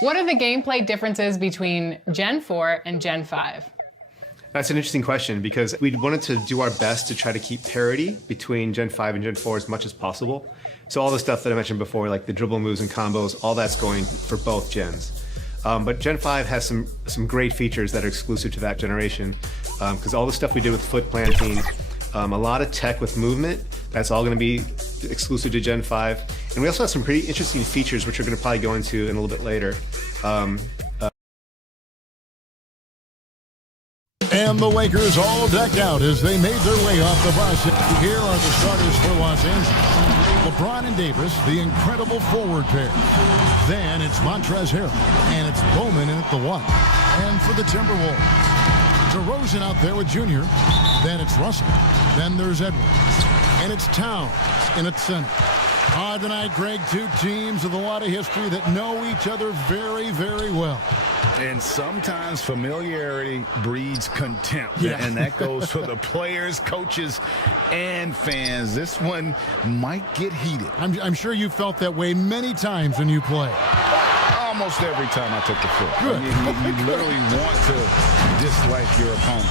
What are the gameplay differences between Gen 4 and Gen 5? That's an interesting question because we wanted to do our best to try to keep parity between Gen 5 and Gen 4 as much as possible. So all the stuff that I mentioned before, like the dribble moves and combos, all that's going for both gens. But Gen 5 has some great features that are exclusive to that generation because all the stuff we did with foot planting, a lot of tech with movement, that's all going to be exclusive to Gen 5. And we also have some pretty interesting features which we're going to probably go into in a little bit later. And the Lakers all decked out as they made their way off the bus. Here are the starters for Los Angeles. LeBron and Davis, the incredible forward pair. Then it's Montrezl Harrell, and it's Bowman in at the 1. And for the Timberwolves, DeRozan out there with Junior. Then it's Russell. Then there's Edwards. And it's Towns in at center. Tonight, Greg, two teams with a lot of history that know each other very, very well. And sometimes familiarity breeds contempt. Yeah. And that goes for the players, coaches, and fans. This one might get heated. I'm sure you felt that way many times when you play. Almost every time I took the field. You literally want to dislike your opponent.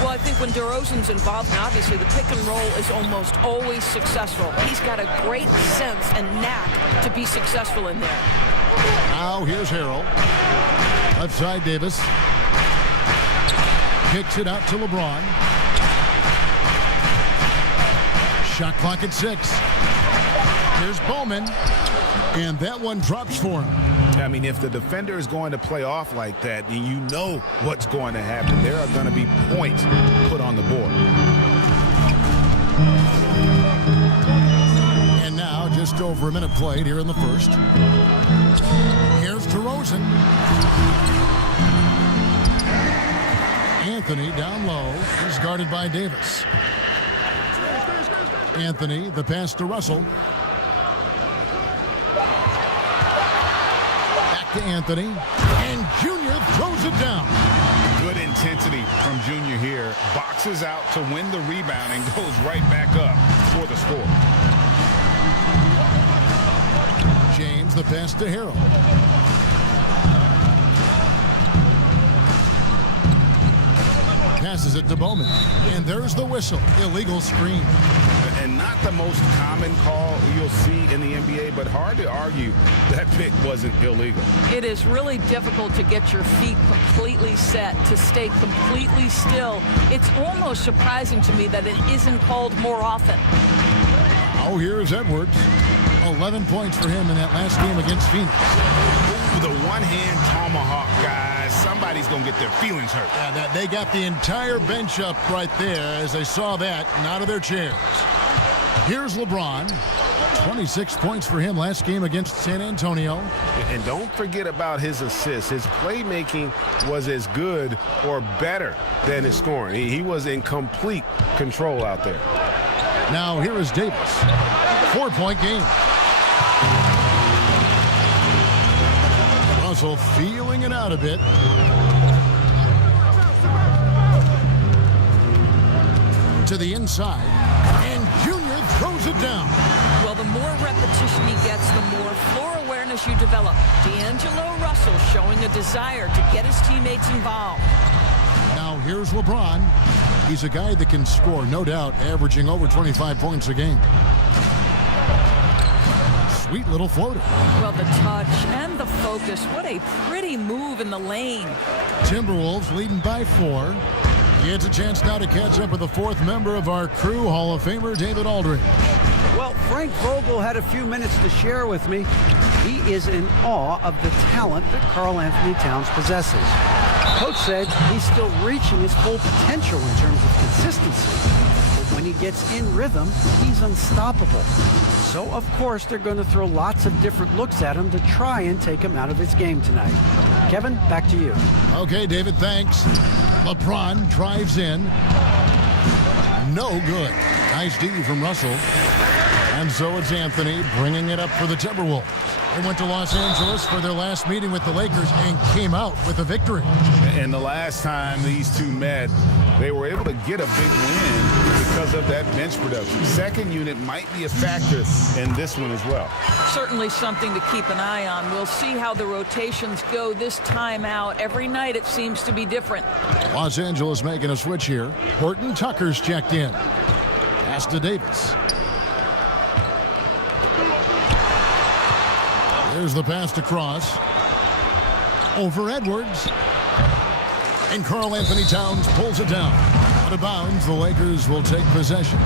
Well, I think when DeRozan's involved, and obviously the pick and roll is almost always successful. He's got a great sense and knack to be successful in there. Now here's Harrell. Left side, Davis. Kicks it out to LeBron. Shot clock at 6. Here's Bowman. And that one drops for him. I mean, if the defender is going to play off like that, then you know what's going to happen. There are going to be points put on the board. And now just over a minute played here in the first. Here's DeRozan. Anthony down low. He's guarded by Davis. Anthony, the pass to Russell. Back to Anthony. And Junior throws it down. Good intensity from Junior here. Boxes out to win the rebound and goes right back up for the score. James, the pass to Harrell. Passes it to Bowman. And there's the whistle. Illegal screen. And not the most common call you'll see in the NBA, but hard to argue that pick wasn't illegal. It is really difficult to get your feet completely set, to stay completely still. It's almost surprising to me that it isn't called more often. Oh, here's Edwards. 11 points for him in that last game against Phoenix. Ooh, the one-hand tomahawk, guys. Somebody's going to get their feelings hurt. Yeah, they got the entire bench up right there as they saw that and out of their chairs. Here's LeBron. 26 points for him last game against San Antonio. And don't forget about his assists. His playmaking was as good or better than his scoring. He was in complete control out there. Now here is Davis. 4-point game. Russell feeling it out a bit. To the inside. And Junior throws it down. Well, the more repetition he gets, the more floor awareness you develop. D'Angelo Russell showing a desire to get his teammates involved. Now here's LeBron. He's a guy that can score, no doubt, averaging over 25 points a game. Sweet little floater. Well, the touch and the focus. What a pretty move in the lane. Timberwolves leading by 4. He gets a chance now to catch up with the 4th member of our crew, Hall of Famer David Aldridge. Well, Frank Vogel had a few minutes to share with me. He is in awe of the talent that Karl Anthony Towns possesses. Coach said he's still reaching his full potential in terms of consistency. But when he gets in rhythm, he's unstoppable. So, of course, they're going to throw lots of different looks at him to try and take him out of his game tonight. Kevin, back to you. Okay, David, thanks. LeBron drives in. No good. Nice D from Russell. And so it's Anthony bringing it up for the Timberwolves. They went to Los Angeles for their last meeting with the Lakers and came out with a victory. And the last time these two met, they were able to get a big win with because of that bench production. Second unit might be a factor in this one as well. Certainly something to keep an eye on. We'll see how the rotations go this time out. Every night it seems to be different. Los Angeles making a switch here. Horton Tucker's checked in. Pass to Davis. There's the pass to Cross. Over Edwards. And Karl Anthony Towns pulls it down. Out of bounds, the Lakers will take possession.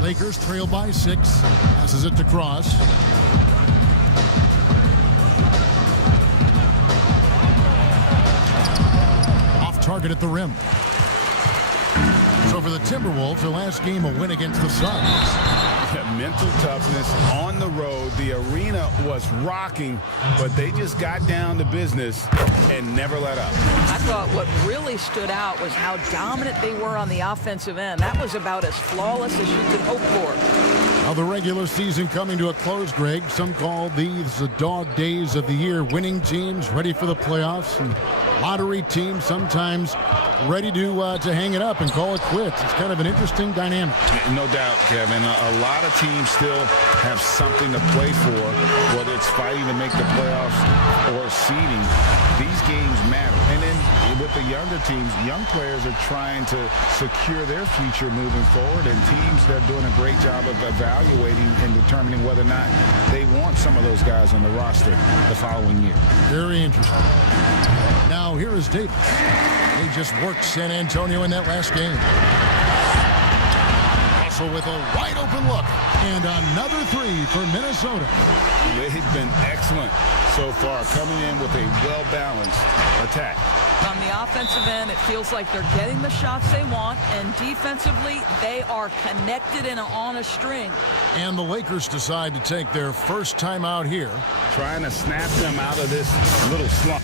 Lakers trail by 6. Passes it to Cross. Off target at the rim. So for the Timberwolves, their last game a win against the Suns. Mental toughness on the road. The arena was rocking, but they just got down to business and never let up. I thought what really stood out was how dominant they were on the offensive end. That was about as flawless as you could hope for. Now the regular season coming to a close, Greg. Some call these the dog days of the year. Winning teams ready for the playoffs, and lottery teams sometimes ready to hang it up and call it quits. It's kind of an interesting dynamic. No doubt, Kevin. A lot of teams still have something to play for, whether it's fighting to make the playoffs or seeding. These games matter. And then with the younger teams, young players are trying to secure their future moving forward, and teams that are doing a great job of evaluating and determining whether or not they want some of those guys on the roster the following year. Very interesting. Now here is Davis. He just worked San Antonio in that last game. Also with a wide open look. And another 3 for Minnesota. They've been excellent so far, coming in with a well-balanced attack. On the offensive end, it feels like they're getting the shots they want, and defensively, they are connected and on a string. And the Lakers decide to take their first time out here. Trying to snap them out of this little slump.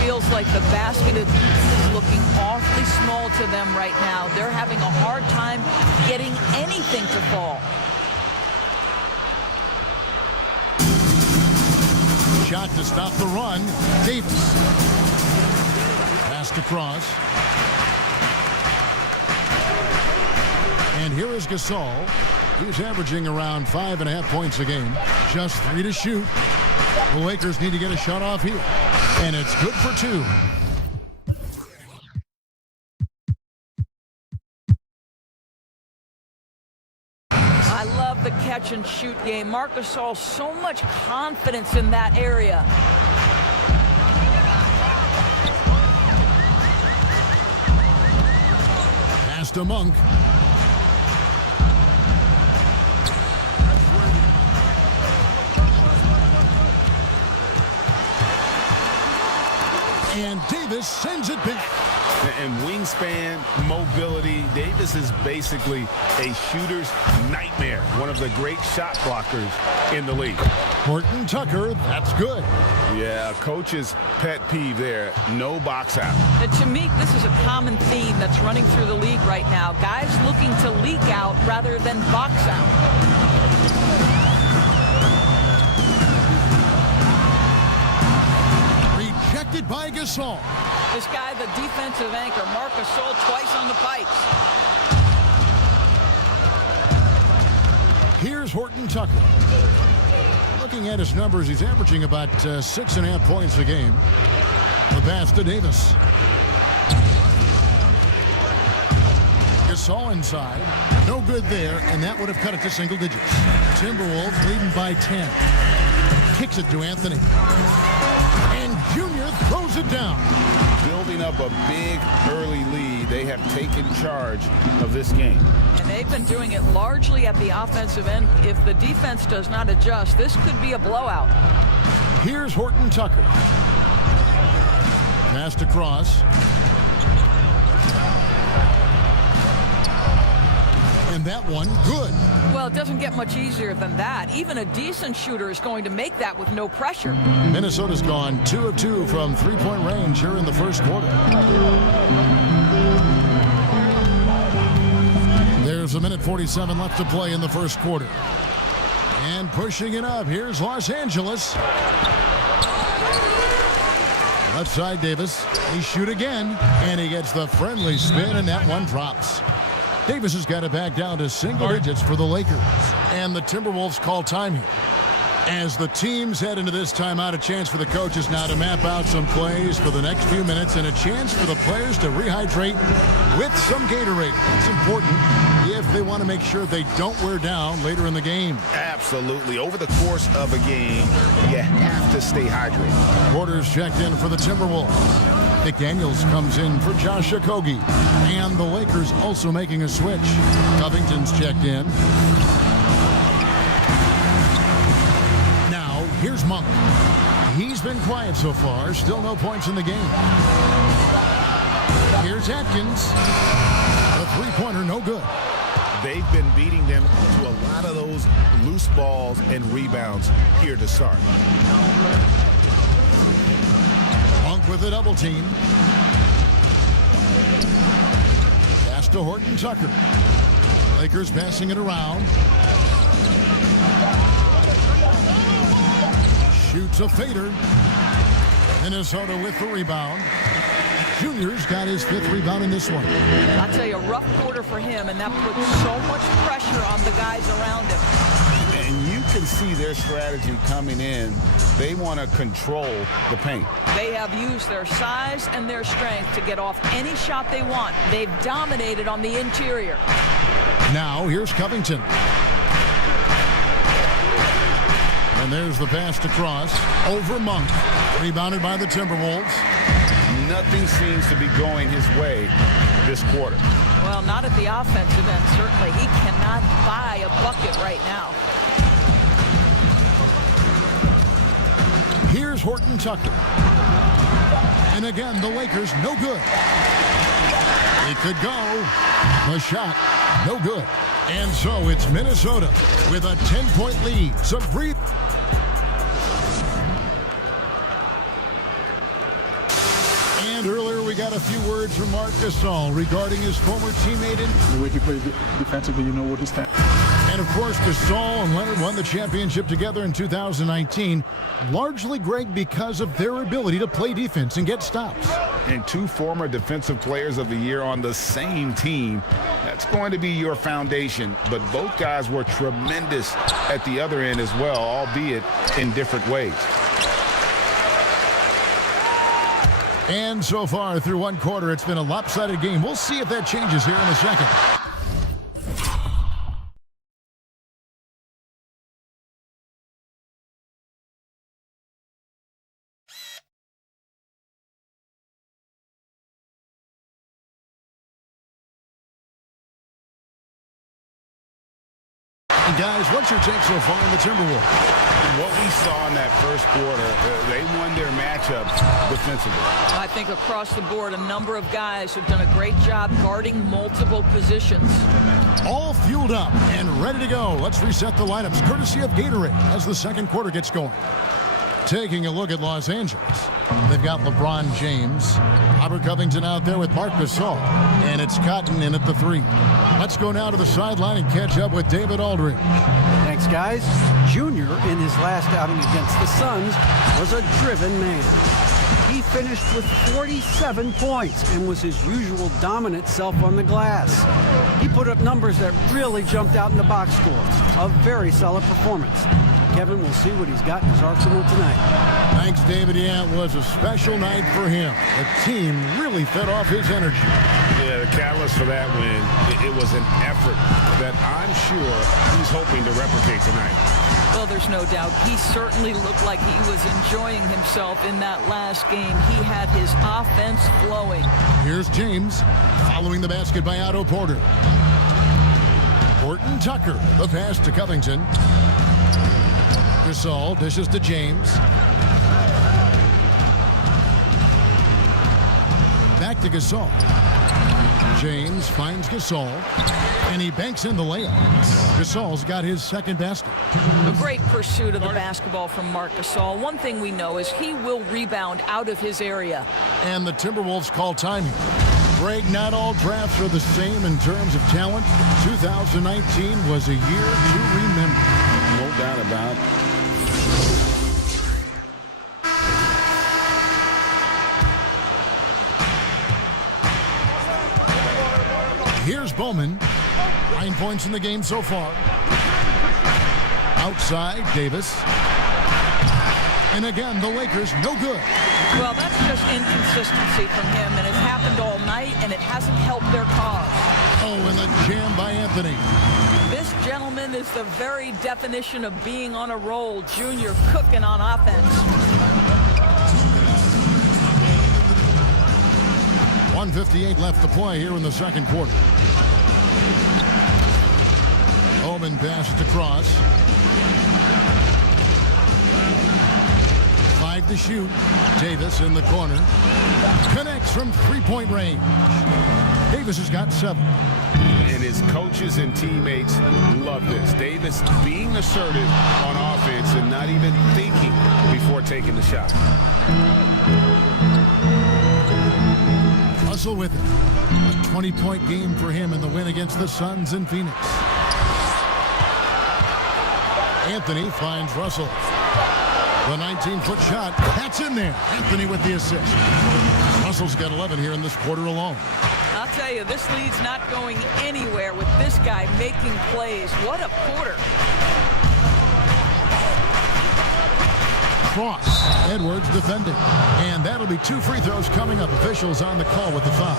feels like the basket is looking awfully small to them right now. They're having a hard time getting anything to fall. Shot to stop the run. Davis. Passed across. And here is Gasol. He's averaging around 5.5 points a game. Just 3 to shoot. The Lakers need to get a shot off here. And it's good for 2. I love the catch and shoot game. Marc Gasol, so much confidence in that area. Pass to Monk. And Davis sends it back. And wingspan, mobility, Davis is basically a shooter's nightmare. One of the great shot blockers in the league. Horton Tucker, that's good. Yeah, coach's pet peeve there. No box out. And to me, this is a common theme that's running through the league right now. Guys looking to leak out rather than box out. By Gasol. This guy, the defensive anchor, Marc Gasol, twice on the pipes. Here's Horton Tucker. Looking at his numbers, he's averaging about 6.5 points a game. The pass to Davis. Gasol inside. No good there, and that would have cut it to single digits. Timberwolves leading by 10. Kicks it to Anthony. And Junior throws it down. Building up a big early lead, they have taken charge of this game. And they've been doing it largely at the offensive end. If the defense does not adjust, this could be a blowout. Here's Horton Tucker. Passed across. And that one, good. Well, it doesn't get much easier than that. Even a decent shooter is going to make that with no pressure. Minnesota's gone 2 of 2 from three-point range here in the first quarter. There's 1:47 left to play in the first quarter. And pushing it up, here's Los Angeles. Left side, Davis. He shoot again, and he gets the friendly spin, and that one drops. Davis has got it back down to single digits for the Lakers. And the Timberwolves call time here. As the teams head into this timeout, a chance for the coaches now to map out some plays for the next few minutes and a chance for the players to rehydrate with some Gatorade. It's important if they want to make sure they don't wear down later in the game. Absolutely. Over the course of a game, you have to stay hydrated. Quarters checked in for the Timberwolves. McDaniels comes in for Josh Okogie. And the Lakers also making a switch. Covington's checked in. Now, here's Monk. He's been quiet so far. Still no points in the game. Here's Atkins. The three-pointer, no good. They've been beating them to a lot of those loose balls and rebounds here to start. Monk with a double team. Pass to Horton Tucker. Lakers passing it around. Shoots a fader. Minnesota with the rebound. Junior's got his 5th rebound in this one. I'll tell you, a rough quarter for him, and that puts so much pressure on the guys around him. And you can see their strategy coming in. They want to control the paint. They have used their size and their strength to get off any shot they want. They've dominated on the interior. Now, here's Covington. And there's the pass to Cross. Over Monk. Rebounded by the Timberwolves. Nothing seems to be going his way this quarter. Well, not at the offensive end, certainly. He cannot buy a bucket right now. Here's Horton Tucker. And again, the Lakers, no good. It could go. The shot, no good. And so it's Minnesota with a 10-point lead. Some breathe. And earlier we got a few words from Marc Gasol regarding his former teammate. The way he plays defensively, you know what his talent. And of course, Gasol and Leonard won the championship together in 2019, largely, Greg, because of their ability to play defense and get stops. And 2 former Defensive Players of the Year on the same team. That's going to be your foundation. But both guys were tremendous at the other end as well, albeit in different ways. And so far through one quarter, it's been a lopsided game. We'll see if that changes here in a second. And guys, what's your take so far in the Timberwolves? What we saw in that first quarter, they won their matchups defensively. I think across the board, a number of guys have done a great job guarding multiple positions. All fueled up and ready to go. Let's reset the lineups courtesy of Gatorade as the second quarter gets going. Taking a look at Los Angeles, they've got LeBron James, Robert Covington out there with Marc Gasol, and it's Cotton in at the 3. Let's go now to the sideline and catch up with David Aldridge. Thanks, guys. Junior, in his last outing against the Suns, was a driven man. He finished with 47 points and was his usual dominant self on the glass. He put up numbers that really jumped out in the box score. A very solid performance. Kevin will see what he's got in his arsenal tonight. Thanks, David. Yeah, it was a special night for him. The team really fed off his energy. Yeah, the catalyst for that win, it was an effort that I'm sure he's hoping to replicate tonight. Well, there's no doubt. He certainly looked like he was enjoying himself in that last game. He had his offense flowing. Here's James following the basket by Otto Porter. Horton Tucker, the pass to Covington. Gasol dishes to James. Back to Gasol. James finds Gasol, and he banks in the layup. Gasol's got his second basket. A great pursuit of the basketball from Marc Gasol. One thing we know is he will rebound out of his area. And the Timberwolves call time here. Greg, not all drafts are the same in terms of talent. 2019 was a year to remember. No doubt about it. Here's Bowman. 9 points in the game so far. Outside, Davis. And again, the Lakers, no good. Well, that's just inconsistency from him, and it's happened all night, and it hasn't helped their cause. Oh, and the jam by Anthony. This gentleman is the very definition of being on a roll. Junior cooking on offense. 1:58 left to play here in the second quarter. Bowman passes across. 5 to shoot. Davis in the corner. Connects from three-point range. Davis has got 7. And his coaches and teammates love this. Davis being assertive on offense and not even thinking before taking the shot. Russell with it. A 20-point game for him in the win against the Suns in Phoenix. Anthony finds Russell. The 19-foot shot. That's in there. Anthony with the assist. Russell's got 11 here in this quarter alone. I'll tell you, this lead's not going anywhere with this guy making plays. What a quarter. Cross. Edwards defending. And that'll be 2 free throws coming up. Officials on the call with the foul.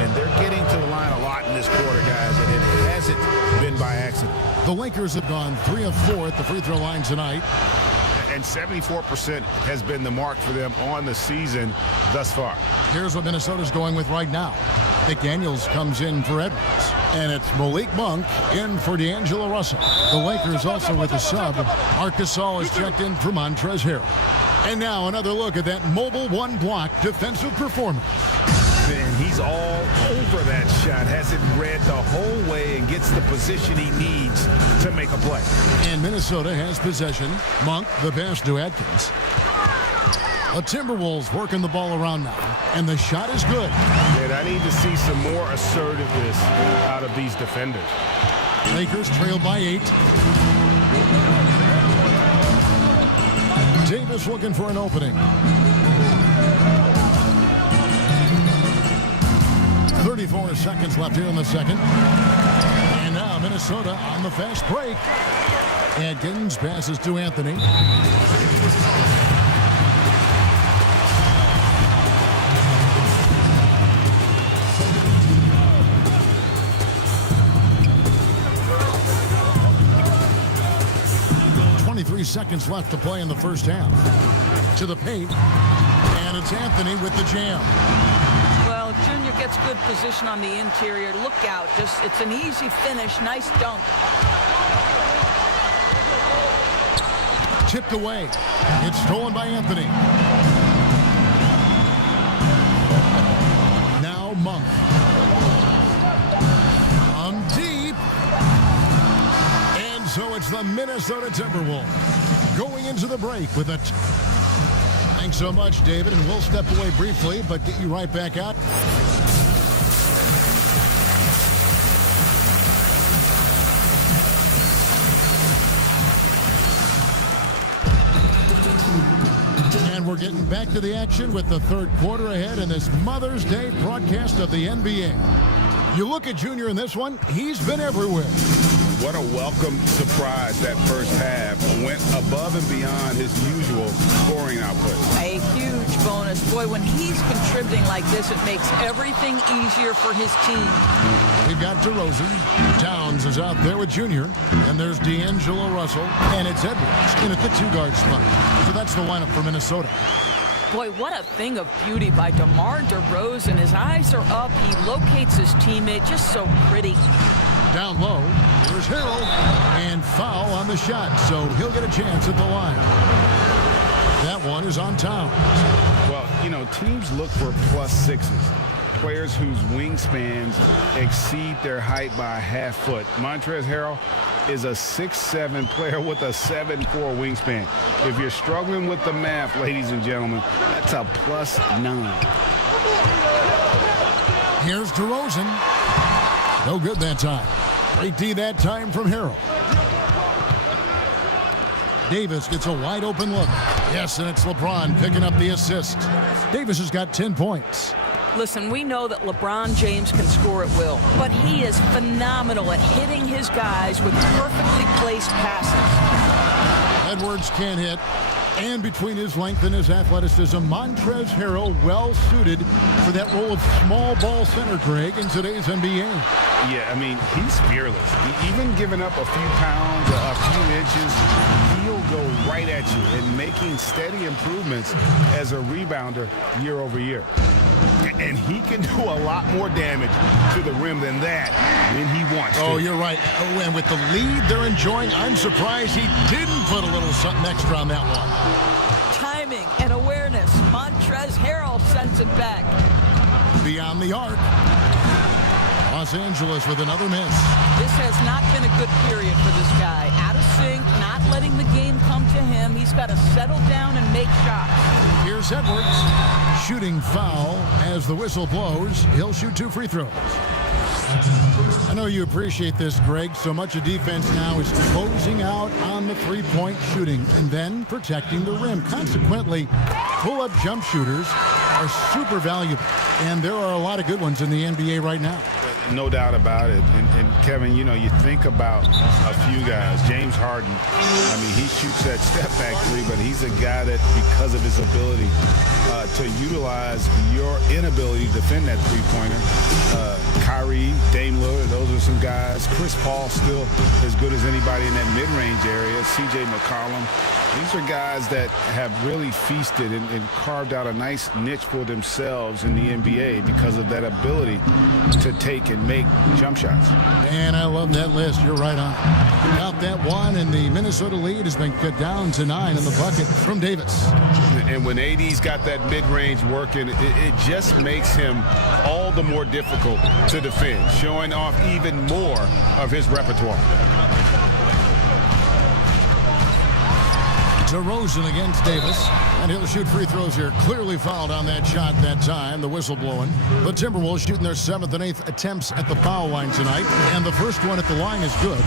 And they're getting to the line a lot in this quarter, guys, and it hasn't been by accident. The Lakers have gone 3 of 4 at the free throw line tonight. And 74% has been the mark for them on the season thus far. Here's what Minnesota's going with right now. McDaniels comes in for Edwards. And it's Malik Monk in for D'Angelo Russell. The Lakers also with a sub. Marc Gasol is checked in for Montrezl Harrell. And now another look at that mobile one-block defensive performance. And he's all over that shot. Has it read the whole way and gets the position he needs to make a play. And Minnesota has possession. Monk, the pass to Atkins. The Timberwolves working the ball around now, and the shot is good. And I need to see some more assertiveness out of these defenders. Lakers trail by 8. Davis looking for an opening. 34 seconds left here in the second. And now Minnesota on the fast break. Adkins passes to Anthony. Seconds left to play in the first half. To the paint, and it's Anthony with the jam. Well, Junior gets good position on the interior. Look out. It's an easy finish. Nice dunk. Tipped away. It's stolen by Anthony. Now Monk. On deep. And so it's the Minnesota Timberwolves going into the break with a... Thanks so much, David, and we'll step away briefly, but get you right back out. And we're getting back to the action with the third quarter ahead in this Mother's Day broadcast of the NBA. You look at Junior in this one, he's been everywhere. What a welcome surprise that first half. Went above and beyond his usual scoring output. A huge bonus. Boy, when he's contributing like this, it makes everything easier for his team. We've got DeRozan. Towns is out there with Junior. And there's D'Angelo Russell. And it's Edwards in at the two-guard spot. So that's the lineup for Minnesota. Boy, what a thing of beauty by DeMar DeRozan. His eyes are up. He locates his teammate. Just so pretty. Down low, there's Harrell, and foul on the shot, so he'll get a chance at the line. That one is on Towns. Well, you know, teams look for +6s, players whose wingspans exceed their height by a half foot. Montrezl Harrell is a 6'7" player with a 7'4" wingspan. If you're struggling with the math, ladies and gentlemen, that's a +9. Here's DeRozan. No good that time. Great D that time from Harrell. Davis gets a wide open look. Yes, and it's LeBron picking up the assist. Davis has got 10 points. Listen, we know that LeBron James can score at will, but he is phenomenal at hitting his guys with perfectly placed passes. Edwards can't hit. And between his length and his athleticism, Montrezl Harrell well suited for that role of small ball center, Greg, in today's NBA. Yeah, I mean, he's fearless. Even giving up a few pounds, a few inches, he'll go right at you and making steady improvements as a rebounder year over year. And he can do a lot more damage to the rim than that when he wants to. Oh, you're right. Oh, and with the lead they're enjoying, I'm surprised he didn't put a little something extra on that one. Timing and awareness. Montrezl Harrell sends it back. Beyond the arc. Los Angeles with another miss. This has not been a good period for this guy. Out of sync, not letting the game come to him. He's got to settle down and make shots. Here's Edwards. Shooting foul as the whistle blows. He'll shoot 2 free throws. I know you appreciate this, Greg. So much of defense now is closing out on the three-point shooting and then protecting the rim. Consequently, pull-up jump shooters are super valuable. And there are a lot of good ones in the NBA right now. No doubt about it. And Kevin, you know, you think about a few guys. James Harden, I mean, he shoots that step-back three, but he's a guy that, because of his ability to utilize your inability to defend that three-pointer, Kyrie, Dame Lillard, those are some guys. Chris Paul still as good as anybody in that mid-range area. C.J. McCollum. These are guys that have really feasted and carved out a nice niche for themselves in the NBA because of that ability to take and make jump shots. And I love that list. You're right on. Got that one, and the Minnesota lead has been cut down to 9 in the bucket from Davis. And when AD's got that mid-range working, it just makes him all the more difficult to defend, showing off even more of his repertoire. DeRozan against Davis. And he'll shoot free throws here. Clearly fouled on that shot that time. The whistle blowing. The Timberwolves shooting their 7th and 8th attempts at the foul line tonight. And the first one at the line is good.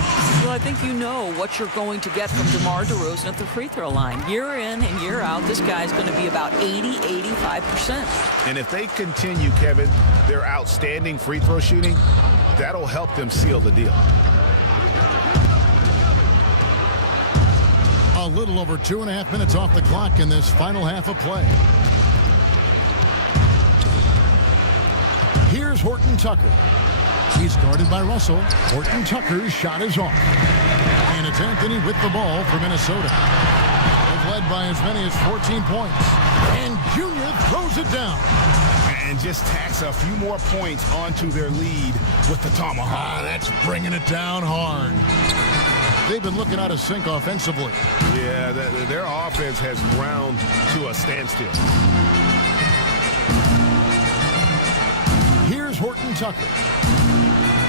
Well, I think you know what you're going to get from DeMar DeRozan at the free throw line. Year in and year out, this guy's going to be about 80-85%. And if they continue, Kevin, their outstanding free throw shooting, that'll help them seal the deal. A little over 2.5 minutes off the clock in this final half of play. Here's Horton Tucker. He's guarded by Russell. Horton Tucker's shot is off. And it's Anthony with the ball for Minnesota. They've led by as many as 14 points. And Junior throws it down. And just tacks a few more points onto their lead with the tomahawk. That's bringing it down hard. They've been looking out of sync offensively. Yeah, their offense has ground to a standstill. Here's Horton Tucker.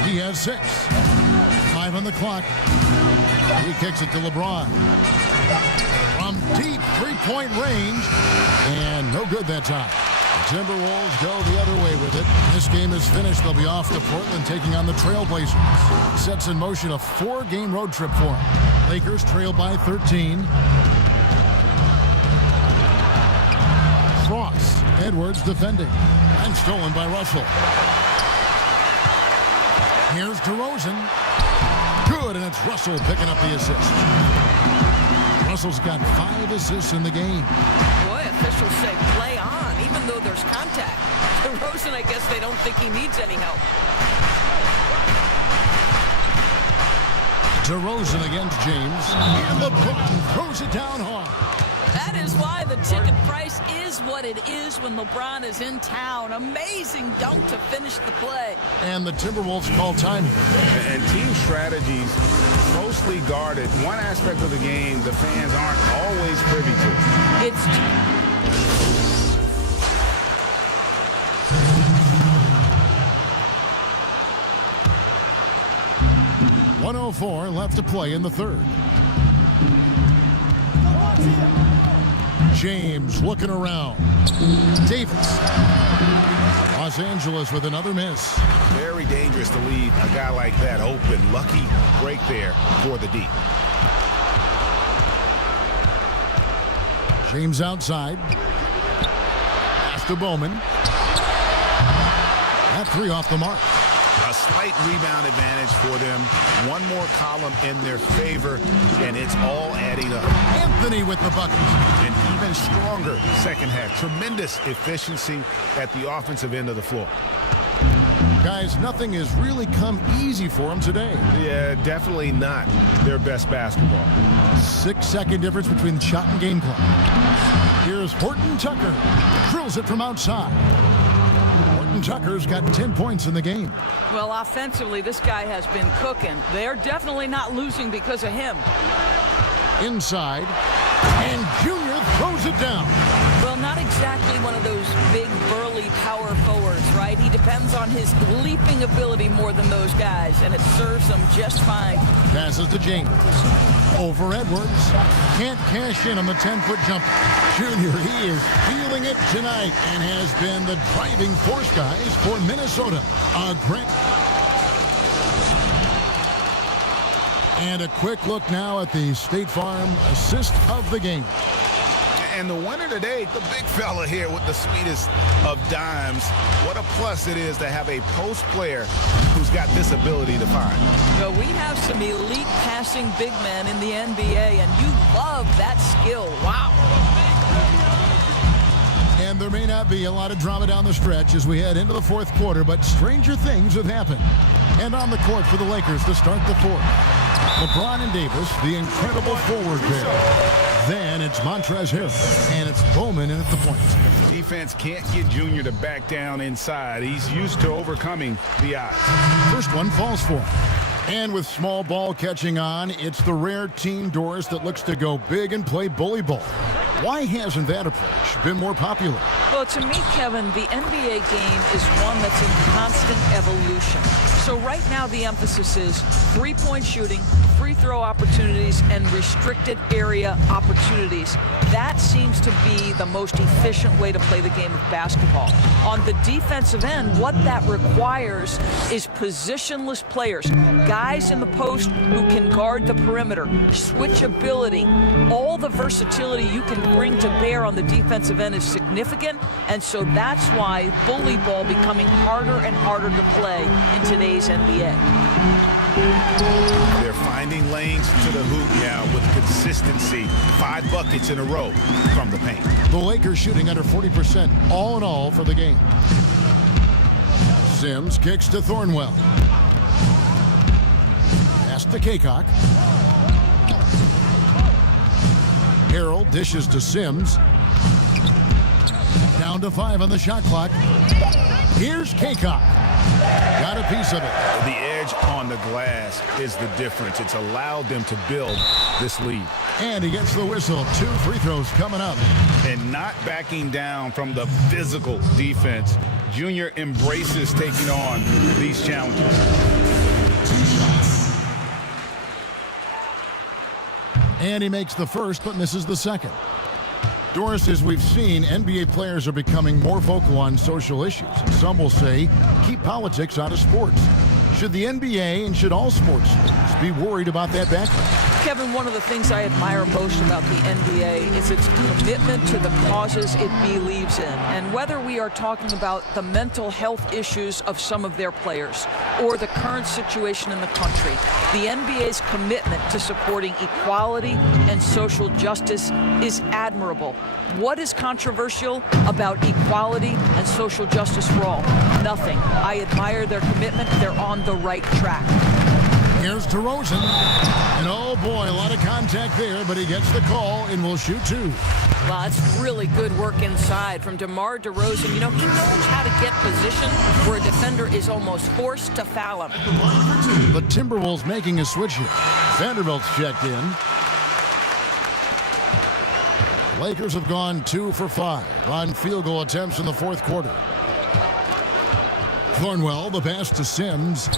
He has 6. 5 on the clock. He kicks it to LeBron. From deep three-point range. And no good that time. The Timberwolves go the other way with it. This game is finished. They'll be off to Portland taking on the Trailblazers. Sets in motion a 4-game road trip for them. Lakers trail by 13. Frost. Edwards defending. And stolen by Russell. Here's DeRozan. Good, and it's Russell picking up the assist. Russell's got 5 assists in the game. Boy, officials say play on, even though there's contact. DeRozan, I guess they don't think he needs any help. DeRozan against James. And LeBron throws it down hard. That is why the ticket price is what it is when LeBron is in town. Amazing dunk to finish the play. And the Timberwolves call time. And team strategies closely guarded. One aspect of the game the fans aren't always privy to. It's 1:04 left to play in the third. James looking around. Davis. Los Angeles with another miss. Very dangerous to leave a guy like that open. Lucky break there for the D. James outside. Pass to Bowman. That 3 off the mark. A slight rebound advantage for them. One more column in their favor, and it's all adding up. Anthony with the bucket. An even stronger second half. Tremendous efficiency at the offensive end of the floor. Guys, nothing has really come easy for them today. Yeah, definitely not their best basketball. 6-second difference between the shot and game clock. Here's Horton Tucker. Drills it from outside. Horton Tucker's got 10 points in the game. well, offensively, this guy has been cooking. They're definitely not losing because of him. Inside, and Junior throws it down. Well, not exactly one of those big, burly power forwards, right? He depends on his leaping ability more than those guys, and it serves him just fine. Passes to James. Over Edwards. Can't cash in on the 10-foot jumper. Junior, he is feeling it tonight and has been the driving force, guys, for Minnesota. A great... And a quick look now at the State Farm assist of the game. And the winner today, the big fella here with the sweetest of dimes. What a plus it is to have a post player who's got this ability to find. Well, we have some elite passing big men in the NBA, and you love that skill. Wow. And there may not be a lot of drama down the stretch as we head into the fourth quarter, but stranger things have happened. And on the court for the Lakers to start the fourth, LeBron and Davis, the incredible forward pair. Then it's Montrezl Harrell, and it's Bowman in at the point. Defense can't get Junior to back down inside. He's used to overcoming the odds. First one falls for him. And with small ball catching on, it's the rare team, Doris, that looks to go big and play bully ball. Why hasn't that approach been more popular? Well, to me, Kevin, the NBA game is one that's in constant evolution. So right now the emphasis is three-point shooting, free throw opportunities, and restricted area opportunities. That seems to be the most efficient way to play the game of basketball. On the defensive end, what that requires is positionless players, guys in the post who can guard the perimeter, switchability. All the versatility you can bring to bear on the defensive end is significant, and so that's why bully ball becoming harder and harder to play in today's NBA. They're finding lanes to the hoop now with consistency. 5 buckets in a row from the paint. The Lakers shooting under 40% all in all for the game. Sims kicks to Thornwell. Pass to Kaycock. Harrell dishes to Sims. Down to 5 on the shot clock. Here's Kaycock. Got a piece of it. The edge on the glass is the difference. It's allowed them to build this lead. And he gets the whistle. 2 free throws coming up. And not backing down from the physical defense. Junior embraces taking on these challenges. And he makes the first, but misses the second. Doris, as we've seen, NBA players are becoming more vocal on social issues. Some will say, keep politics out of sports. Should the NBA and should all sports be worried about that backlash? Kevin, one of the things I admire most about the NBA is its commitment to the causes it believes in. And whether we are talking about the mental health issues of some of their players or the current situation in the country, the NBA's commitment to supporting equality and social justice is admirable. What is controversial about equality and social justice for all? Nothing. I admire their commitment. They're on the right track. Here's DeRozan. And oh boy, a lot of contact there, but he gets the call and will shoot 2. Well, it's really good work inside from DeMar DeRozan. You know, he knows how to get position where a defender is almost forced to foul him. The Timberwolves making a switch here. Vanderbilt's checked in. Lakers have gone 2 for 5 on field goal attempts in the fourth quarter. Thornwell, the pass to Sims.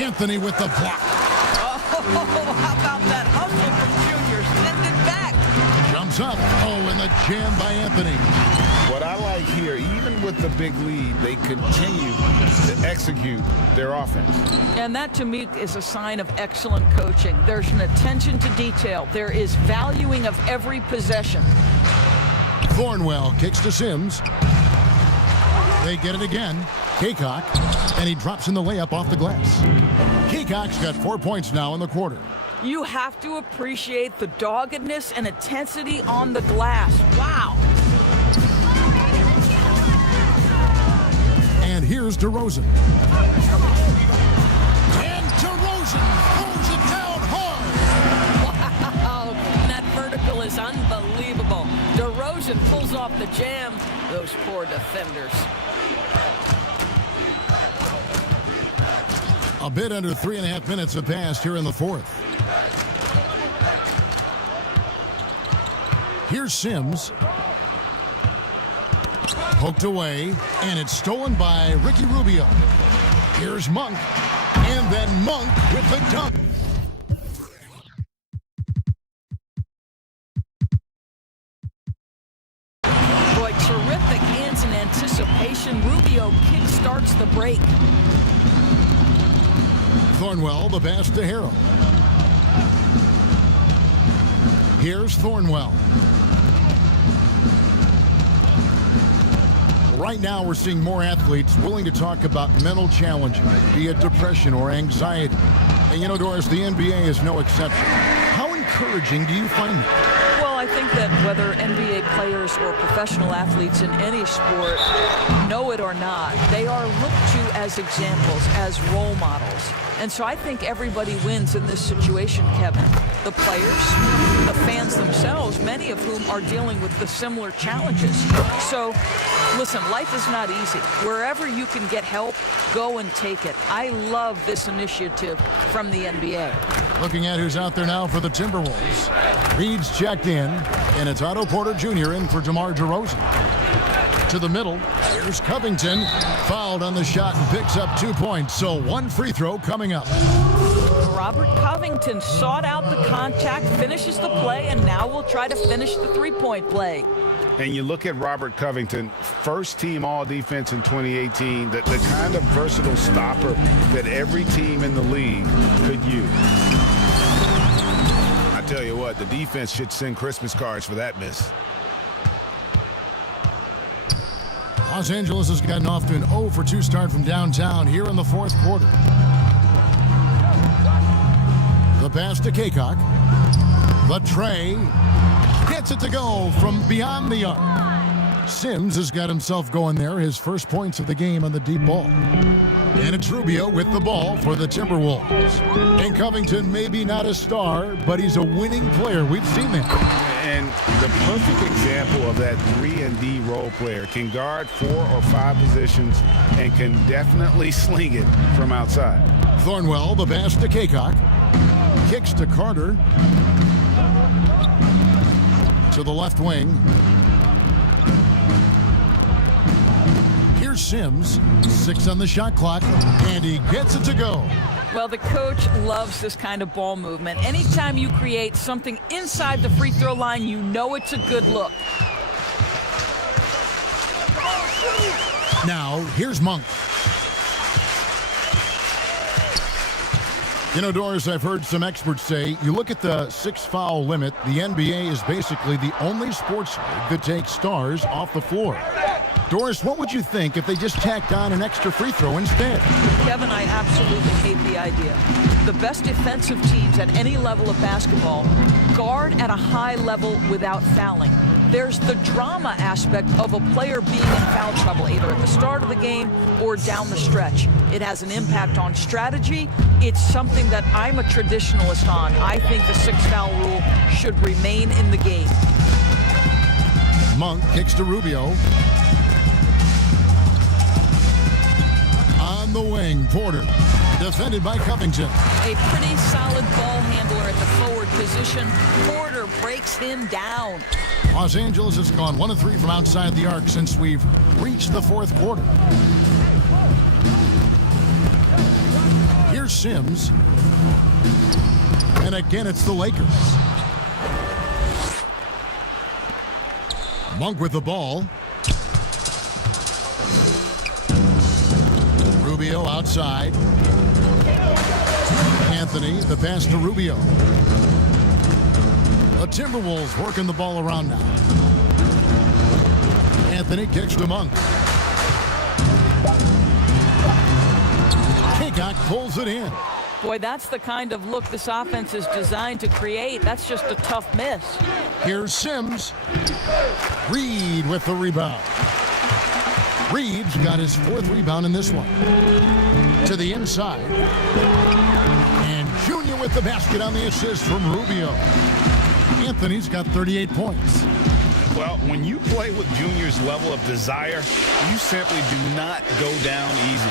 Anthony with the block. Oh, how about that hustle from Junior? Send it back. Jumps up. Oh, and the jam by Anthony. What I like here, even with the big lead, they continue to execute their offense. And that, to me, is a sign of excellent coaching. There's an attention to detail. There is valuing of every possession. Thornwell kicks to Sims. They get it again. Kaycock, and he drops in the layup off the glass. Kaycock's got 4 points now in the quarter. You have to appreciate the doggedness and intensity on the glass. Wow. And here's DeRozan. And DeRozan throws it down hard. Wow, that vertical is unbelievable. DeRozan pulls off the jam. Those poor defenders. A bit under 3.5 minutes have passed here in the fourth. Here's Sims. Poked away, and it's stolen by Ricky Rubio. Here's Monk, and then Monk with the dunk. Boy, terrific hands in anticipation. Rubio kickstarts the break. Thornwell, the pass to Harrell. Here's Thornwell. Right now, we're seeing more athletes willing to talk about mental challenges, be it depression or anxiety. And you know, Doris, the NBA is no exception. How encouraging do you find that? Well, I think that whether NBA players or professional athletes in any sport know it or not, they are looked to as examples, as role models. And so I think everybody wins in this situation, Kevin. The players, the fans themselves, many of whom are dealing with the similar challenges. So, listen, life is not easy. Wherever you can get help, go and take it. I love this initiative from the NBA. Looking at who's out there now for the Timberwolves. Reed's checked in, and it's Otto Porter Jr. in for DeMar DeRozan. to the middle. Here's Covington, fouled on the shot and picks up 2 points. So one free throw coming up. Robert Covington sought out the contact, finishes the play, and now we'll try to finish the three-point play. And you look at Robert Covington, first-team all-defense in 2018, the kind of versatile stopper that every team in the league could use. I tell you what, the defense should send Christmas cards for that miss. Los Angeles has gotten off to an 0-for-2 start from downtown here in the fourth quarter. The pass to Kaycock. The tray. Gets it to go from beyond the arc. Sims has got himself going there. His first points of the game on the deep ball. And it's Rubio with the ball for the Timberwolves. And Covington may be not a star, but he's a winning player. We've seen that. And the perfect example of that 3-and-D role player can guard 4 or 5 positions and can definitely sling it from outside. Thornwell, the pass to Kaycock. Kicks to Carter. To the left wing. Here's Sims. 6 on the shot clock, and he gets it to go. Well, the coach loves this kind of ball movement. Anytime you create something inside the free throw line, you know it's a good look. Now, here's Monk. You know, Doris, I've heard some experts say, you look at the 6-foul limit, the NBA is basically the only sports league that takes stars off the floor. Doris, what would you think if they just tacked on an extra free throw instead? Kevin, I absolutely hate the idea. The best defensive teams at any level of basketball guard at a high level without fouling. There's the drama aspect of a player being in foul trouble, either at the start of the game or down the stretch. It has an impact on strategy. It's something that I'm a traditionalist on. I think the 6-foul rule should remain in the game. Monk kicks to Rubio. On the wing, Porter, defended by Covington. A pretty solid ball handler at the forward position. Porter breaks him down. Los Angeles has gone 1 of 3 from outside the arc since we've reached the fourth quarter. Here's Sims. And again, it's the Lakers. Monk with the ball. Rubio outside. Anthony, the pass to Rubio. The Timberwolves working the ball around now. Anthony kicks to Monk. Kaycock pulls it in. Boy, that's the kind of look this offense is designed to create. That's just a tough miss. Here's Sims. Reed with the rebound. Reed's got his 4th rebound in this one. To the inside. And Junior with the basket on the assist from Rubio. Anthony's got 38 points. Well, when you play with Junior's level of desire, you simply do not go down easy.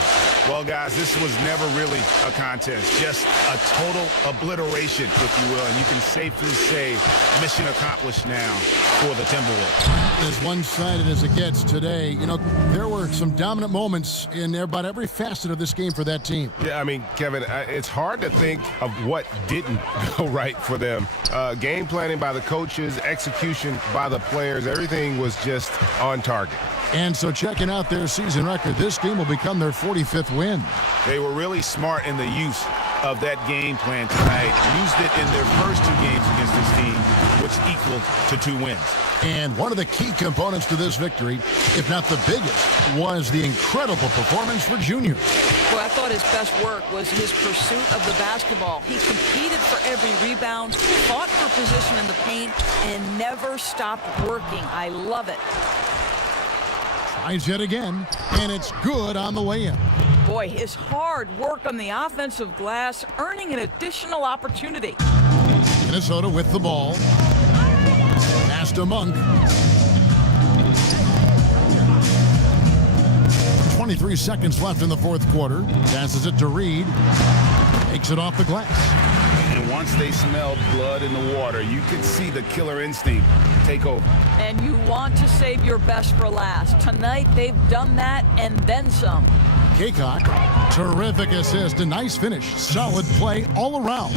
Well, guys, this was never really a contest, just a total obliteration, if you will, and you can safely say mission accomplished now for the Timberwolves. As one-sided as it gets today, you know, there were some dominant moments in about every facet of this game for that team. Yeah, I mean, Kevin, it's hard to think of what didn't go right for them. Game planning by the coaches, execution by the players, everything was just on target. And so checking out their season record, this game will become their 45th win. They were really smart in the use of that game plan tonight. Used it in their first 2 games against this team, which equaled to 2 wins. And one of the key components to this victory, if not the biggest, was the incredible performance for Junior. Well, I thought his best work was his pursuit of the basketball. He competed for every rebound, fought for position in the paint, and never stopped working. I love it. Tries yet again, and it's good on the way in. Boy, his hard work on the offensive glass, earning an additional opportunity. Minnesota with the ball. Pass to Monk. 23 seconds left in the fourth quarter. Passes it to Reed. Takes it off the glass. And once they smelled blood in the water, you could see the killer instinct take over. And you want to save your best for last. Tonight, they've done that and then some. Kaycock, terrific assist, a nice finish, solid play all around.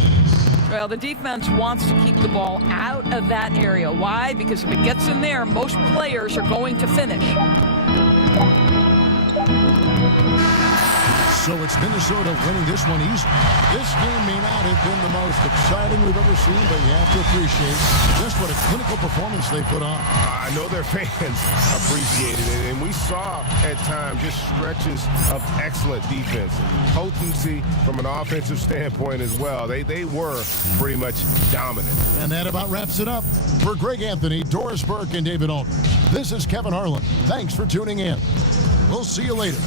Well, the defense wants to keep the ball out of that area. Why? Because if it gets in there, most players are going to finish. So it's Minnesota winning this one easy. This game may not have been the most exciting we've ever seen, but you have to appreciate just what a clinical performance they put on. I know their fans appreciated it, and we saw at times just stretches of excellent defense. Potency from an offensive standpoint as well. They were pretty much dominant. And that about wraps it up. For Greg Anthony, Doris Burke, and David Aldridge, this is Kevin Harlan. Thanks for tuning in. We'll see you later.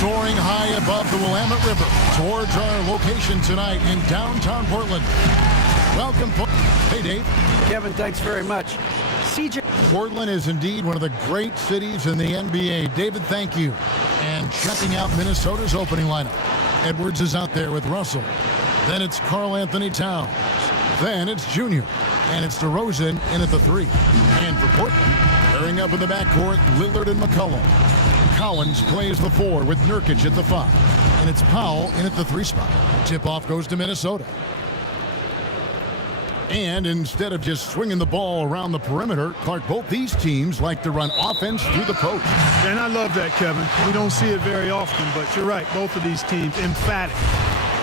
Soaring high above the Willamette River towards our location tonight in downtown Portland. Welcome. Hey, Dave. Kevin, thanks very much. CJ. Portland is indeed one of the great cities in the NBA. David, thank you. And checking out Minnesota's opening lineup. Edwards is out there with Russell. Then it's Karl Anthony Towns. Then it's Junior. And it's DeRozan in at the 3. And for Portland, pairing up in the backcourt, Lillard and McCollum. Collins plays the 4 with Nurkic at the 5. And it's Powell in at the 3 spot. Tip-off goes to Minnesota. And instead of just swinging the ball around the perimeter, Clark, both these teams like to run offense through the post. And I love that, Kevin. We don't see it very often, but you're right. Both of these teams emphatic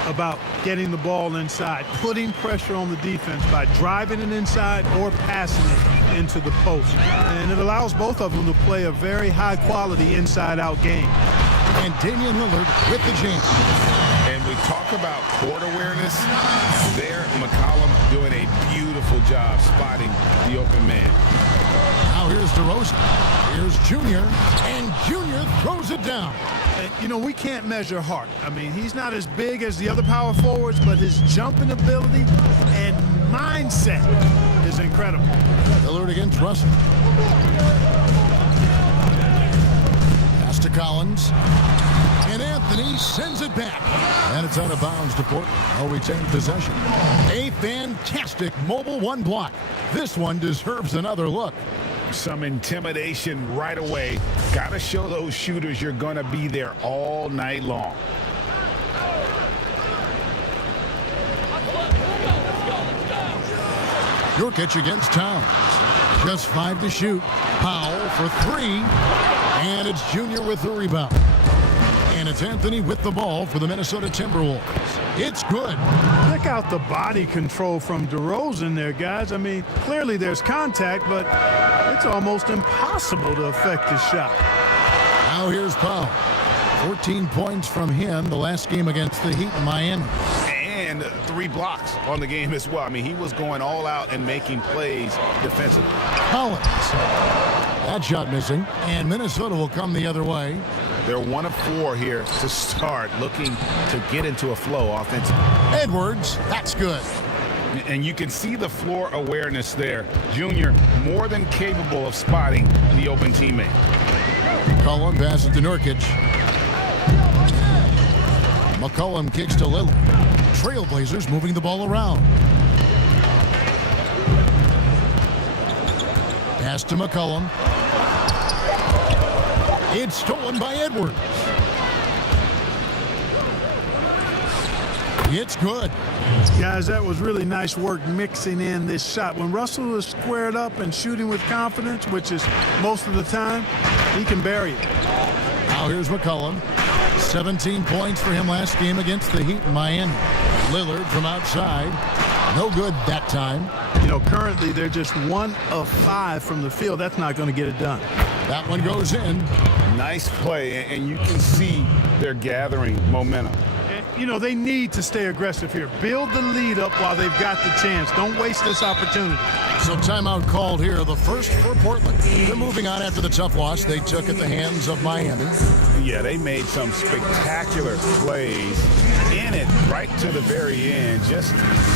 about getting the ball inside, putting pressure on the defense by driving it inside or passing it into the post. And it allows both of them to play a very high-quality inside-out game. And Damian Lillard with the jam. And we talk about court awareness. There, McCollum doing a beautiful job spotting the open man. Now here's DeRozan. Here's Junior. And Junior throws it down. And, you know, we can't measure heart. I mean, he's not as big as the other power forwards, but his jumping ability and mindset is incredible. Lillard against Russell. Pass to Collins. And Anthony sends it back. And it's out of bounds to Portland. Oh, we take possession. A fantastic mobile 1 block. This one deserves another look. Some intimidation right away. Got to show those shooters you're going to be there all night long. Nurkic against Towns. Just 5 to shoot. Powell for 3. And it's Junior with the rebound. And it's Anthony with the ball for the Minnesota Timberwolves. It's good. Check out the body control from DeRozan there, guys. I mean, clearly there's contact, but it's almost impossible to affect his shot. Now here's Powell. 14 points from him the last game against the Heat in Miami. And 3 blocks on the game as well. I mean, he was going all out and making plays defensively. Collins. That shot missing. And Minnesota will come the other way. They're 1 of 4 here to start, looking to get into a flow offensively. Edwards, that's good. And you can see the floor awareness there. Junior more than capable of spotting the open teammate. McCollum passes to Nurkic. McCollum kicks to Lillard. Trailblazers moving the ball around. Pass to McCollum. It's stolen by Edwards. It's good. Guys, that was really nice work mixing in this shot. When Russell is squared up and shooting with confidence, which is most of the time, he can bury it. Now here's McCollum. 17 points for him last game against the Heat in Miami. Lillard from outside. No good that time. You know, currently they're just 1 of 5 from the field. That's not going to get it done. That one goes in. Nice play, and you can see they're gathering momentum. You know, they need to stay aggressive here. Build the lead up while they've got the chance. Don't waste this opportunity. So timeout called here, the first for Portland. They're moving on after the tough loss they took at the hands of Miami. Yeah, they made some spectacular plays in it right to the very end. Just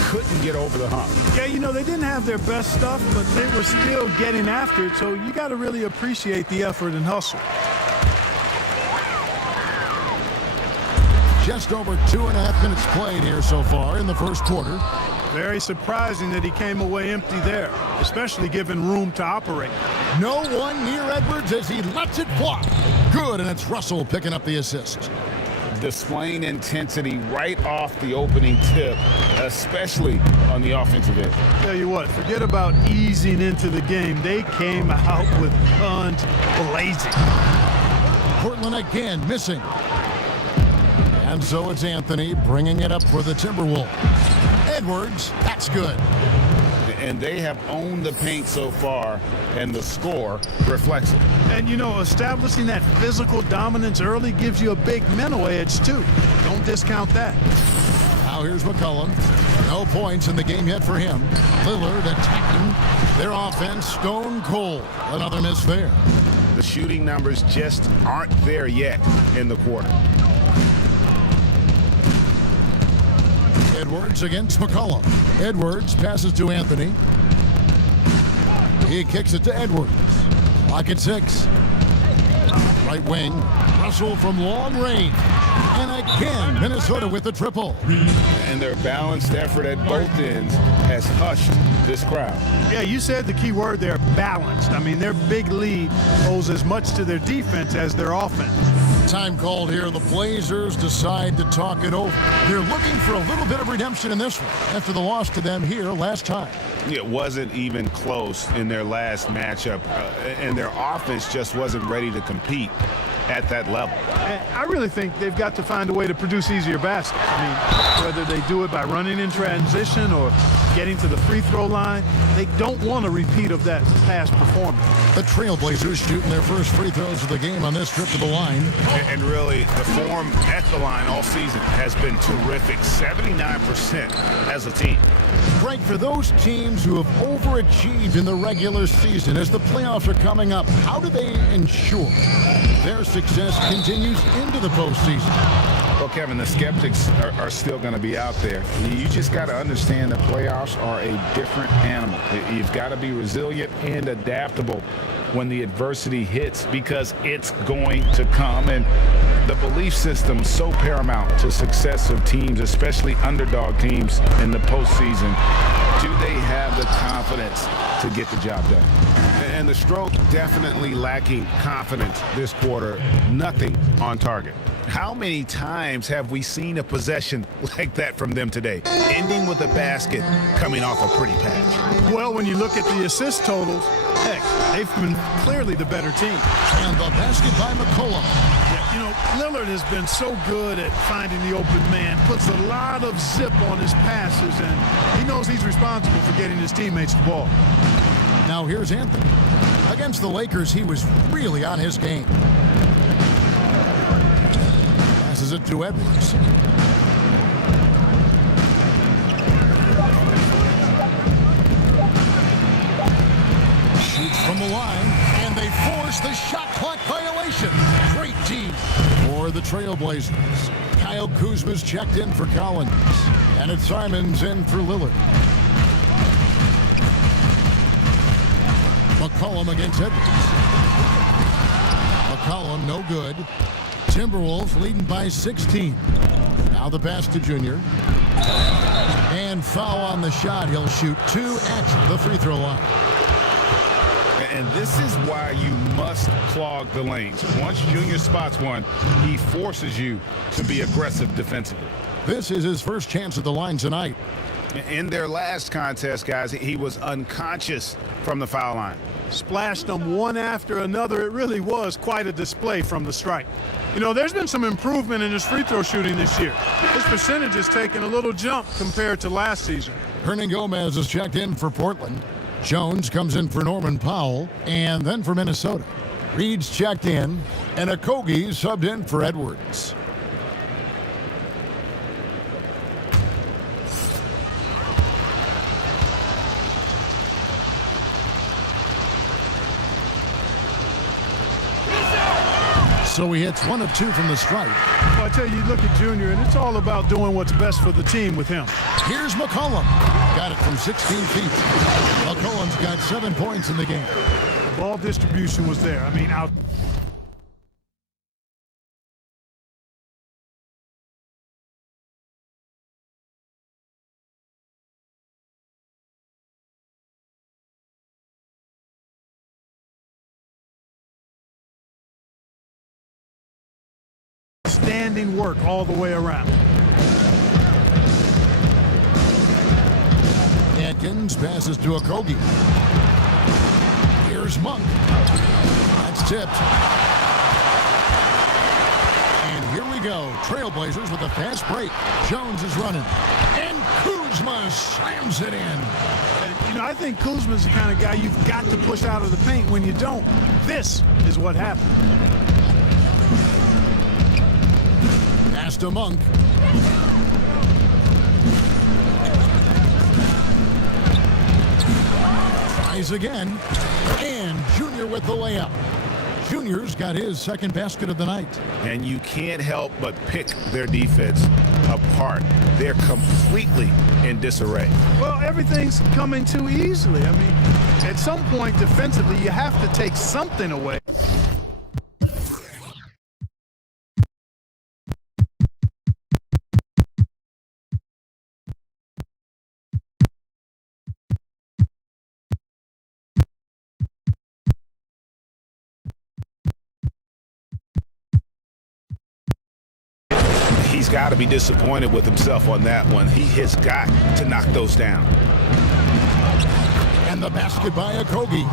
couldn't get over the hump. Yeah, you know, they didn't have their best stuff, but they were still getting after it. So you got to really appreciate the effort and hustle. Just over 2.5 minutes played here so far in the first quarter. Very surprising that he came away empty there, especially given room to operate. No one near Edwards as he lets it fly. Good, and it's Russell picking up the assist. Displaying intensity right off the opening tip, especially on the offensive end. Tell you what, forget about easing into the game. They came out with guns blazing. Portland again missing. And so it's Anthony bringing it up for the Timberwolves. Edwards, that's good. And they have owned the paint so far, and the score reflects it. And, you know, establishing that physical dominance early gives you a big mental edge, too. Don't discount that. Now here's McCollum. No points in the game yet for him. Lillard attacking their offense stone cold. Another miss there. The shooting numbers just aren't there yet in the quarter. Edwards against McCollum. Edwards passes to Anthony. He kicks it to Edwards. Lock at 6. Right wing. Russell from long range. And again, Minnesota with the triple. And their balanced effort at both ends has hushed this crowd. Yeah, you said the key word there, balanced. I mean, their big lead owes as much to their defense as their offense. Time called here. The Blazers decide to talk it over. They're looking for a little bit of redemption in this one after the loss to them here last time. It wasn't even close in their last matchup, and their offense just wasn't ready to compete at that level. And I really think they've got to find a way to produce easier baskets. I mean, whether they do it by running in transition or getting to the free throw line, they don't want a repeat of that past performance. The Trailblazers shooting their first free throws of the game on this trip to the line. And really, the form at the line all season has been terrific. 79% as a team. Frank, for those teams who have overachieved in the regular season, as the playoffs are coming up, how do they ensure their success continues into the postseason? Well, Kevin, the skeptics are still going to be out there. You just got to understand the playoffs are a different animal. You've got to be resilient and adaptable when the adversity hits, because it's going to come. And the belief system is so paramount to success of teams, especially underdog teams in the postseason. Do they have the confidence to get the job done? And the Stroke definitely lacking confidence this quarter. Nothing on target. How many times have we seen a possession like that from them today, ending with a basket coming off a pretty patch? Well, when you look at the assist totals, heck, they've been clearly the better team. And the basket by McCollum. Yeah, you know, Lillard has been so good at finding the open man, puts a lot of zip on his passes, and he knows he's responsible for getting his teammates the ball. Now here's Anthony. Against the Lakers, he was really on his game. Passes it to Edwards. Shoots from the line, and they force the shot clock violation. Great team for the Trailblazers. Kyle Kuzma's checked in for Collins, and it's Simmons in for Lillard. McCollum against Edwards. McCollum, no good. Timberwolves leading by 16. Now the pass to Junior. And foul on the shot. He'll shoot 2 at the free throw line. And this is why you must clog the lanes. Once Junior spots one, he forces you to be aggressive defensively. This is his first chance at the line tonight. In their last contest, guys, he was unconscious from the foul line. Splashed them one after another. It really was quite a display from the stripe. You know, there's been some improvement in his free throw shooting this year. His percentage has taken a little jump compared to last season. Hernan Gomez is checked in for Portland. Jones comes in for Norman Powell, and then for Minnesota. Reed's checked in, and Okogie subbed in for Edwards. So he hits 1 of 2 from the stripe. Well, I tell you, look at Junior, and it's all about doing what's best for the team with him. Here's McCollum. Got it from 16 feet. McCollum's got 7 points in the game. The ball distribution was there. I mean, out. Standing work all the way around. Atkins passes to Okogie. Here's Monk. That's tipped. And here we go. Trailblazers with a fast break. Jones is running. And Kuzma slams it in. You know, I think Kuzma's the kind of guy you've got to push out of the paint. When you don't, this is what happened. Pass to Monk. Tries again. And Junior with the layup. Junior's got his second basket of the night. And you can't help but pick their defense apart. They're completely in disarray. Well, everything's coming too easily. I mean, at some point defensively, you have to take something away. He's got to be disappointed with himself on that one. He has got to knock those down. And the basket by Okogie.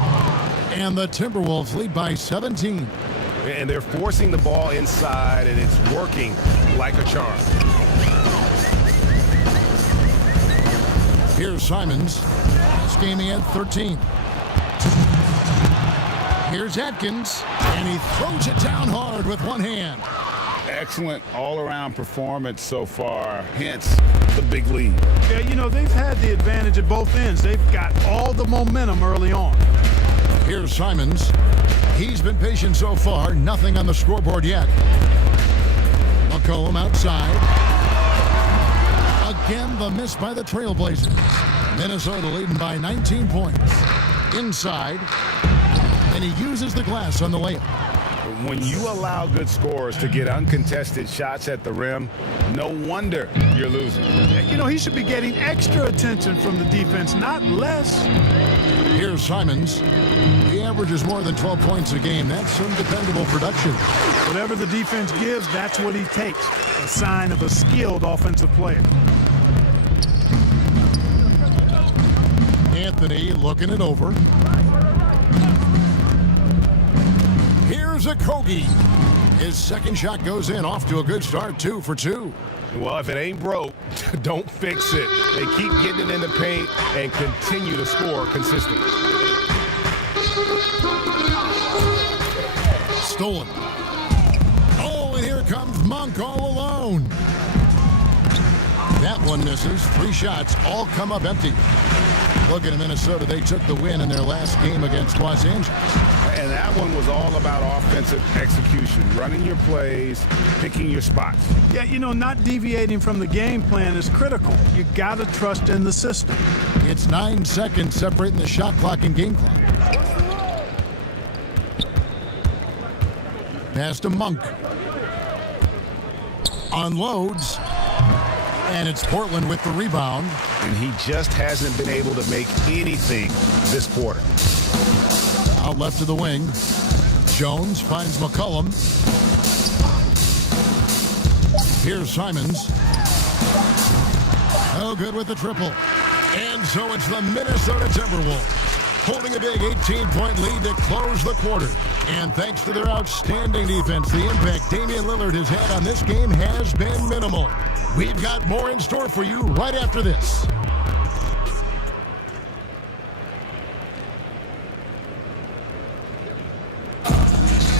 And the Timberwolves lead by 17. And they're forcing the ball inside, and it's working like a charm. Here's Simmons. This game he had 13. Here's Atkins. And he throws it down hard with one hand. Excellent all-around performance so far, hence the big lead. Yeah, you know, they've had the advantage at both ends. They've got all the momentum early on. Here's Simmons. He's been patient so far. Nothing on the scoreboard yet. McCollum outside. Again, the miss by the Trailblazers. Minnesota leading by 19 points. Inside. And he uses the glass on the layup. When you allow good scorers to get uncontested shots at the rim, no wonder you're losing. You know, he should be getting extra attention from the defense, not less. Here's Simmons. He averages more than 12 points a game. That's some dependable production. Whatever the defense gives, that's what he takes. A sign of a skilled offensive player. Anthony looking it over. Here's Okogie. His second shot goes in, off to a good start, 2 for 2. Well, if it ain't broke, don't fix it. They keep getting it in the paint and continue to score consistently. Stolen. Oh, and here comes Monk all alone. That one misses. 3 shots all come up empty. Looking at Minnesota, they took the win in their last game against Los Angeles. And that one was all about offensive execution, running your plays, picking your spots. Yeah, you know, not deviating from the game plan is critical. You got to trust in the system. It's 9 seconds separating the shot clock and game clock. Pass to Monk. Unloads. And it's Portland with the rebound. And he just hasn't been able to make anything this quarter. Out left to the wing. Jones finds McCollum. Here's Simmons. Oh, good with the triple. And so it's the Minnesota Timberwolves holding a big 18-point lead to close the quarter. And thanks to their outstanding defense, the impact Damian Lillard has had on this game has been minimal. We've got more in store for you right after this.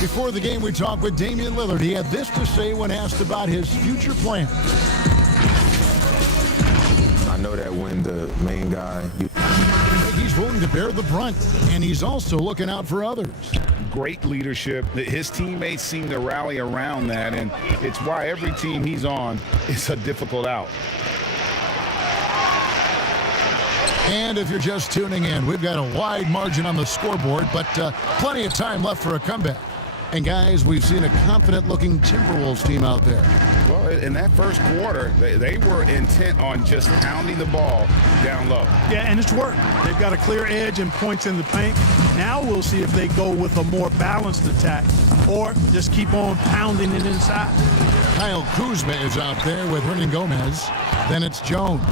Before the game, we talked with Damian Lillard. He had this to say when asked about his future plans. I know that when the main guy... He's willing to bear the brunt, and he's also looking out for others. Great leadership. His teammates seem to rally around that, and it's why every team he's on is a difficult out. And if you're just tuning in, we've got a wide margin on the scoreboard, but plenty of time left for a comeback. And guys, we've seen a confident-looking Timberwolves team out there. Well, in that first quarter, they were intent on just pounding the ball down low. Yeah, and it's worked. They've got a clear edge and points in the paint. Now we'll see if they go with a more balanced attack or just keep on pounding it inside. Kyle Kuzma is out there with Hernan Gomez. Then it's Jones.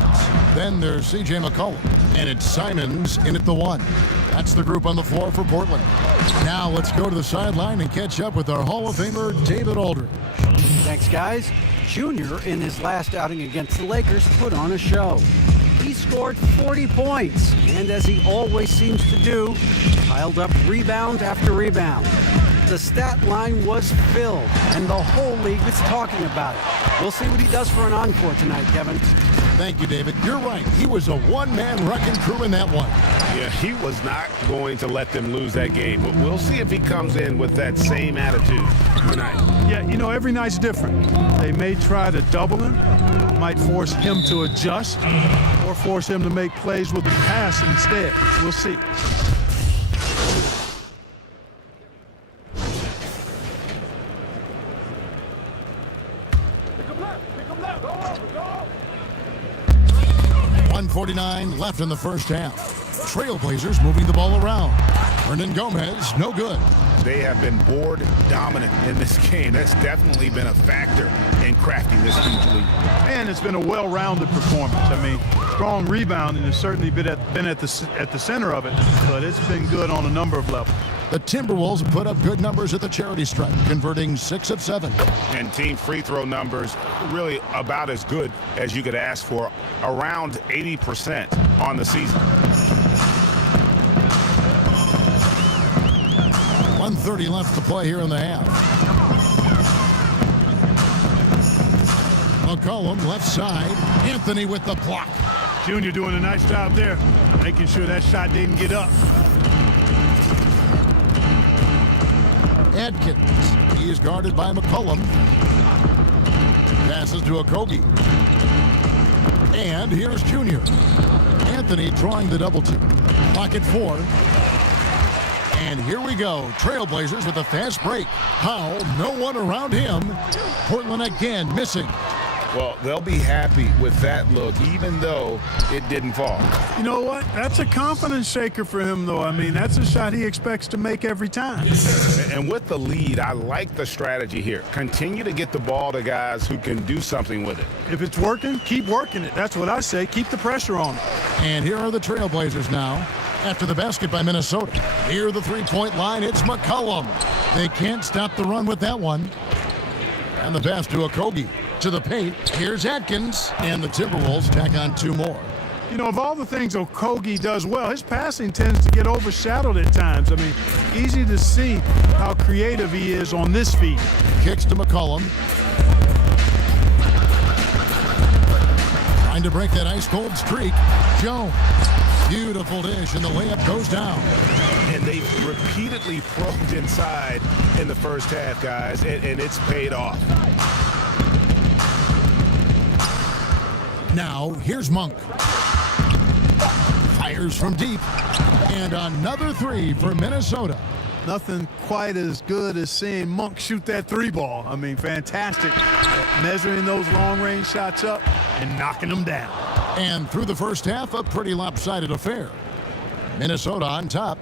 Then there's C.J. McCollum. And it's Simmons in at the one. That's the group on the floor for Portland. Now let's go to the sideline and catch up with our Hall of Famer, David Aldridge. Thanks, guys. Junior, in his last outing against the Lakers, put on a show. He scored 40 points, and as he always seems to do, piled up rebound after rebound. The stat line was filled, and the whole league was talking about it. We'll see what he does for an encore tonight, Kevin. Thank you, David. You're right. He was a one-man wrecking crew in that one. Yeah, he was not going to let them lose that game. But we'll see if he comes in with that same attitude tonight. Yeah, you know, every night's different. They may try to double him, might force him to adjust, or force him to make plays with the pass instead. We'll see. .49 left in the first half. Trailblazers moving the ball around. Hernan Gomez, no good. They have been board dominant in this game. That's definitely been a factor in crafting this huge lead. And it's been a well-rounded performance. I mean, strong rebounding has certainly been at the center of it, but it's been good on a number of levels. The Timberwolves put up good numbers at the charity stripe, converting 6 of 7. And team free throw numbers really about as good as you could ask for, around 80% on the season. 1:30 left to play here in the half. McCollum left side. Anthony with the block. Junior doing a nice job there, making sure that shot didn't get up. Adkins. He is guarded by McCollum. Passes to Oakley. And here's Junior. Anthony drawing the double team. Pocket 4. And here we go. Trailblazers with a fast break. Powell, no one around him. Portland again missing. Well, they'll be happy with that look, even though it didn't fall. You know what? That's a confidence shaker for him, though. I mean, that's a shot he expects to make every time. And with the lead, I like the strategy here. Continue to get the ball to guys who can do something with it. If it's working, keep working it. That's what I say. Keep the pressure on it. And here are the Trailblazers now. After the basket by Minnesota. Near the three-point line, it's McCollum. They can't stop the run with that one. And the pass to Okogie. To the paint, here's Atkins, and the Timberwolves tack on 2 more. You know, of all the things Okogie does well, his passing tends to get overshadowed at times. I mean, easy to see how creative he is on this feed. Kicks to McCollum. Trying to break that ice-cold streak. Jones. Beautiful dish, and the layup goes down. And they've repeatedly probed inside in the first half, guys, and it's paid off. Now, here's Monk. Fires from deep. And another 3 for Minnesota. Nothing quite as good as seeing Monk shoot that three ball. I mean, fantastic at measuring those long-range shots up and knocking them down. And through the first half, a pretty lopsided affair. Minnesota on top.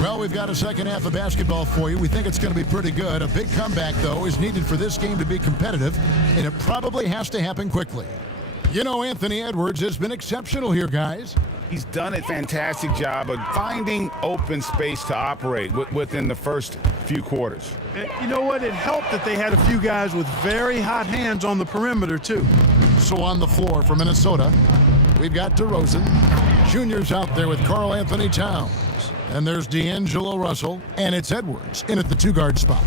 Well, we've got a second half of basketball for you. We think it's going to be pretty good. A big comeback, though, is needed for this game to be competitive, and it probably has to happen quickly. You know, Anthony Edwards has been exceptional here, guys. He's done a fantastic job of finding open space to operate within the first few quarters. And you know what? It helped that they had a few guys with very hot hands on the perimeter, too. So on the floor for Minnesota, we've got DeRozan. Junior's out there with Karl Anthony Towns. And there's D'Angelo Russell, and it's Edwards in at the two-guard spot.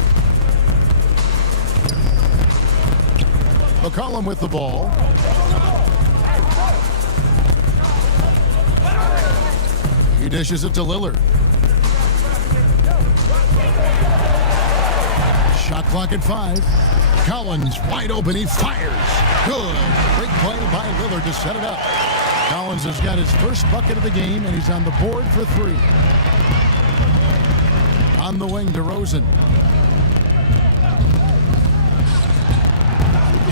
McCollum with the ball. He dishes it to Lillard. Shot clock at 5. Collins wide open. He fires. Good. Big play by Lillard to set it up. Collins has got his first bucket of the game, and he's on the board for 3. On the wing, DeRozan.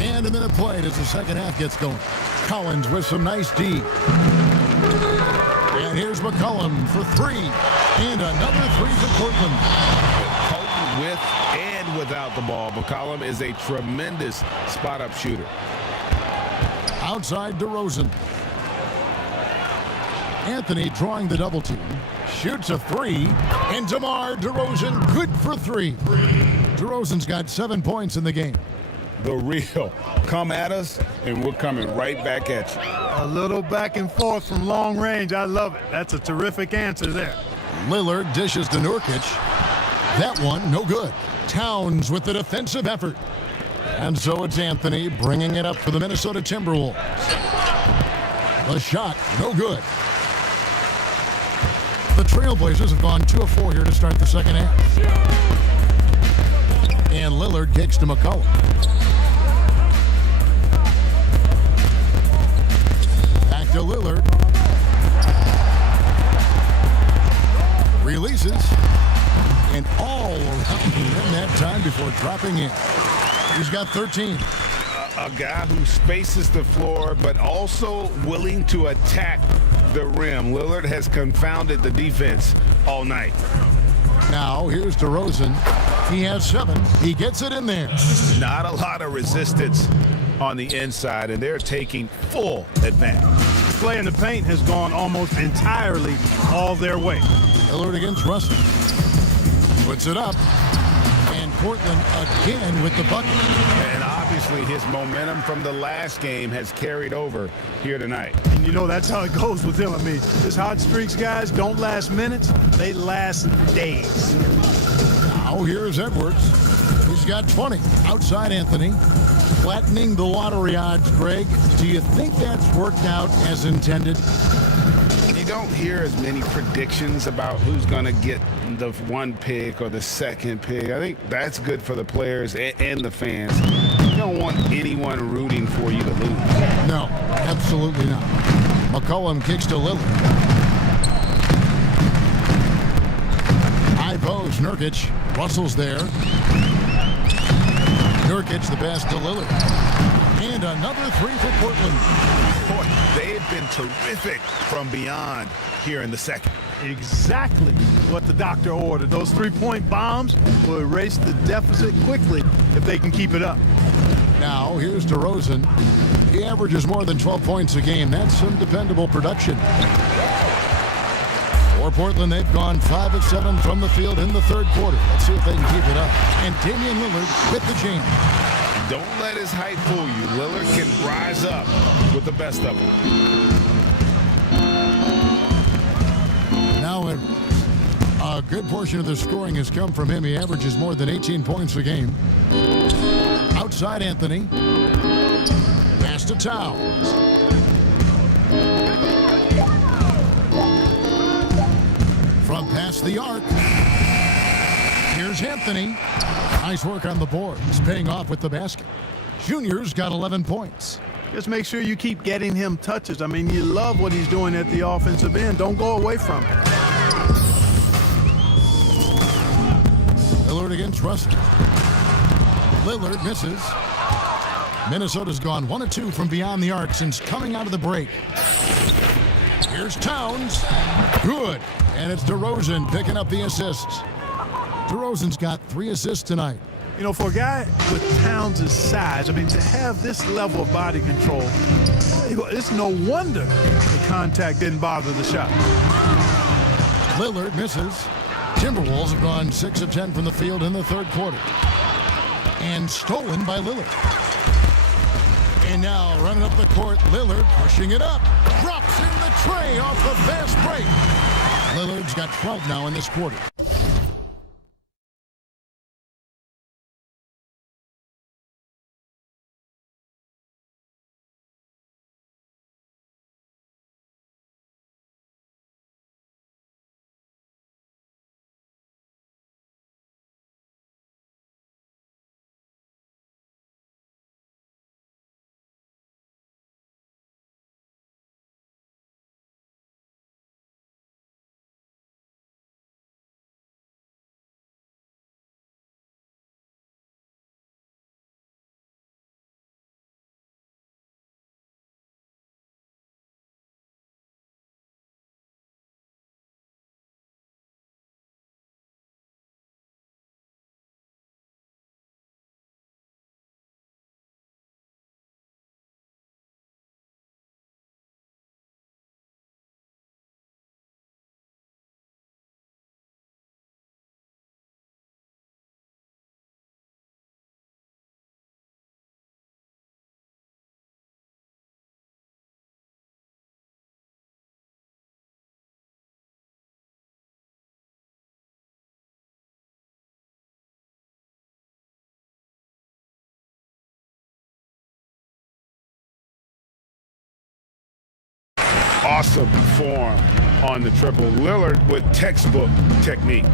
And a minute played as the second half gets going. Collins with some nice D. And here's McCollum for 3. And another 3 for Portland. Potent with and without the ball, McCollum is a tremendous spot-up shooter. Outside DeRozan. Anthony drawing the double team. Shoots a 3. And DeMar DeRozan good for 3. DeRozan's got 7 points in the game. The real. Come at us, and we're coming right back at you. A little back and forth from long range. I love it. That's a terrific answer there. Lillard dishes to Nurkic. That one, no good. Towns with the defensive effort. And so it's Anthony bringing it up for the Minnesota Timberwolves. The shot, no good. The Trailblazers have gone 2 of 4 here to start the second half. And Lillard kicks to McCollum. Back to Lillard. Releases. And all around the rim that time before dropping in. He's got 13. A guy who spaces the floor, but also willing to attack the rim. Lillard has confounded the defense all night. Now, here's DeRozan. He has 7. He gets it in there. Not a lot of resistance on the inside, and they're taking full advantage. The play in the paint has gone almost entirely all their way. Lillard against Russell. Puts it up. And Portland again with the bucket. And obviously his momentum from the last game has carried over here tonight. And you know, that's how it goes with him. I mean, his hot streaks, guys, don't last minutes. They last days. Now here's Edwards. He's got 20. Outside Anthony. Flattening the lottery odds, Greg. Do you think that's worked out as intended? You don't hear as many predictions about who's going to get the 1 pick or the 2nd pick. I think that's good for the players and the fans. You don't want anyone rooting for you to lose. No, absolutely not. McCollum kicks to Lillard. High post, Nurkic. Russell's there. Nurkic the pass to Lillard. And another 3 for Portland. Boy, they've been terrific from beyond here in the second. Exactly what the doctor ordered. Those 3-point bombs will erase the deficit quickly if they can keep it up. Now, here's DeRozan. He averages more than 12 points a game. That's some dependable production. For Portland, they've gone 5 of 7 from the field in the third quarter. Let's see if they can keep it up. And Damian Lillard with the jam. Don't let his height fool you. Lillard can rise up with the best of them. Now, a good portion of the scoring has come from him. He averages more than 18 points a game. Outside Anthony. Pass to Towns. From past the arc. Here's Anthony. Nice work on the boards, paying off with the basket. Junior's got 11 points. Just make sure you keep getting him touches. I mean, you love what he's doing at the offensive end. Don't go away from it. Lillard against Russell. Lillard misses. Minnesota's gone 1 of 2 from beyond the arc since coming out of the break. Here's Towns. Good. And it's DeRozan picking up the assists. DeRozan's got 3 assists tonight. You know, for a guy with Towns' size, I mean, to have this level of body control, it's no wonder the contact didn't bother the shot. Lillard misses. Timberwolves have gone 6 of 10 from the field in the third quarter. And stolen by Lillard. And now running up the court, Lillard pushing it up. Drops in the tray off the fast break. Lillard's got 12 now in this quarter. Awesome form on the triple. Lillard with textbook technique.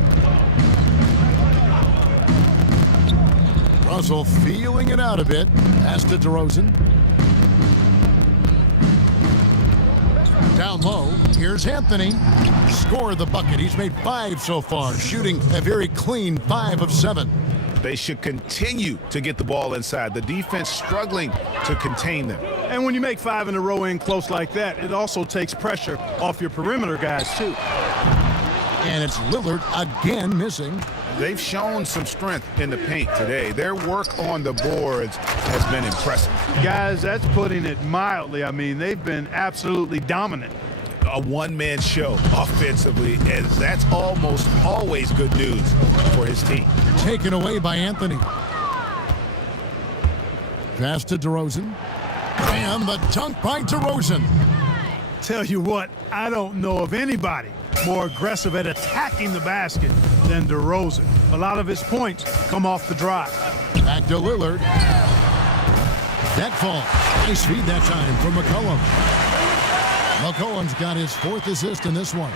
Russell feeling it out a bit. Pass to DeRozan. Down low, here's Anthony. Scored the bucket. He's made 5 so far, shooting a very clean 5 of 7. They should continue to get the ball inside. The defense struggling to contain them. And when you make 5 in a row in close like that, it also takes pressure off your perimeter guys, too. And it's Lillard again missing. They've shown some strength in the paint today. Their work on the boards has been impressive. Guys, that's putting it mildly. I mean, they've been absolutely dominant. A one-man show offensively, and that's almost always good news for his team. Taken away by Anthony. Pass to DeRozan. And the dunk by DeRozan. Tell you what, I don't know of anybody more aggressive at attacking the basket than DeRozan. A lot of his points come off the drive. Back to Lillard. That fall. Nice feed that time from McCollum. McCollum's got his 4th assist in this one.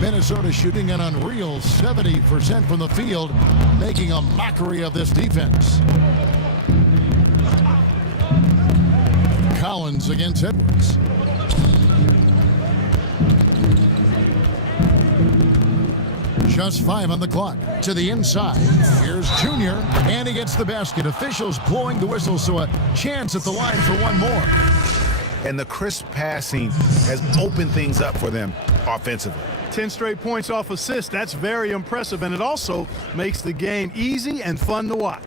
Minnesota shooting an unreal 70% from the field, making a mockery of this defense. Collins against Edwards. Just 5 on the clock. To the inside. Here's Junior, and he gets the basket. Officials blowing the whistle, so a chance at the line for one more. And the crisp passing has opened things up for them offensively. 10 straight points off assists. That's very impressive, and it also makes the game easy and fun to watch.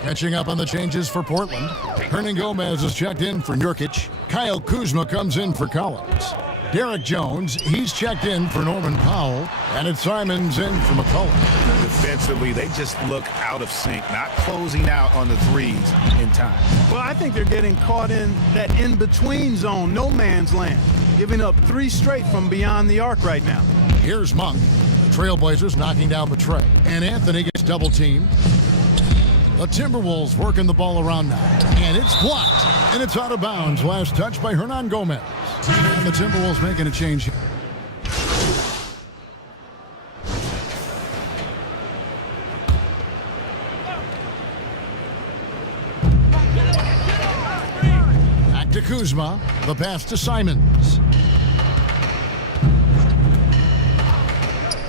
Catching up on the changes for Portland. Hernan Gomez is checked in for Nurkic. Kyle Kuzma comes in for Collins. Derek Jones, he's checked in for Norman Powell. And it's Simmons in for McCollum. Defensively, they just look out of sync, not closing out on the threes in time. Well, I think they're getting caught in that in-between zone, no man's land, giving up 3 straight from beyond the arc right now. Here's Monk. Trailblazers knocking down the tray. And Anthony gets double-teamed. The Timberwolves working the ball around now. And it's blocked. And it's out of bounds. Last touch by Hernan Gomez. And the Timberwolves making a change. Kuzma. The pass to Simmons.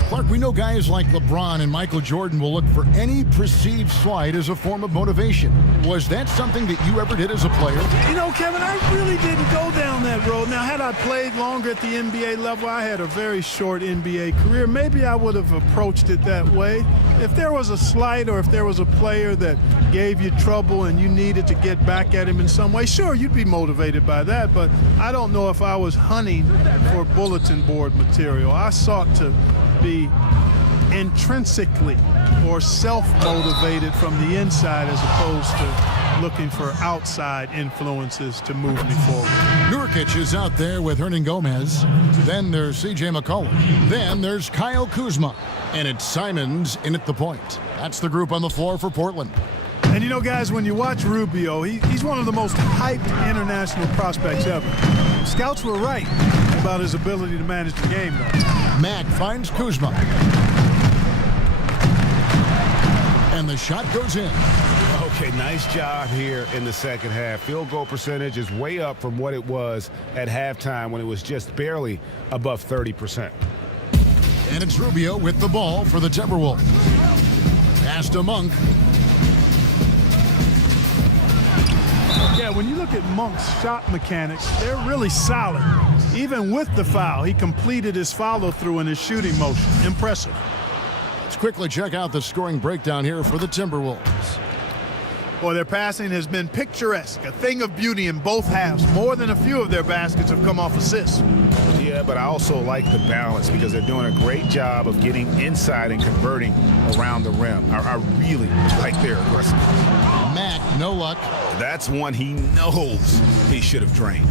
Clark, we know guys like LeBron and Michael Jordan will look for any perceived slight as a form of motivation. Was that something that you ever did as a player? You know, Kevin, I really didn't go down that road. Now, had I played longer at the NBA level, I had a very short NBA career, maybe I would have approached it that way. If there was a slight or if there was a player that gave you trouble and you needed to get back at him in some way, sure, you'd be motivated by that, but I don't know if I was hunting for bulletin board material. I sought to be intrinsically or self-motivated from the inside as opposed to looking for outside influences to move me forward. Nurkic is out there with Hernan Gomez. Then there's C.J. McCollum. Then there's Kyle Kuzma. And it's Simmons in at the point. That's the group on the floor for Portland. And you know, guys, when you watch Rubio, he's one of the most hyped international prospects ever. Scouts were right about his ability to manage the game, though. Mack finds Kuzma. And the shot goes in. Okay, nice job here in the second half. Field goal percentage is way up from what it was at halftime when it was just barely above 30%. And it's Rubio with the ball for the Timberwolves. Pass to Monk. Yeah, when you look at Monk's shot mechanics, they're really solid. Even with the foul, he completed his follow-through in his shooting motion. Impressive. Let's quickly check out the scoring breakdown here for the Timberwolves. Boy, their passing has been picturesque, a thing of beauty in both halves. More than a few of their baskets have come off assists. Yeah, but I also like the balance because they're doing a great job of getting inside and converting around the rim. I really like their aggressiveness. Mack, no luck. That's one he knows he should have drained.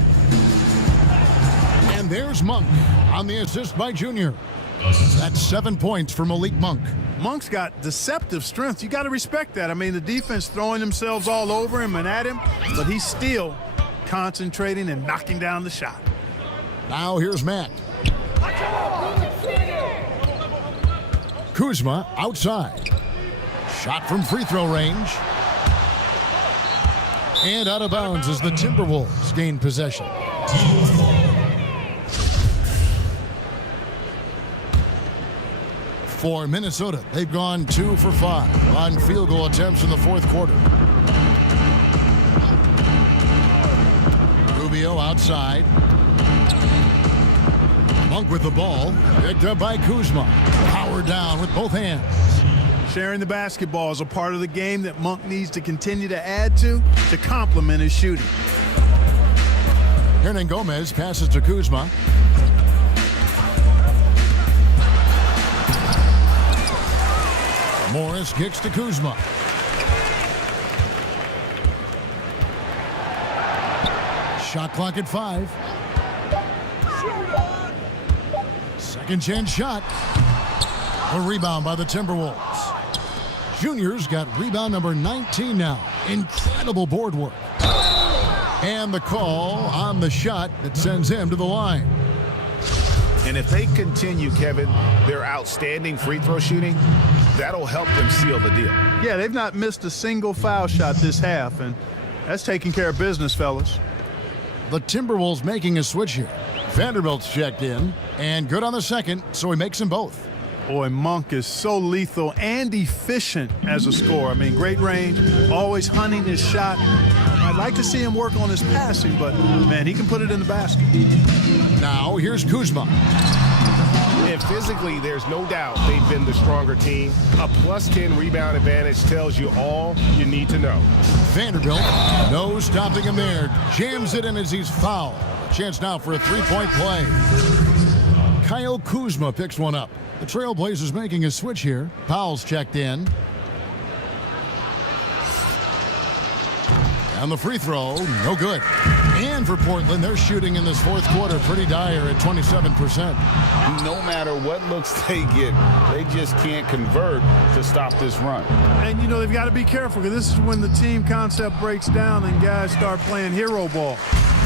And there's Monk on the assist by Junior. That's 7 points for Malik Monk. Monk's got deceptive strength. You got to respect that. I mean, the defense throwing themselves all over him and at him, but he's still concentrating and knocking down the shot. Now here's Matt. Kuzma outside. Shot from free throw range. And out of bounds as the Timberwolves gain possession. For Minnesota, they've gone 2 for 5 on field goal attempts in the fourth quarter. Rubio outside. Monk with the ball, picked up by Kuzma. Powered down with both hands. Sharing the basketball is a part of the game that Monk needs to continue to add to complement his shooting. Hernan Gomez passes to Kuzma. Morris kicks to Kuzma. Shot clock at 5. Second chance shot. A rebound by the Timberwolves. Junior's got rebound number 19 now. Incredible board work. And the call on the shot that sends him to the line. And if they continue, Kevin, their outstanding free throw shooting, that'll help them seal the deal. Yeah, they've not missed a single foul shot this half, and that's taking care of business, fellas. The Timberwolves making a switch here. Vanderbilt's checked in, and good on the second, so he makes them both. Boy, Monk is so lethal and efficient as a scorer. I mean, great range, always hunting his shot. I'd like to see him work on his passing, but, man, he can put it in the basket. Now, here's Kuzma. And physically, there's no doubt they've been the stronger team. A +10 rebound advantage tells you all you need to know. Vanderbilt, no stopping him there. Jams it in as he's fouled. Chance now for a three-point play. Kyle Kuzma picks one up. The Trailblazers making a switch here. Powell's checked in. And the free throw, no good. And for Portland, they're shooting in this fourth quarter pretty dire at 27%. No matter what looks they get, they just can't convert to stop this run. And, you know, they've got to be careful because this is when the team concept breaks down and guys start playing hero ball.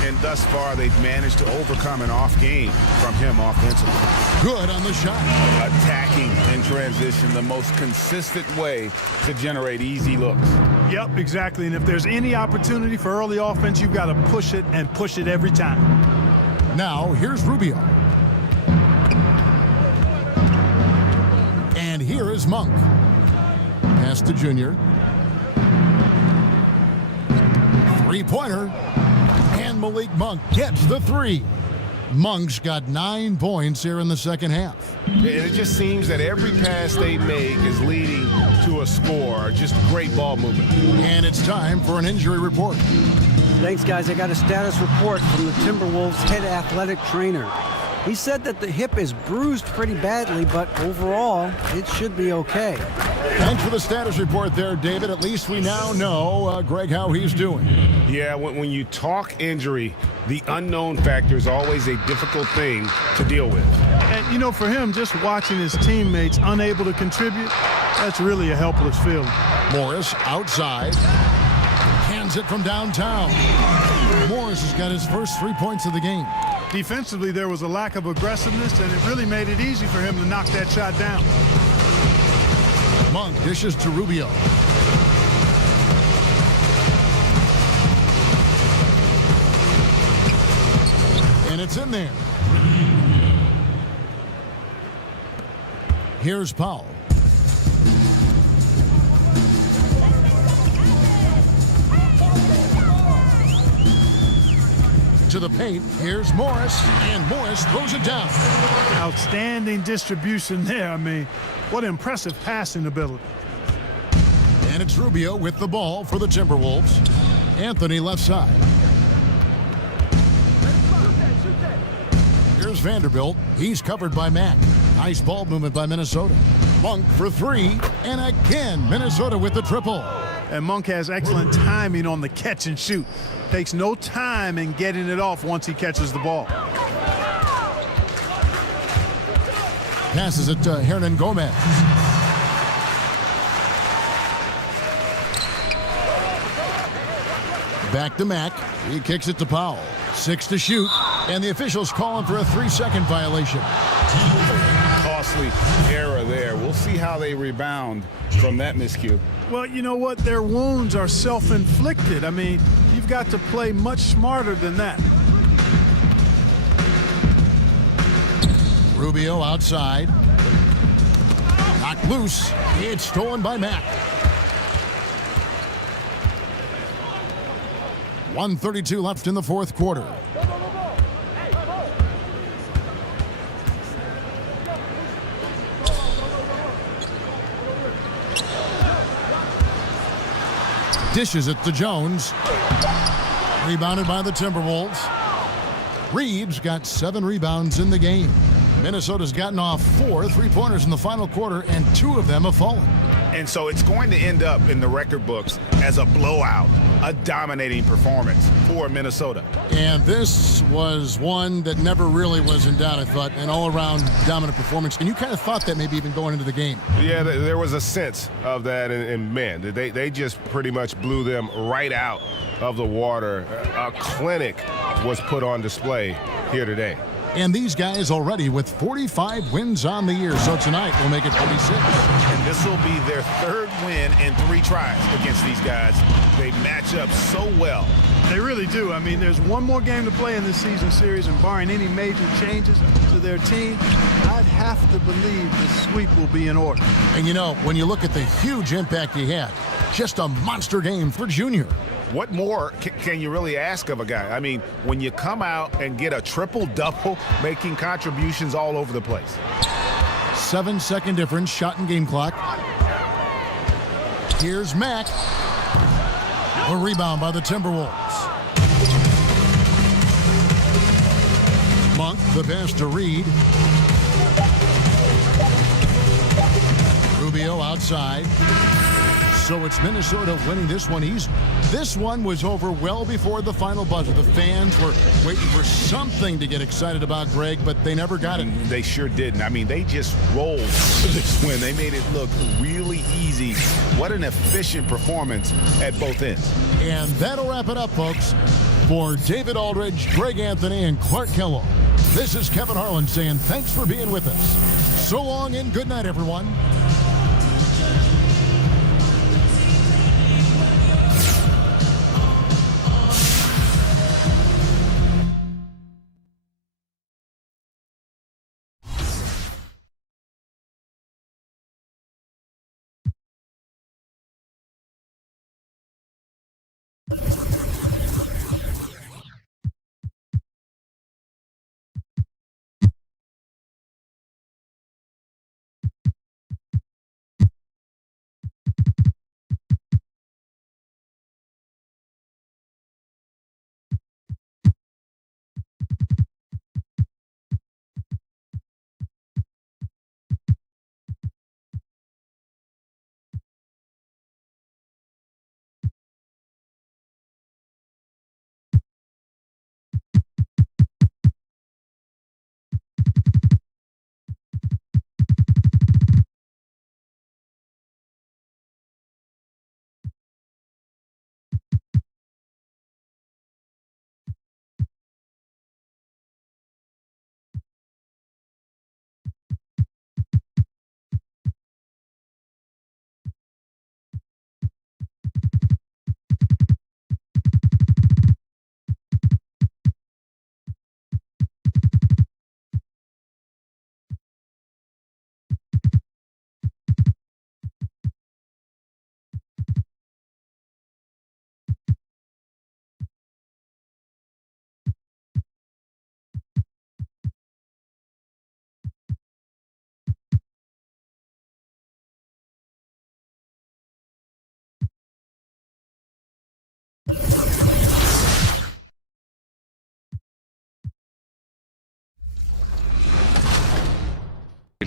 And thus far, they've managed to overcome an off game from him offensively. Good on the shot. Attacking in transition, the most consistent way to generate easy looks. Yep, exactly. And if there's any opportunity for early offense, you've got to push it and push it every time. Now, here's Rubio. And here is Monk. Pass to Junior. Three-pointer. And Malik Monk gets the three. Monk's got 9 points here in the second half. And it just seems that every pass they make is leading to a score. Just great ball movement. And it's time for an injury report. Thanks, guys. I got a status report from the Timberwolves head athletic trainer. He said that the hip is bruised pretty badly, but overall, it should be okay. Thanks for the status report there, David. At least we now know, Greg, how he's doing. Yeah, when you talk injury, the unknown factor is always a difficult thing to deal with. And, you know, for him, just watching his teammates unable to contribute, that's really a helpless feeling. Morris outside. Hands it from downtown. Morris has got his first 3 points of the game. Defensively, there was a lack of aggressiveness, and it really made it easy for him to knock that shot down. Monk dishes to Rubio. And it's in there. Here's Powell. To the paint. Here's Morris, and Morris throws it down. Outstanding distribution there. I mean, what impressive passing ability. And it's Rubio with the ball for the Timberwolves. Anthony left side. Here's Vanderbilt. He's covered by Mack. Nice ball movement by Minnesota. Monk for three, and again, Minnesota with the triple. And Monk has excellent timing on the catch and shoot. Takes no time in getting it off once he catches the ball. Passes it to Hernan Gomez. Back to Mack. He kicks it to Powell. 6 to shoot, and the officials calling for a 3-second violation. Costly error there. We'll see how they rebound from that miscue. Well, you know what? Their wounds are self-inflicted. I mean, you've got to play much smarter than that. Rubio outside. Knocked loose. It's stolen by Mack. 1:32 left in the fourth quarter. Dishes it to Jones. Rebounded by the Timberwolves. Reeves got 7 rebounds in the game. Minnesota's gotten off 4 3-pointers in the final quarter, and 2 of them have fallen. And so it's going to end up in the record books as a blowout, a dominating performance for Minnesota. And this was one that never really was in doubt, I thought, an all-around dominant performance. And you kind of thought that maybe even going into the game. Yeah, there was a sense of that, and man, they just pretty much blew them right out of the water. A clinic was put on display here today. And these guys already with 45 wins on the year, so tonight will make it 46. And this will be their 3rd win in 3 tries against these guys. They match up so well. They really do. I mean, there's one more game to play in this season series, and barring any major changes to their team, I'd have to believe the sweep will be in order. And you know, when you look at the huge impact he had, just a monster game for Junior. What more can you really ask of a guy? I mean, when you come out and get a triple-double, making contributions all over the place. 7-second difference, shot and game clock. Here's Mack. A rebound by the Timberwolves. Monk, the pass to Reed. Rubio outside. So it's Minnesota winning this one. This one was over well before the final buzzer. The fans were waiting for something to get excited about, Greg, but they never got it. They sure didn't. I mean, they just rolled this win. They made it look really easy. What an efficient performance at both ends. And that'll wrap it up, folks. For David Aldridge, Greg Anthony, and Clark Kellogg, this is Kevin Harlan saying thanks for being with us. So long and good night, everyone.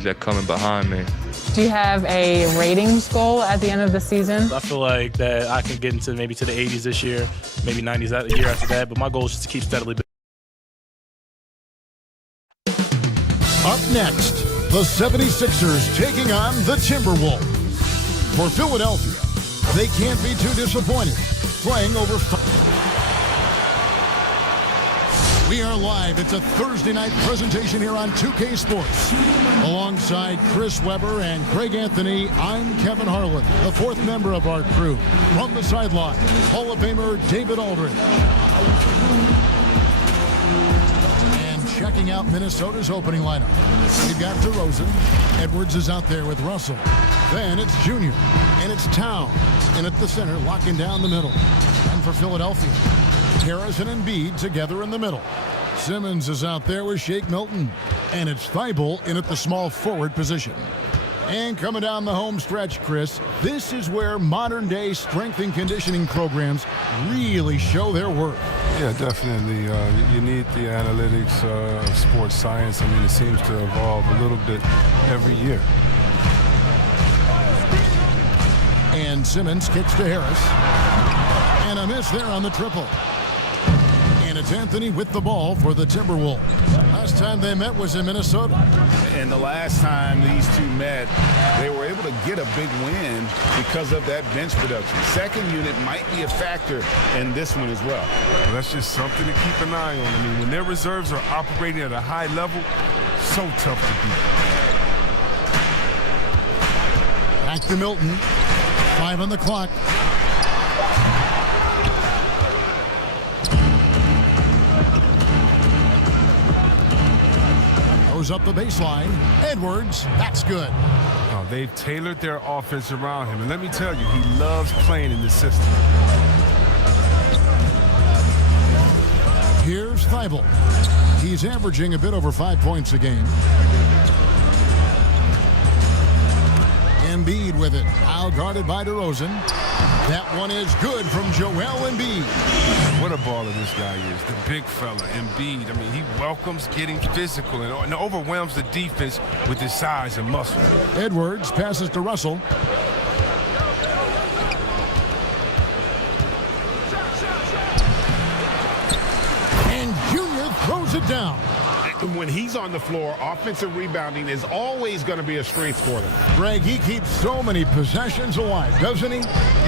That coming behind me. Do you have a ratings goal at the end of the season? I feel like that I can get into maybe to the 80s this year, maybe 90s that year after that, but my goal is just to keep steadily building. Up next, the 76ers taking on the Timberwolves. For Philadelphia, they can't be too disappointed, playing over 5. We are live. It's a Thursday night presentation here on 2K Sports. Alongside Chris Webber and Greg Anthony, I'm Kevin Harlan, the fourth member of our crew. From the sideline, Hall of Famer David Aldridge. And checking out Minnesota's opening lineup, we've got DeRozan. Edwards is out there with Russell. Then it's Junior, and it's Towns. And at the center, locking down the middle. And for Philadelphia, Harris and Embiid together in the middle. Simmons is out there with Shake Milton. And it's Thibault in at the small forward position. And coming down the home stretch, Chris, this is where modern-day strength and conditioning programs really show their worth. Yeah, definitely. You need the analytics of sports science. I mean, it seems to evolve a little bit every year. And Simmons kicks to Harris. And a miss there on the triple. And it's Anthony with the ball for the Timberwolves. Last time they met was in Minnesota. And the last time these two met, they were able to get a big win because of that bench production. Second unit might be a factor in this one as well. Well, that's just something to keep an eye on. I mean, when their reserves are operating at a high level, so tough to beat. Back to Milton. 5 on the clock. Goes up the baseline. Edwards, that's good. Oh, they've tailored their offense around him. And let me tell you, he loves playing in this system. Here's Thibault. He's averaging a bit over 5 points a game. Embiid with it. Now guarded by DeRozan. That one is good from Joel Embiid. What a baller this guy is. The big fella, Embiid. I mean, he welcomes getting physical and overwhelms the defense with his size and muscle. Edwards passes to Russell. And Junior throws it down. When he's on the floor, offensive rebounding is always going to be a strength for them. Greg, he keeps so many possessions alive, doesn't he?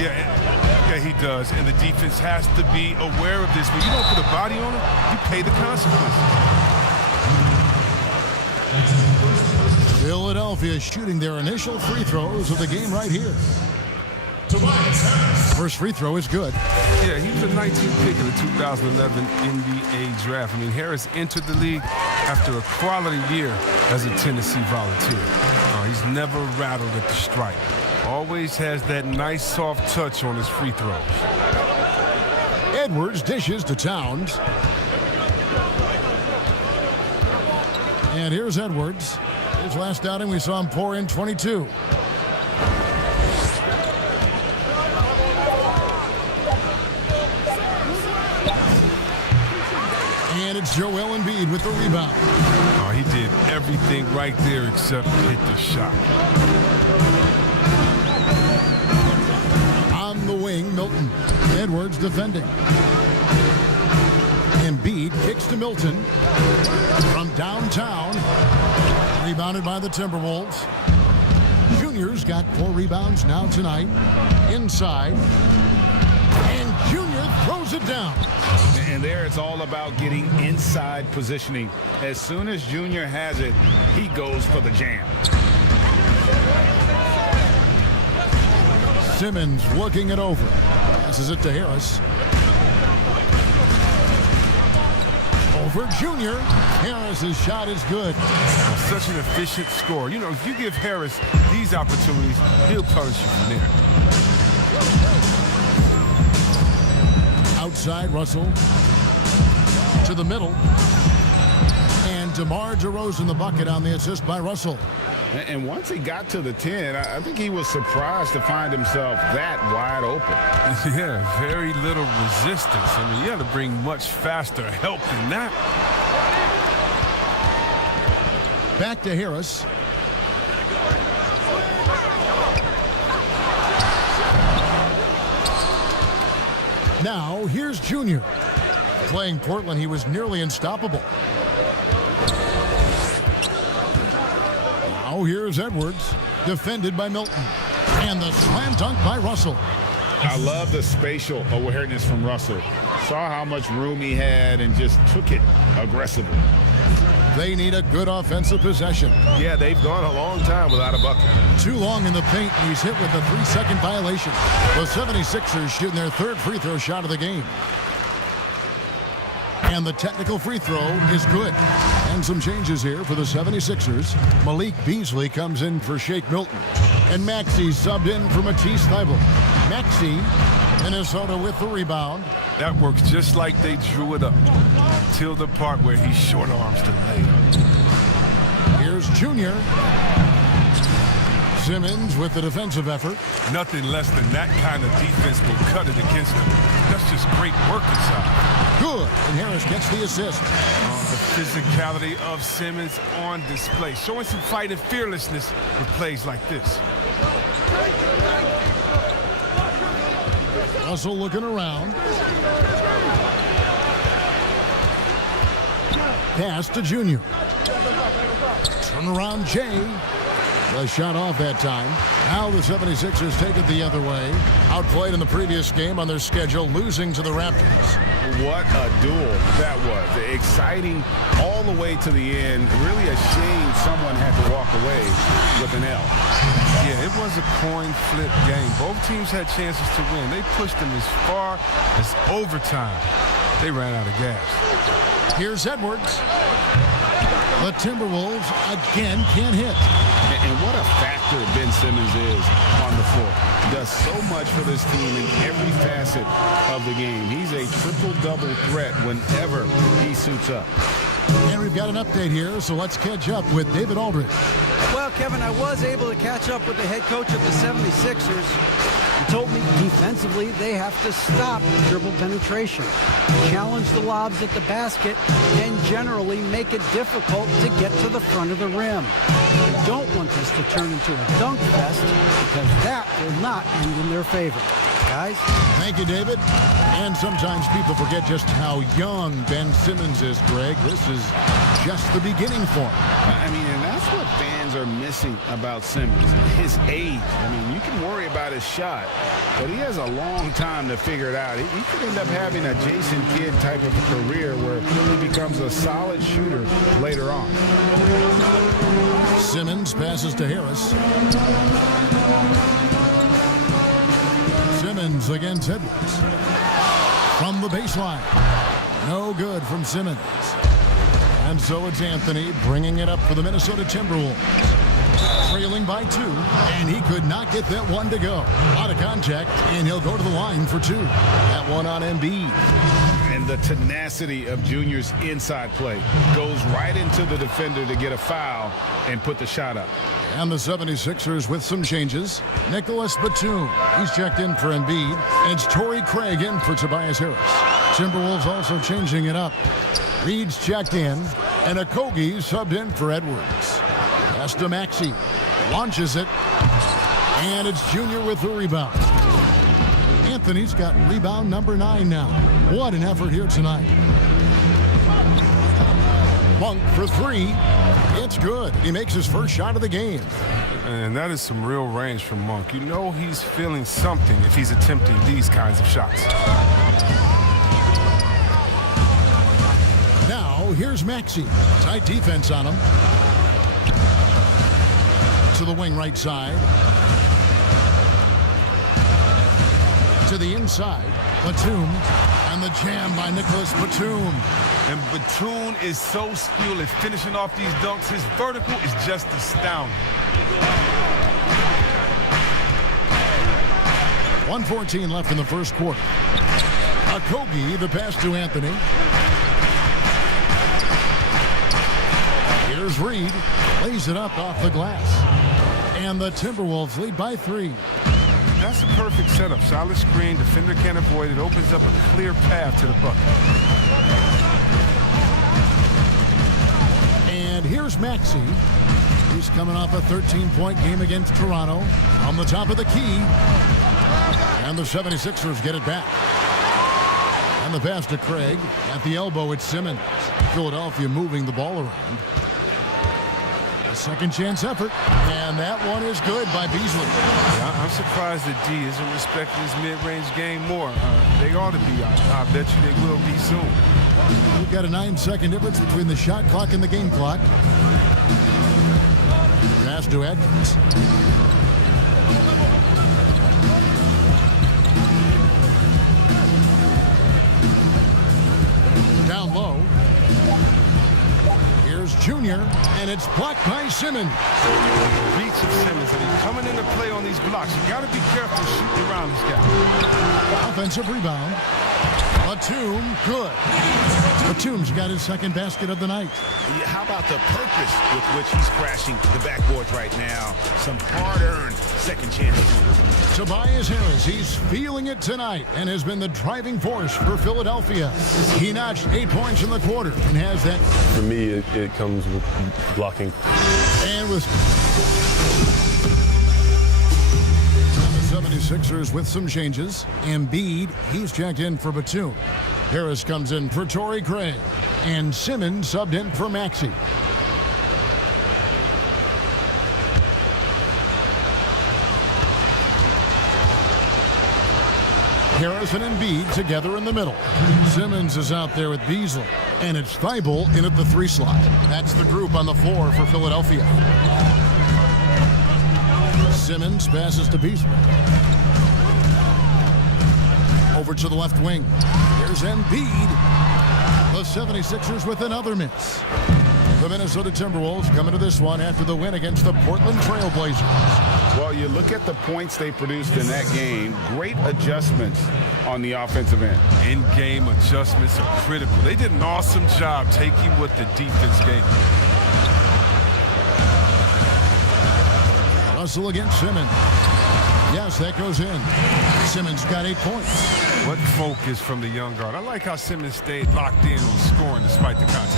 Yeah, Yeah, he does, and the defense has to be aware of this. When you don't put a body on him, you pay the consequences. Philadelphia shooting their initial free throws of the game right here. First free throw is good. Yeah, he was a 19th pick in the 2011 NBA draft. I mean, Harris entered the league after a quality year as a Tennessee Volunteer. He's never rattled at the stripe. Always has that nice soft touch on his free throws. Edwards dishes to Towns. And here's Edwards. His last outing, we saw him pour in 22. And it's Joel Embiid with the rebound. Oh, he did everything right there except hit the shot. On the wing, Milton. Edwards defending. Embiid kicks to Milton from downtown. Rebounded by the Timberwolves. Junior's got 4 rebounds now tonight. Inside. And Junior throws it down. And there it's all about getting inside positioning. As soon as Junior has it, he goes for the jam. Simmons looking it over. Passes it to Harris. Over Junior. Harris's shot is good. Such an efficient scorer. You know, if you give Harris these opportunities, he'll punish you from there. Outside, Russell to the middle. And DeMar DeRozan the bucket on the assist by Russell. And once he got to the 10, I think he was surprised to find himself that wide open. Yeah, very little resistance. I mean, you got to bring much faster help than that. Back to Harris. Now, here's Junior. Playing Portland, he was nearly unstoppable. Now, here's Edwards, defended by Milton. And the slam dunk by Russell. I love the spatial awareness from Russell. Saw how much room he had and just took it aggressively. They need a good offensive possession. Yeah, they've gone a long time without a bucket. Too long in the paint, and he's hit with a 3-second violation. The 76ers shooting their 3rd free throw shot of the game. And the technical free throw is good. And some changes here for the 76ers. Malik Beasley comes in for Shake Milton. And Maxey subbed in for Matisse Thybulle. Maxey, Minnesota with the rebound. That works just like they drew it up. Till the part where he short arms the layup. Here's Junior. Simmons with the defensive effort. Nothing less than that kind of defense will cut it against them. That's just great work inside. Good. And Harris gets the assist. The physicality of Simmons on display. Showing some fight and fearlessness with plays like this. Russell looking around. Pass to Junior. Turn around Jay. The shot off that time. Now the 76ers take it the other way. Outplayed in the previous game on their schedule, losing to the Raptors. What a duel that was. Exciting all the way to the end. Really a shame someone had to walk away with an L. Yeah, it was a coin flip game. Both teams had chances to win. They pushed them as far as overtime. They ran out of gas. Here's Edwards. The Timberwolves again can't hit. And what a factor Ben Simmons is on the floor. Does so much for this team in every facet of the game. He's a triple-double threat whenever he suits up. And we've got an update here, so let's catch up with David Aldridge. Well, Kevin, I was able to catch up with the head coach of the 76ers. He told me defensively they have to stop dribble penetration, challenge the lobs at the basket, and generally make it difficult to get to the front of the rim. They don't want this to turn into a dunk fest because that will not end in their favor. Guys? Thank you, David. And sometimes people forget just how young Ben Simmons is, Greg. This is just the beginning for him. I mean, and that's what fans are missing about Simmons, his age. I mean, you can worry about his shot, but he has a long time to figure it out. He could end up having a Jason Kidd type of career where he becomes a solid shooter later on. Simmons passes to Harris. Simmons against Edwards. From the baseline. No good from Simmons. And so it's Anthony bringing it up for the Minnesota Timberwolves. Trailing by 2, and he could not get that one to go. Out of contact, and he'll go to the line for 2. That one on Embiid. And the tenacity of Junior's inside play goes right into the defender to get a foul and put the shot up. And the 76ers with some changes. Nicholas Batum, he's checked in for Embiid. And it's Torrey Craig in for Tobias Harris. Timberwolves also changing it up. Reed's checked in, and Okogie subbed in for Edwards. Pass to Maxey. Launches it, and it's Junior with the rebound. Anthony's got rebound number 9 now. What an effort here tonight. Monk for 3. It's good. He makes his first shot of the game. And that is some real range from Monk. You know he's feeling something if he's attempting these kinds of shots. Now, here's Maxey. Tight defense on him. To the wing right side. To the inside. Batum. And the jam by Nicholas Batum. And Batum is so skilled at finishing off these dunks. His vertical is just astounding. 1:14 left in the first quarter. Okogie, the pass to Anthony. Here's Reed. Lays it up off the glass. And the Timberwolves lead by 3. That's a perfect setup. Solid screen. Defender can't avoid it. Opens up a clear path to the bucket. And here's Maxey. He's coming off a 13-point game against Toronto. On the top of the key. And the 76ers get it back. And the pass to Craig. At the elbow, it's Simmons. Philadelphia moving the ball around. A second chance effort. And that one is good by Beasley. Yeah, I'm surprised that D isn't respecting his mid-range game more. They ought to be. I bet you they will be soon. We've got a 9-second difference between the shot clock and the game clock. Pass to Edwards. Down low. Here's Junior, and it's blocked by Simmons. Reach of Simmons, and he's coming into play on these blocks. You got to be careful shooting around this guy. Offensive rebound. Batum, good. Batum's got his second basket of the night. Yeah, how about the purpose with which he's crashing the backboards right now? Some hard-earned second chance. Tobias Harris, he's feeling it tonight and has been the driving force for Philadelphia. He notched 8 points in the quarter and has that. For me, it comes with blocking. And with the 76ers with some changes. Embiid, he's checked in for Batum. Harris comes in for Torrey Craig. And Simmons subbed in for Maxey. Harris and Embiid together in the middle. Simmons is out there with Beasley. And it's Thibault in at the 3 slot. That's the group on the floor for Philadelphia. Simmons passes to Beasley. Over to the left wing. Here's Embiid. The 76ers with another miss. The Minnesota Timberwolves coming to this one after the win against the Portland Trail Blazers. Well, you look at the points they produced in that game. Great adjustments on the offensive end. In-game adjustments are critical. They did an awesome job taking what the defense gave. Russell against Simmons. Yes, that goes in. Simmons got 8 points. What focus from the young guard. I like how Simmons stayed locked in on scoring despite the contact.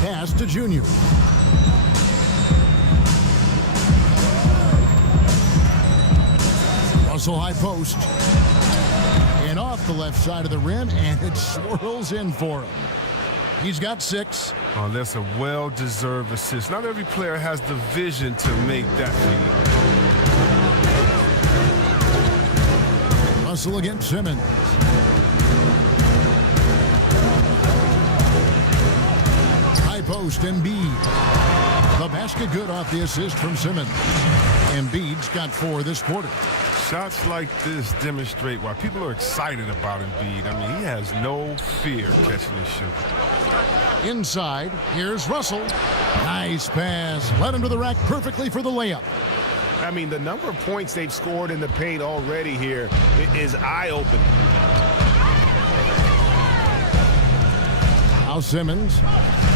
Pass to Junior. Russell high post. And off the left side of the rim, and it swirls in for him. He's got 6. Oh, that's a well-deserved assist. Not every player has the vision to make that feed. Russell against Simmons. High post, Embiid. The basket good off the assist from Simmons. Embiid's got 4 this quarter. Shots like this demonstrate why people are excited about Embiid. I mean, he has no fear catching his shoot. Inside, here's Russell. Nice pass. Led him to the rack perfectly for the layup. I mean, the number of points they've scored in the paint already here is eye-opening. Now Simmons.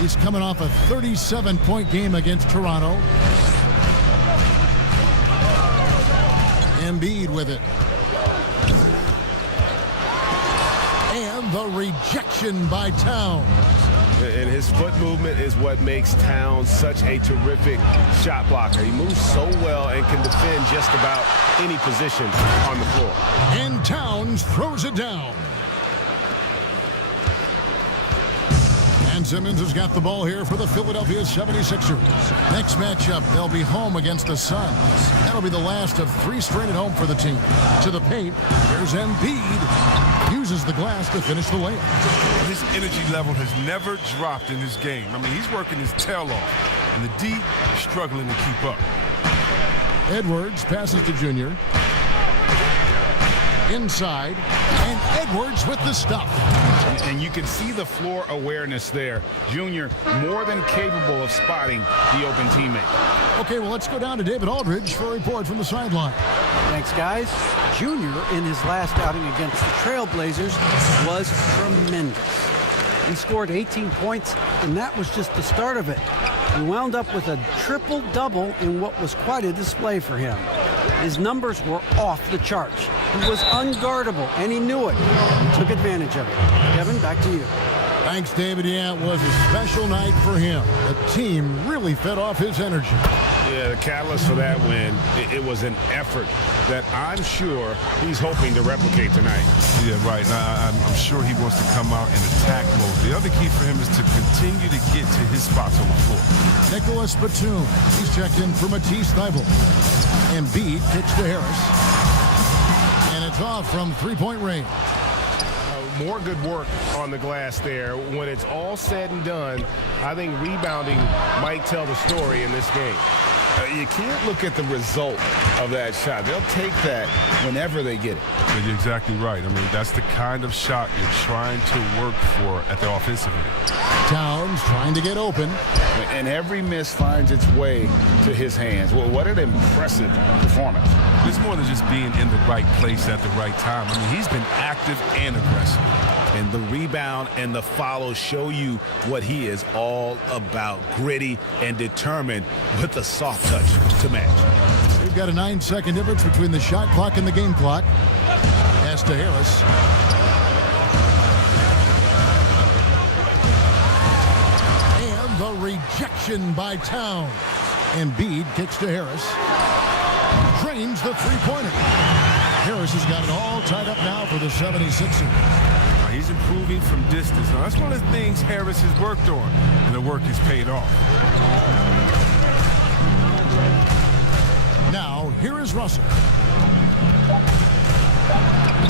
He's coming off a 37-point game against Toronto. Embiid with it. And the rejection by Towns. And his foot movement is what makes Towns such a terrific shot blocker. He moves so well and can defend just about any position on the floor. And Towns throws it down. And Simmons has got the ball here for the Philadelphia 76ers. Next matchup, they'll be home against the Suns. That'll be the last of 3 straight at home for the team. To the paint, here's Embiid. Uses the glass to finish the layup. His energy level has never dropped in this game. I mean, he's working his tail off. And the D is struggling to keep up. Edwards passes to Junior. Inside, and Edwards with the stuff. And you can see the floor awareness there. Junior more than capable of spotting the open teammate. Okay, well, let's go down to David Aldridge for a report from the sideline. Thanks, guys. Junior, in his last outing against the Trailblazers, was tremendous. He scored 18 points, and that was just the start of it. He wound up with a triple-double in what was quite a display for him. His numbers were off the charts. He was unguardable, and he knew it. He took advantage of it. Kevin, back to you. Thanks, David. Yeah, it was a special night for him. The team really fed off his energy. Yeah, the catalyst for that win, it was an effort that I'm sure he's hoping to replicate tonight. Yeah, right. I'm sure he wants to come out in attack mode. The other key for him is to continue to get to his spots on the floor. Nicholas Batum. He's checked in for Matisse Thybulle. Embiid kicks to Harris. And it's off from three-point range. More good work on the glass there. When it's all said and done, I think rebounding might tell the story in this game. You can't look at the result of that shot. They'll take that whenever they get it. But you're exactly right. I mean, that's the kind of shot you're trying to work for at the offensive end. Towns trying to get open. And every miss finds its way to his hands. Well, what an impressive performance. It's more than just being in the right place at the right time. I mean, he's been active and aggressive. And the rebound and the follow show you what he is all about. Gritty and determined with a soft touch to match. We've got a 9-second difference between the shot clock and the game clock. Pass to Harris. And the rejection by Towns. Embiid kicks to Harris. Drains the three-pointer. Harris has got it all tied up now for the 76ers. He's improving from distance. Now, that's one of the things Harris has worked on, and the work has paid off. Now, here is Russell.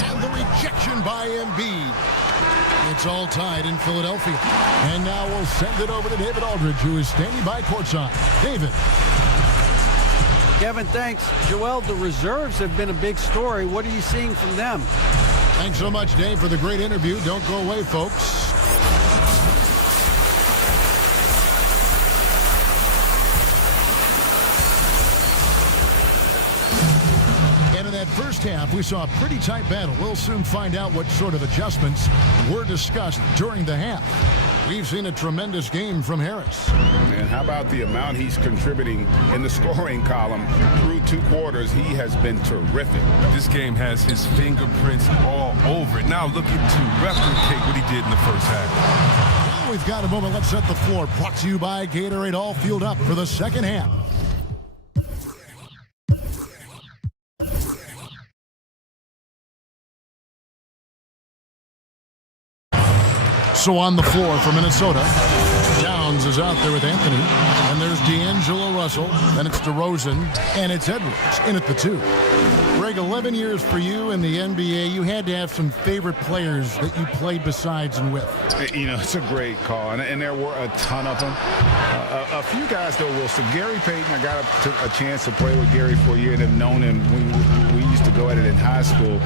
And the rejection by Embiid. It's all tied in Philadelphia. And now we'll send it over to David Aldridge, who is standing by courtside. David. Kevin, thanks. Joel, the reserves have been a big story. What are you seeing from them? Thanks so much, Dave, for the great interview. Don't go away, folks. And in that first half, we saw a pretty tight battle. We'll soon find out what sort of adjustments were discussed during the half. We've seen a tremendous game from Harris. And how about the amount he's contributing in the scoring column through 2 quarters? He has been terrific. This game has his fingerprints all over it. Now looking to replicate what he did in the first half. Now we've got a moment. Let's set the floor. Brought to you by Gatorade, all fueled up for the second half. Also on the floor for Minnesota, Downs is out there with Anthony. And there's D'Angelo Russell. Then it's DeRozan. And it's Edwards in at the 2. Greg, 11 years for you in the NBA. You had to have some favorite players that you played besides and with. You know, it's a great call, and there were a ton of them. A few guys, though, Wilson. Gary Payton, I got a chance to play with Gary for a year and have known him. We used to go at it in high school.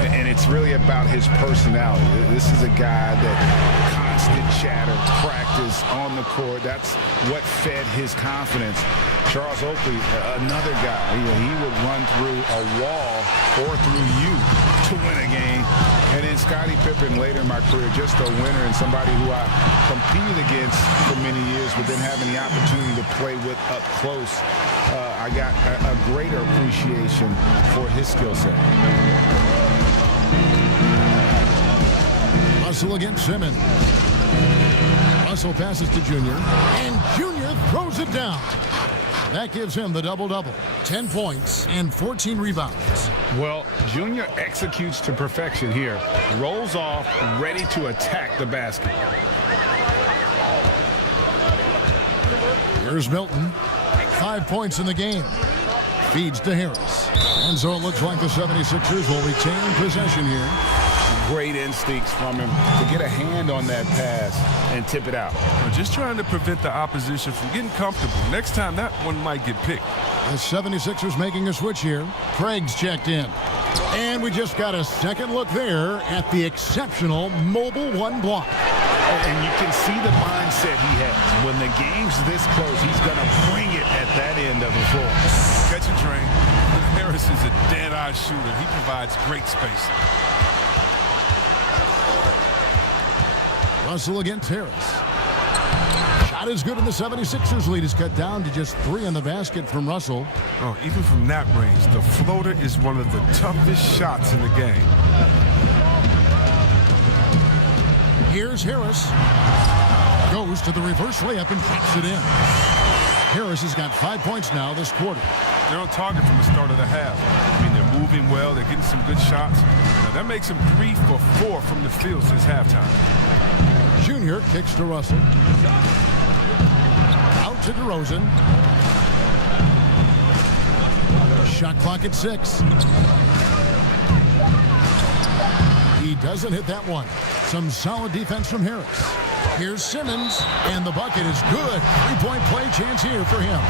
And it's really about his personality. This is a guy that constant chatter, practice on the court. That's what fed his confidence. Charles Oakley, another guy, he would run through a wall or through you to win a game. And then Scottie Pippen later in my career, just a winner and somebody who I competed against for many years, but then having the opportunity to play with up close, I got a greater appreciation for his skill set. Russell against Simmons. Russell passes to Junior, and Junior throws it down. That gives him the double-double. 10 points and 14 rebounds. Well, Junior executes to perfection here. Rolls off, ready to attack the basket. Here's Milton. 5 points in the game. Feeds to Harris. And so it looks like the 76ers will retain possession here. Great instincts from him to get a hand on that pass and tip it out. We're just trying to prevent the opposition from getting comfortable. Next time, that one might get picked. The 76ers making a switch here. Craig's checked in. And we just got a second look there at the exceptional mobile one block. And you can see the mindset he has. When the game's this close, he's going to bring it at that end of the floor. Catch and train. Harris is a dead-eye shooter. He provides great space. Russell against Harris. Shot is good, and the 76ers lead is cut down to just 3 in the basket from Russell. Oh, even from that range, the floater is one of the toughest shots in the game. Here's Harris. Goes to the reverse layup and drops it in. Harris has got 5 points now this quarter. They're on target from the start of the half. I mean, they're moving well. They're getting some good shots. Now, that makes them 3 for 4 from the field since halftime. Junior kicks to Russell. Out to DeRozan. Shot clock at 6. He doesn't hit that one. Some solid defense from Harris. Here's Simmons, and the bucket is good. Three-point play chance here for him.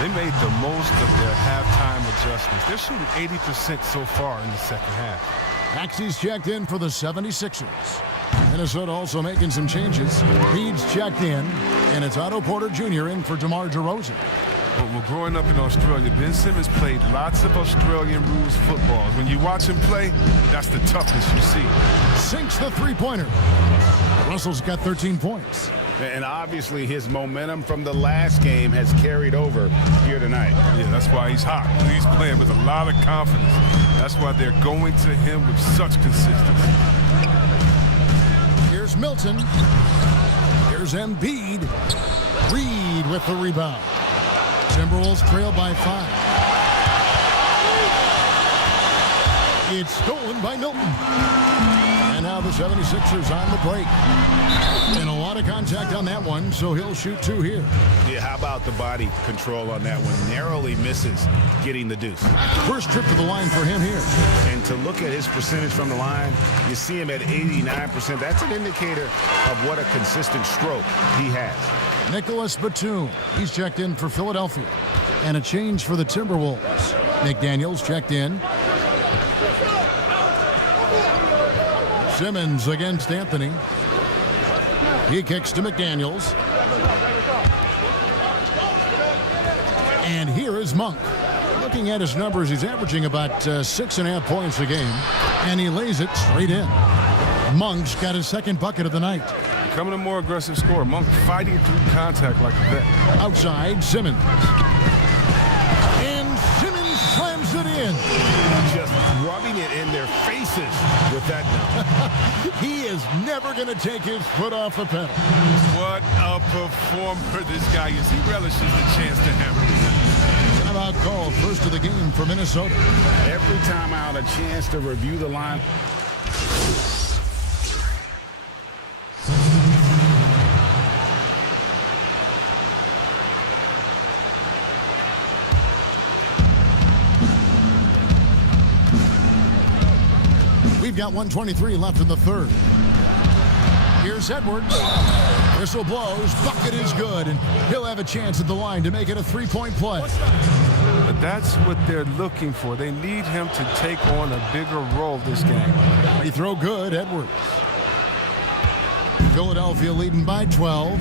They made the most of their halftime adjustments. They're shooting 80% so far in the second half. Maxey's checked in for the 76ers. Minnesota also making some changes. Reed's checked in, and it's Otto Porter Jr. in for DeMar DeRozan. Well, growing up in Australia, Ben Simmons played lots of Australian rules football. When you watch him play, that's the toughness you see. Sinks the three-pointer. Russell's got 13 points. And obviously his momentum from the last game has carried over here tonight. Yeah, that's why he's hot. He's playing with a lot of confidence. That's why they're going to him with such consistency. Here's Milton. Here's Embiid. Reed with the rebound. Timberwolves trail by 5. It's stolen by Milton. And now the 76ers on the break. And a lot of contact on that one, so he'll shoot 2 here. Yeah, how about the body control on that one? Narrowly misses getting the deuce. First trip to the line for him here. And to look at his percentage from the line, you see him at 89%. That's an indicator of what a consistent stroke he has. Nicholas Batum, he's checked in for Philadelphia. And a change for the Timberwolves. McDaniels checked in. Simmons against Anthony. He kicks to McDaniels. And here is Monk. Looking at his numbers, he's averaging about 6.5 points a game. And he lays it straight in. Monk's got his second bucket of the night. Becoming a more aggressive scorer. Monk fighting through contact like a vet. Outside, Simmons. And Simmons slams it in. Just rubbing it in their faces with that. He is never going to take his foot off the pedal. What a performer this guy is. He relishes the chance to hammer it. Timeout called, first of the game for Minnesota. Every time out, a chance to review the line. We've got 1:23 left in the third. Here's Edwards. Whistle blows. Bucket is good, and he'll have a chance at the line to make it a three-point play. But that's what they're looking for. They need him to take on a bigger role this game. Free throw good, Edwards. Philadelphia leading by 12.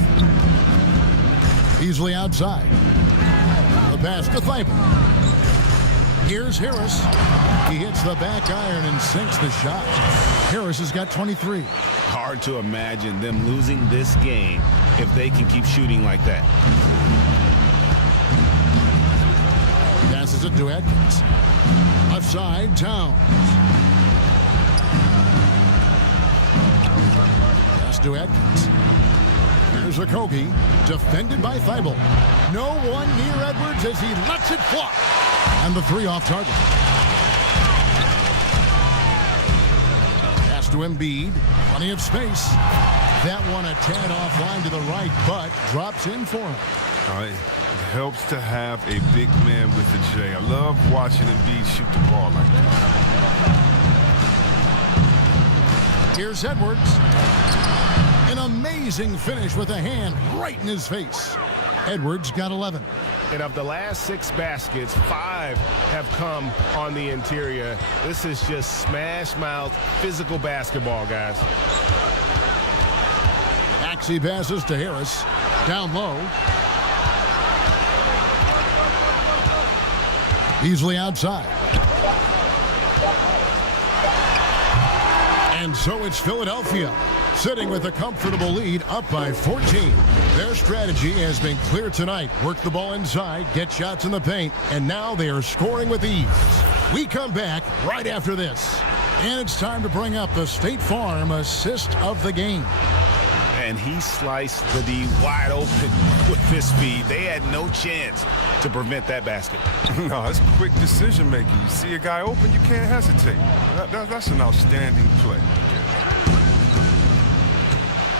Easily outside. The pass to Thibault. Here's Harris. He hits the back iron and sinks the shot. Harris has got 23. Hard to imagine them losing this game if they can keep shooting like that. Passes it to Atkins. Left side, Towns. Pass to Atkins. Here's Oakley, defended by Thibault. No one near Edwards as he lets it fly. And the three off target. Pass to Embiid. Plenty of space. That one a tad offline to the right, but drops in for him. It helps to have a big man with a J. I love watching Embiid shoot the ball like that. Here's Edwards. An amazing finish with a hand right in his face. Edwards got 11. And of the last 6 baskets, 5 have come on the interior. This is just smash mouth physical basketball, guys. Maxey passes to Harris. Down low. Easily outside. And so it's Philadelphia, sitting with a comfortable lead, up by 14. Their strategy has been clear tonight. Work the ball inside, get shots in the paint, and now they are scoring with ease. We come back right after this. And it's time to bring up the State Farm assist of the game. And he sliced the D wide open with his speed. They had no chance to prevent that basket. No, it's quick decision making. You see a guy open, you can't hesitate. That's an outstanding play.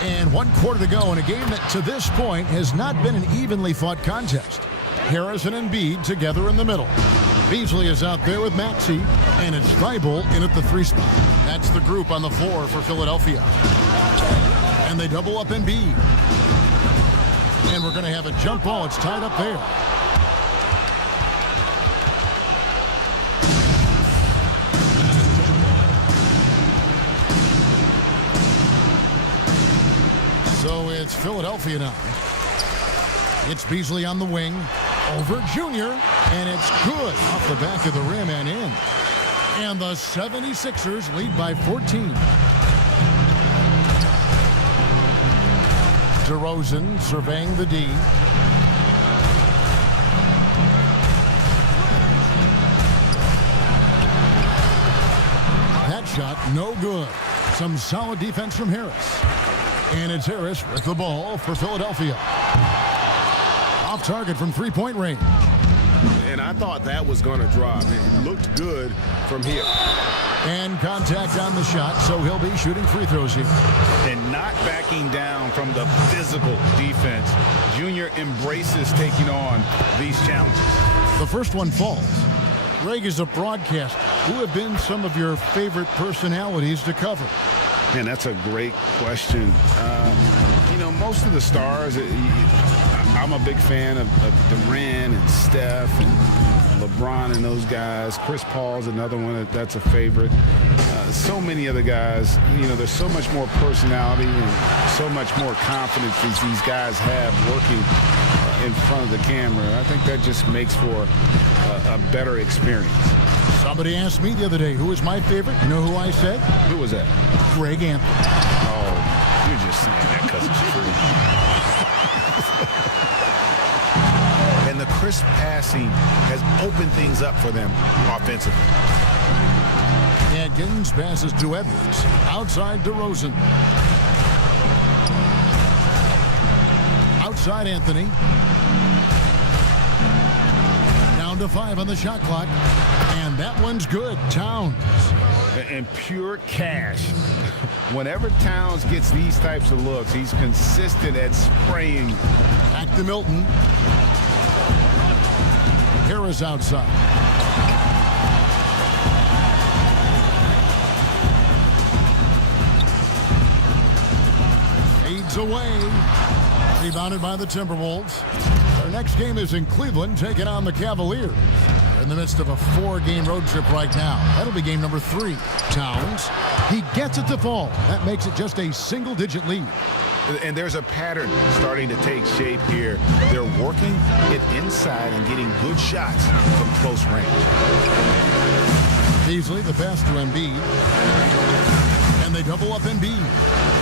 And 1 quarter to go in a game that to this point has not been an evenly fought contest. Harris and Embiid together in the middle. Beasley is out there with Maxey, and it's Thibault in at the 3 spot. That's the group on the floor for Philadelphia. And they double up Embiid. And we're going to have a jump ball. It's tied up there. So it's Philadelphia now. It's Beasley on the wing. Over Junior. And it's good off the back of the rim and in. And the 76ers lead by 14. DeRozan surveying the D. That shot, no good. Some solid defense from Harris. And it's Harris with the ball for Philadelphia. Off target from three-point range. And I thought that was going to drop. It looked good from here. And contact on the shot, so he'll be shooting free throws here. And not backing down from the physical defense. Junior embraces taking on these challenges. The first one falls. Greg, is a broadcaster. Who have been some of your favorite personalities to cover? Man, that's a great question. Most of the stars, I'm a big fan of Durant and Steph and LeBron and those guys. Chris Paul's another one that's a favorite. So many other guys, there's so much more personality and so much more confidence these guys have working in front of the camera. I think that just makes for a better experience. Somebody asked me the other day, who was my favorite? You know who I said? Who was that? Greg Anthony. Oh, you're just saying that because it's true. And the crisp passing has opened things up for them offensively. Adkins passes to Edwards. Outside DeRozan. Outside Anthony. Down to 5 on the shot clock. And that one's good. Towns. And pure cash. Whenever Towns gets these types of looks, he's consistent at spraying. Back to Milton. Harris outside. Fades away. Rebounded by the Timberwolves. Our next game is in Cleveland, taking on the Cavaliers. They're in the midst of a 4-game road trip right now. That'll be game number 3. Towns. He gets it to fall. That makes it just a single-digit lead. And there's a pattern starting to take shape here. They're working it inside and getting good shots from close range. Beasley, the pass to Embiid. And they double up Embiid.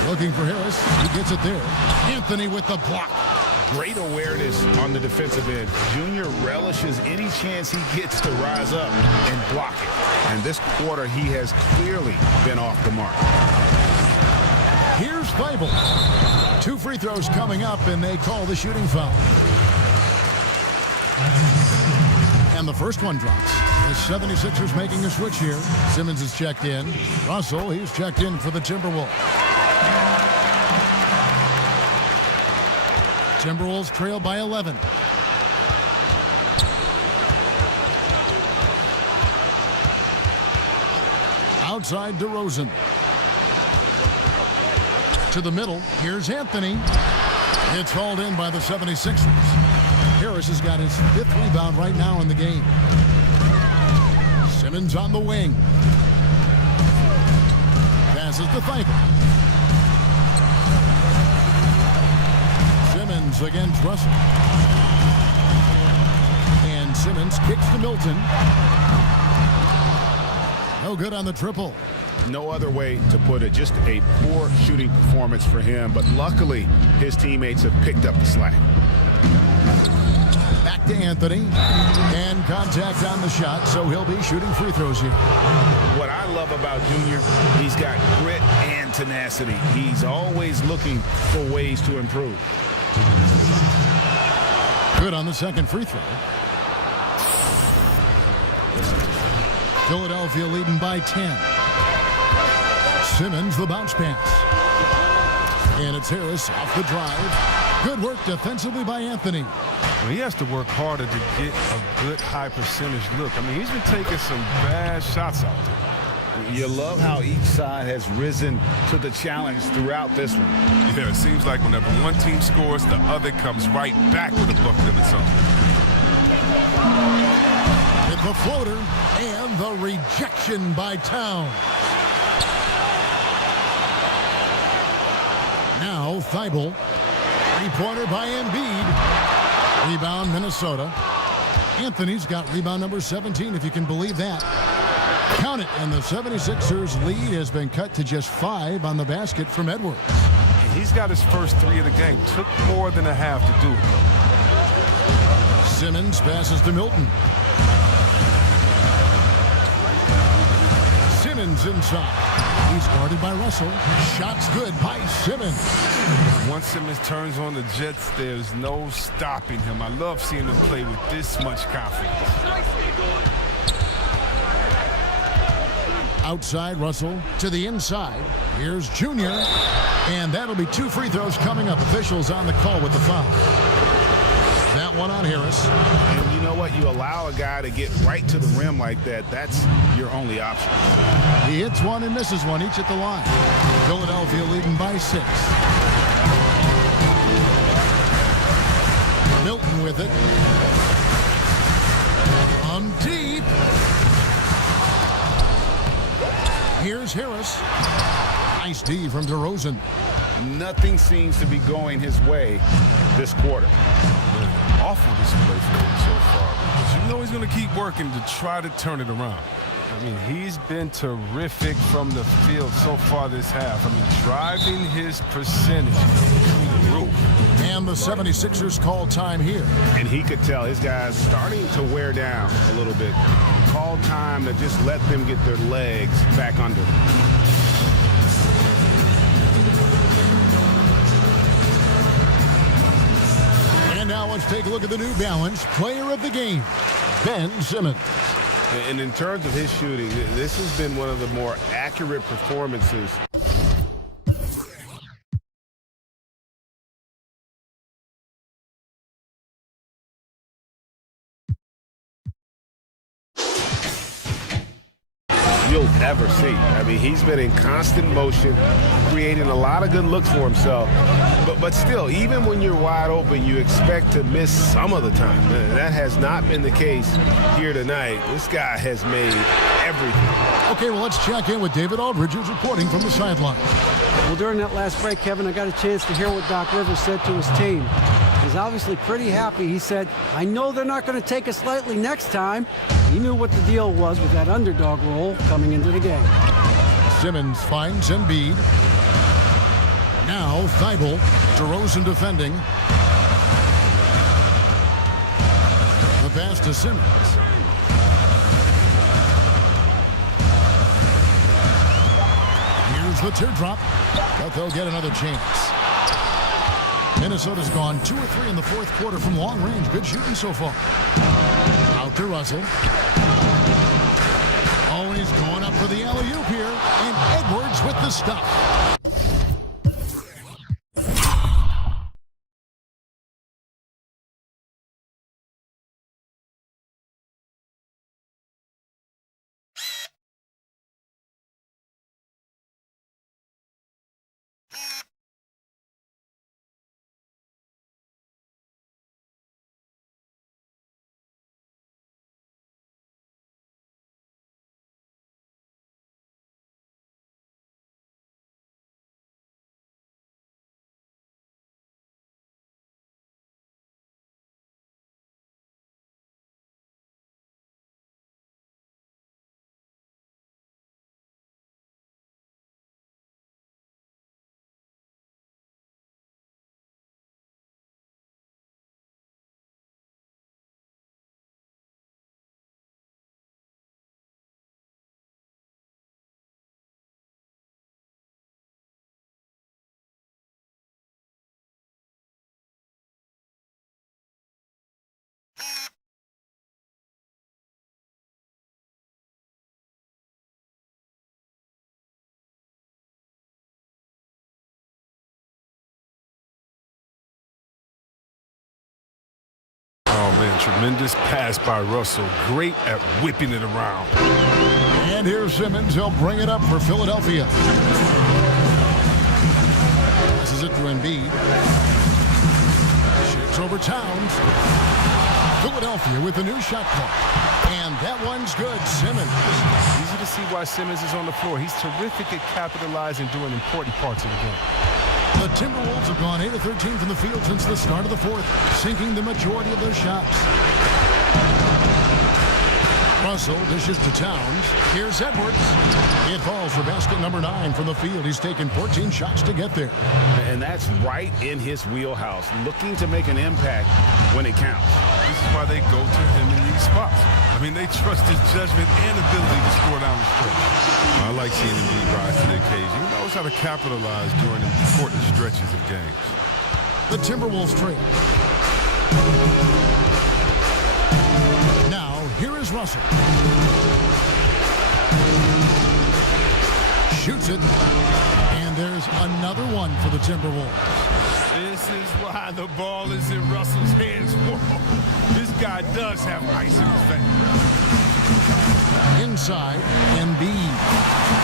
Looking for Harris. He gets it there. Anthony with the block. Great awareness on the defensive end. Junior relishes any chance he gets to rise up and block it. And this quarter, he has clearly been off the mark. Here's Feibel. 2 free throws coming up, and they call the shooting foul. And the first one drops. The 76ers making a switch here. Simmons is checked in. Russell, he's checked in for the Timberwolves. Timberwolves trail by 11. Outside DeRozan. To the middle. Here's Anthony. It's hauled in by the 76ers. Harris has got his 5th rebound right now in the game. Simmons on the wing. Passes to Feibel. Simmons against Russell. And Simmons kicks to Milton. No good on the triple. No other way to put it. Just a poor shooting performance for him. But luckily, his teammates have picked up the slack. Back to Anthony. And contact on the shot, so he'll be shooting free throws here. What I love about Junior, he's got grit and tenacity. He's always looking for ways to improve. Good on the second free throw. Philadelphia leading by 10. Simmons, the bounce pass. And it's Harris off the drive. Good work defensively by Anthony. Well, he has to work harder to get a good high percentage look. I mean, he's been taking some bad shots out there. You love how each side has risen to the challenge throughout this one. Yeah, it seems like whenever one team scores, the other comes right back with a bucket of its own. With the floater and the rejection by Towns. Now Thibault. Three-pointer by Embiid. Rebound Minnesota. Anthony's got rebound number 17, if you can believe that. Count it, and the 76ers lead has been cut to just 5 on the basket from Edwards. And he's got his first 3 of the game. Took more than a half to do it. Simmons passes to Milton. Simmons inside. He's guarded by Russell. Shots good by Simmons. Once Simmons turns on the Jets, there's no stopping him. I love seeing him play with this much confidence. Outside Russell to the inside. Here's Junior. And that'll be 2 free throws coming up. Officials on the call with the foul. That one on Harris. And you know what? You allow a guy to get right to the rim like that. That's your only option. He hits one and misses one, each at the line. Philadelphia leading by 6. Milton with it. From deep. Here's Harris. Nice D from DeRozan. Nothing seems to be going his way this quarter. Awful display for him so far. But you know he's going to keep working to try to turn it around. I mean, he's been terrific from the field so far this half. I mean, driving his percentage through the roof. And the 76ers call time here. And he could tell his guys starting to wear down a little bit. Call time to just let them get their legs back under them. And now let's take a look at the New Balance player of the game, Ben Simmons. And in terms of his shooting, this has been one of the more accurate performances. You'll ever see. I mean, he's been in constant motion, creating a lot of good looks for himself. But still, even when you're wide open, you expect to miss some of the time. That has not been the case here tonight. This guy has made everything. Okay, well, let's check in with David Aldridge, who's reporting from the sideline. Well, during that last break, Kevin, I got a chance to hear what Doc Rivers said to his team. He's obviously pretty happy. He said, I know they're not going to take us lightly next time. He knew what the deal was with that underdog role coming into the game. Simmons finds Embiid. Now Thibault, DeRozan defending. The pass to Simmons. Here's the teardrop, but they'll get another chance. Minnesota's gone 2 or 3 in the fourth quarter from long range. Good shooting so far. Out to Russell. Oh, he's going up for the alley-oop here. And Edwards with the stop. Oh, man, tremendous pass by Russell. Great at whipping it around. And here's Simmons. He'll bring it up for Philadelphia. Passes it to Embiid. Shakes over Towns. Philadelphia with the new shot clock. And that one's good. Simmons. Easy to see why Simmons is on the floor. He's terrific at capitalizing during important parts of the game. The Timberwolves have gone 8 of 13 from the field since the start of the fourth, sinking the majority of their shots. Russell dishes to Towns. Here's Edwards. It falls for basket number 9 from the field. He's taken 14 shots to get there. And that's right in his wheelhouse, looking to make an impact when it counts. This is why they go to him in these spots. I mean, they trust his judgment and ability to score down the stretch. I like seeing him rise to the occasion. He knows how to capitalize during important stretches of games. The Timberwolves trail. Now, here is Russell. Shoots it. And there's another one for the Timberwolves. This is why the ball is in Russell's hands. Whoa. This guy does have ice in his veins. Inside, Embiid.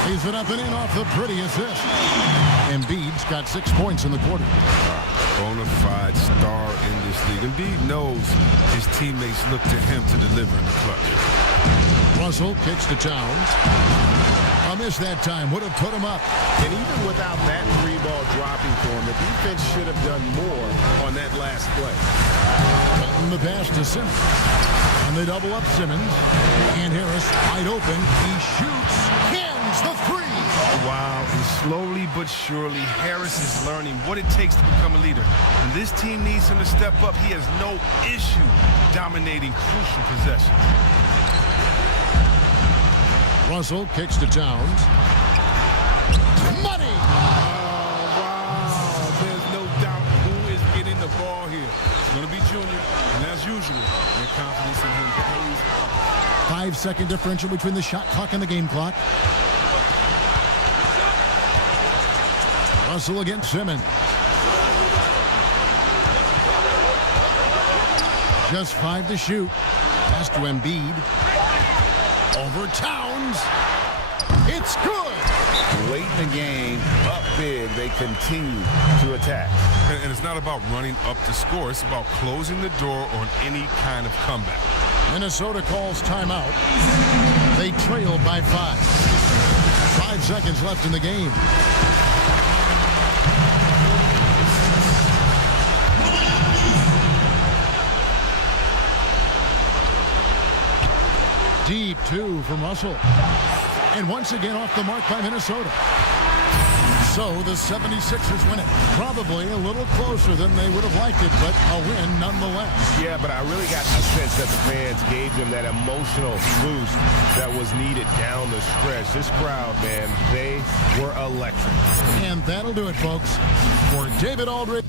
Lays it up and in off the pretty assist. Embiid's got 6 points in the quarter. Bona fide star in this league. Embiid knows his teammates look to him to deliver in the clutch. Russell kicks to Towns. A miss that time would have put him up. And even without that 3-ball dropping for him, the defense should have done more on that last play. Cutting the pass to Simmons. And they double up Simmons. And Harris wide open. He shoots. Hams the 3. Wow, and slowly but surely, Harris is learning what it takes to become a leader. And this team needs him to step up. He has no issue dominating crucial possessions. Russell kicks to Towns. Money! Oh, wow. There's no doubt who is getting the ball here. It's going to be Junior. And as usual, their confidence in him pays off. 5-second differential between the shot clock and the game clock. Russell against Simmons. Just 5 to shoot. Pass to Embiid. Over Towns. It's good. Late in the game, up big, they continue to attack. And it's not about running up to score. It's about closing the door on any kind of comeback. Minnesota calls timeout. They trail by 5. 5 seconds left in the game. Deep 2 from Russell. And once again off the mark by Minnesota. So the 76ers win it. Probably a little closer than they would have liked it, but a win nonetheless. Yeah, but I really got a sense that the fans gave them that emotional boost that was needed down the stretch. This crowd, man, they were electric. And that'll do it, folks. For David Aldridge.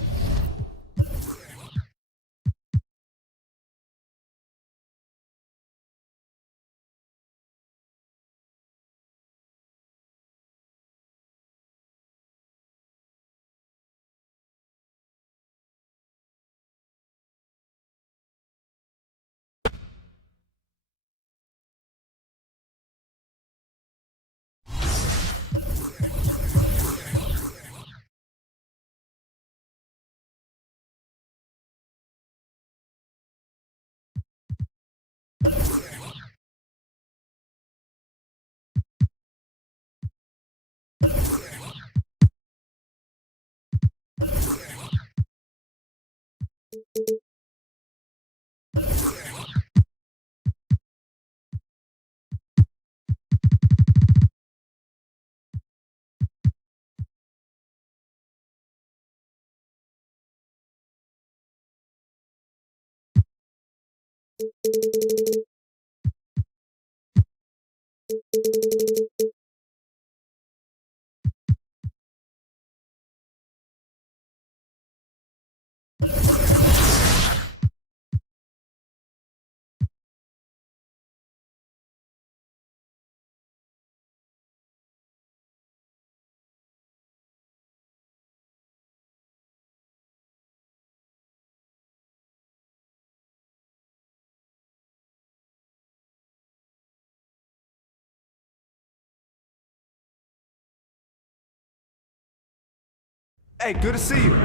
Hey, good to see you.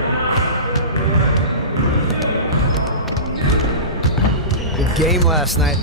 Good game last night.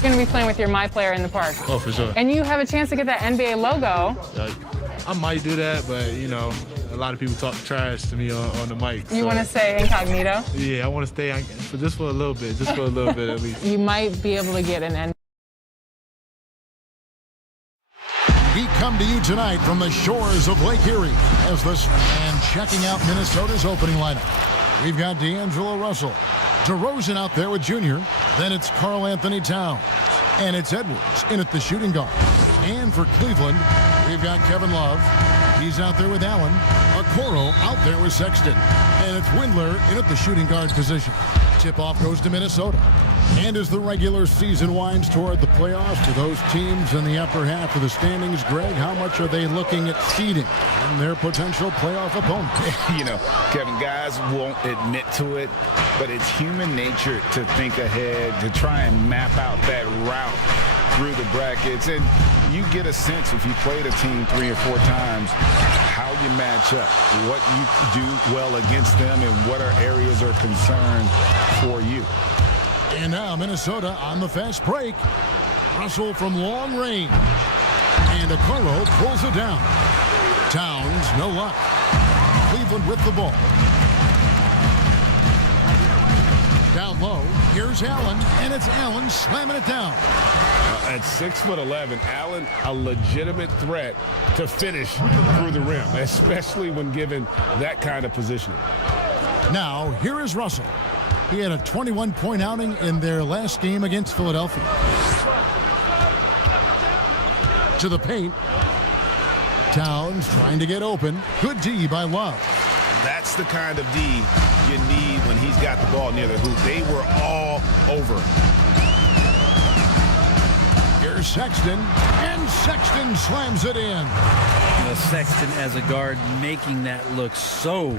You're going to be playing with your My Player in the park. Oh, for sure. And you have a chance to get that NBA logo. I might do that, but, you know, a lot of people talk trash to me on the mic. You want to stay incognito? Yeah, I want to stay just for a little bit, at least. You might be able to get an NBA. We come to you tonight from the shores of Lake Erie as this man checking out Minnesota's opening lineup. We've got D'Angelo Russell, DeRozan out there with Junior. Then it's Karl Anthony Towns. And it's Edwards in at the shooting guard. And for Cleveland, we've got Kevin Love. He's out there with Allen. Okoro out there with Sexton. And it's Windler in at the shooting guard position. Tip-off goes to Minnesota. And as the regular season winds toward the playoffs, to those teams in the upper half of the standings, Greg, how much are they looking at seeding in their potential playoff opponents? You know, Kevin, guys won't admit to it, but it's human nature to think ahead, to try and map out that route through the brackets. And you get a sense, if you played a team 3 or 4 times, how you match up, what you do well against them, and what are areas of concern for you. And now Minnesota on the fast break. Russell from long range. And Okoro pulls it down. Towns, no luck. Cleveland with the ball. Down low, here's Allen, and it's Allen slamming it down. At 6'11", Allen, a legitimate threat to finish through the rim, especially when given that kind of positioning. Now, here is Russell. He had a 21-point outing in their last game against Philadelphia. To the paint. Towns trying to get open. Good D by Love. That's the kind of D you need when he's got the ball near the hoop. They were all over. Here's Sexton, and Sexton slams it in. Sexton as a guard making that look so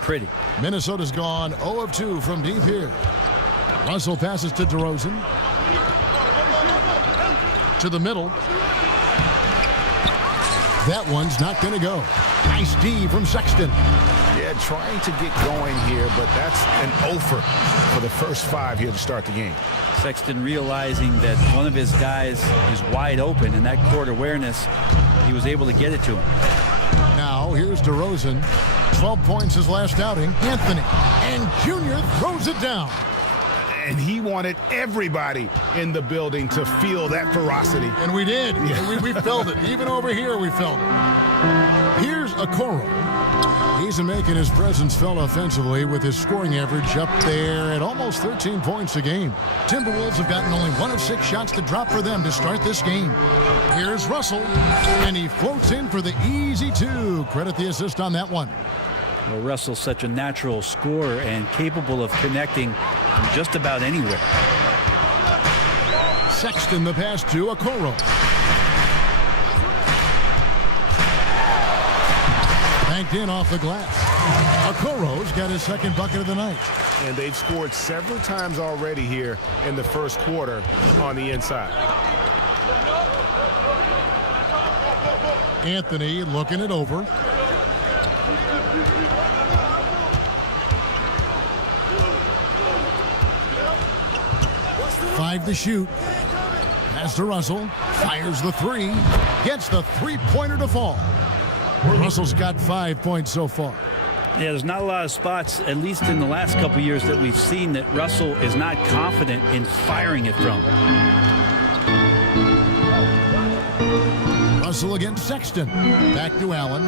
pretty. Minnesota's gone 0 of 2 from deep here. Russell passes to DeRozan. To the middle. That one's not going to go. Nice D from Sexton. Yeah, trying to get going here, but that's an offer for the first 5 here to start the game. Sexton realizing that one of his guys is wide open, and that court awareness, he was able to get it to him. Now here's DeRozan. 12 points his last outing. Anthony. And Junior throws it down. And he wanted everybody in the building to feel that ferocity. And we did. Yeah. We felt it. Even over here, we felt it. Here's Okoro. He's making his presence felt offensively with his scoring average up there at almost 13 points a game. Timberwolves have gotten only 1 of 6 shots to drop for them to start this game. Here's Russell, and he floats in for the easy 2. Credit the assist on that one. Well, Russell's such a natural scorer and capable of connecting from just about anywhere. Sexton the pass to Okoro. Banked in off the glass. Okoro's got his second bucket of the night. And they've scored several times already here in the first quarter on the inside. Anthony looking it over. Five to shoot. Pass to Russell. Fires the 3. Gets the 3-pointer to fall. Russell's got 5 points so far. Yeah, there's not a lot of spots, at least in the last couple years, that we've seen that Russell is not confident in firing it from. Russell against Sexton. Back to Allen.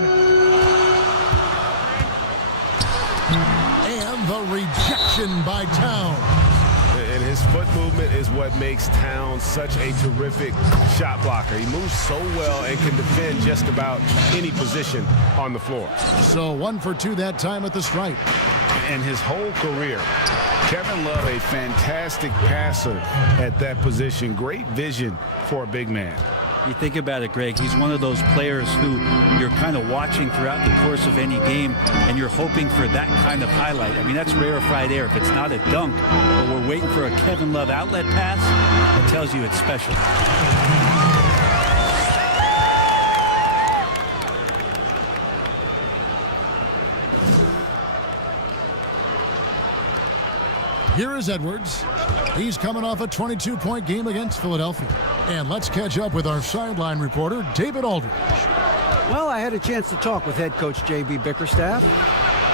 And the rejection by Towns. And his foot movement is what makes Towns such a terrific shot blocker. He moves so well and can defend just about any position on the floor. So 1 for 2 that time at the stripe. And his whole career, Kevin Love, a fantastic passer at that position. Great vision for a big man. You think about it, Greg, he's one of those players who you're kind of watching throughout the course of any game, and you're hoping for that kind of highlight. I mean, that's rarefied air. If it's not a dunk, but we're waiting for a Kevin Love outlet pass, it tells you it's special. Here is Edwards. He's coming off a 22-point game against Philadelphia. And let's catch up with our sideline reporter, David Aldridge. Well, I had a chance to talk with head coach J.B. Bickerstaff.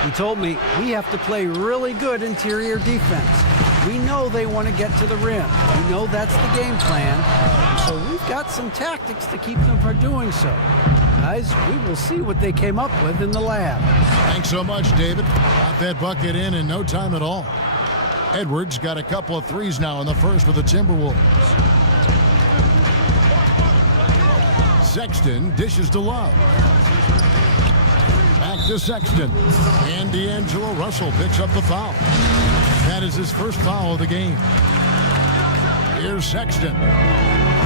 He told me we have to play really good interior defense. We know they want to get to the rim. We know that's the game plan. So we've got some tactics to keep them from doing so. Guys, we will see what they came up with in the lab. Thanks so much, David. Got that bucket in no time at all. Edwards got a couple of threes now in the first with the Timberwolves. Sexton dishes to Love. Back to Sexton. And D'Angelo Russell picks up the foul. That is his first foul of the game. Here's Sexton.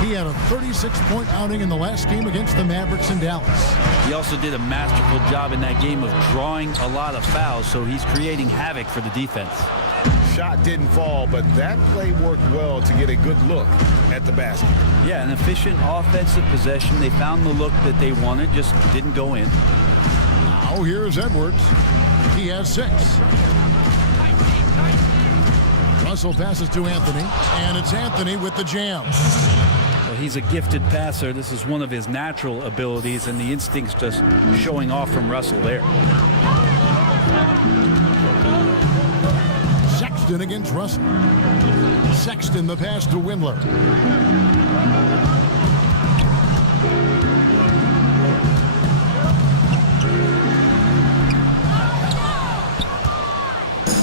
He had a 36-point outing in the last game against the Mavericks in Dallas. He also did a masterful job in that game of drawing a lot of fouls, so he's creating havoc for the defense. Shot didn't fall, but that play worked well to get a good look at the basket. Yeah, an efficient offensive possession. They found the look that they wanted, just didn't go in. Now here's Edwards. He has 6. Russell passes to Anthony, and it's Anthony with the jam. Well, he's a gifted passer. This is one of his natural abilities, and the instincts just showing off from Russell there. Sexton against Russell. Sexton the pass to Windler.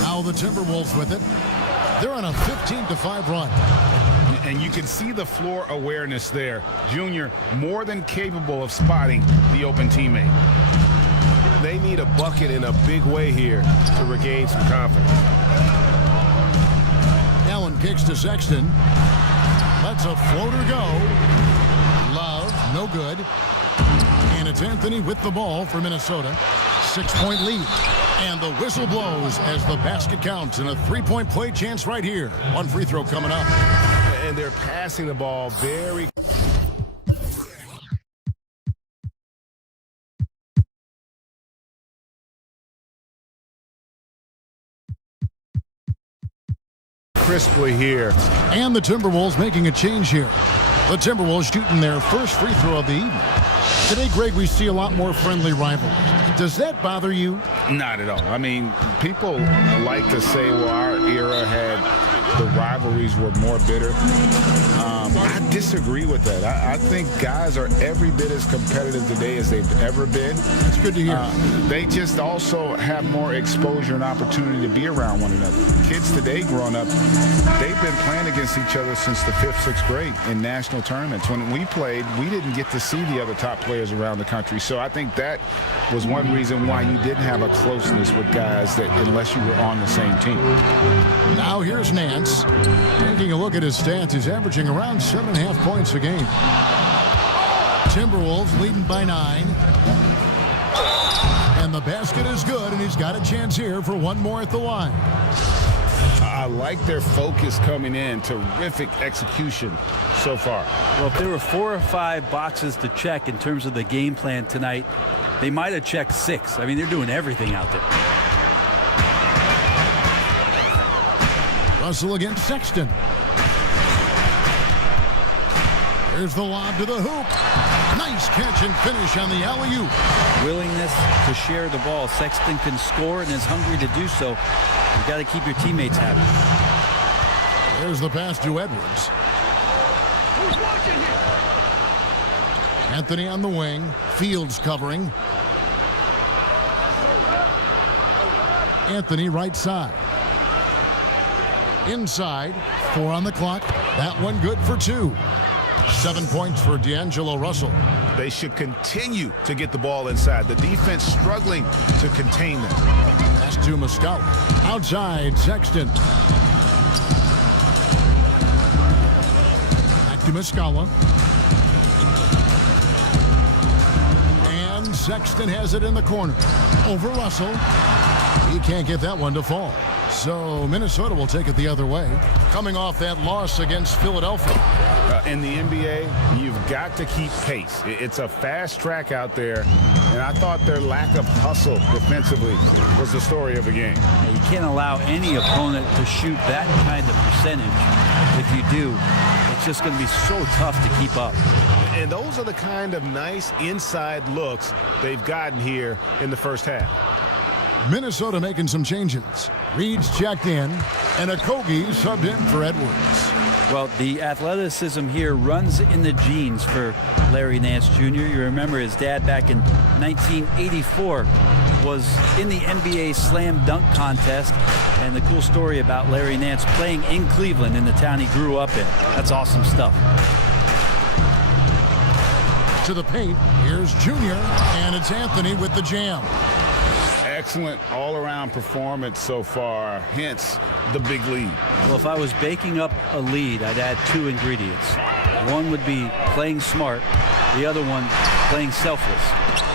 Now the Timberwolves with it. They're on a 15-5 run. And you can see the floor awareness there. Junior more than capable of spotting the open teammate. They need a bucket in a big way here to regain some confidence. Allen kicks to Sexton. Lets a floater go. Love, no good. And it's Anthony with the ball for Minnesota. 6-point lead. And the whistle blows as the basket counts and a 3-point play chance right here. One free throw coming up. And they're passing the ball very... crisply here. And the Timberwolves making a change here. The Timberwolves shooting their first free throw of the evening. Today, Greg, we see a lot more friendly rivalries. Does that bother you? Not at all. I mean, people like to say, well, our era had the rivalries were more bitter. I disagree with that. I think guys are every bit as competitive today as they've ever been. That's good to hear. They just also have more exposure and opportunity to be around one another. Kids today growing up, they've been playing against each other since the 5th, 6th grade in national tournaments. When we played, we didn't get to see the other top players around the country. So I think that was one reason why you didn't have a closeness with guys that unless you were on the same team. Now here's Nance. Taking a look at his stats, he's averaging around 7.5 points a game. Timberwolves leading by 9. And the basket is good, and he's got a chance here for one more at the line. I like their focus coming in. Terrific execution so far. Well, if there were 4 or 5 boxes to check in terms of the game plan tonight, they might have checked 6. I mean, they're doing everything out there. Russell against Sexton. Here's the lob to the hoop. Nice catch and finish on the alley-oop. Willingness to share the ball. Sexton can score and is hungry to do so. You've got to keep your teammates happy. There's the pass to Edwards. Anthony on the wing. Fields covering. Anthony right side. Inside. 4 on the clock. That one good for 2. 7 points for D'Angelo Russell. They should continue to get the ball inside. The defense struggling to contain them. Pass to Muscala. Outside, Sexton. to Muscala. And Sexton has it in the corner. Over Russell. He can't get that one to fall. So Minnesota will take it the other way. Coming off that loss against Philadelphia. In the NBA, you've got to keep pace. It's a fast track out there, and I thought their lack of hustle defensively was the story of the game. You can't allow any opponent to shoot that kind of percentage. If you do, it's just going to be so tough to keep up. And those are the kind of nice inside looks they've gotten here in the first half. Minnesota making some changes. Reed's checked in, and Oakley subbed in for Edwards. Well, the athleticism here runs in the genes for Larry Nance Jr. You remember his dad back in 1984 was in the NBA slam dunk contest. And the cool story about Larry Nance playing in Cleveland, in the town he grew up in. That's awesome stuff. To the paint, here's Junior, and it's Anthony with the jam. Excellent all-around performance so far, hence the big lead. Well, if I was baking up a lead, I'd add two ingredients. One would be playing smart, the other one playing selfless.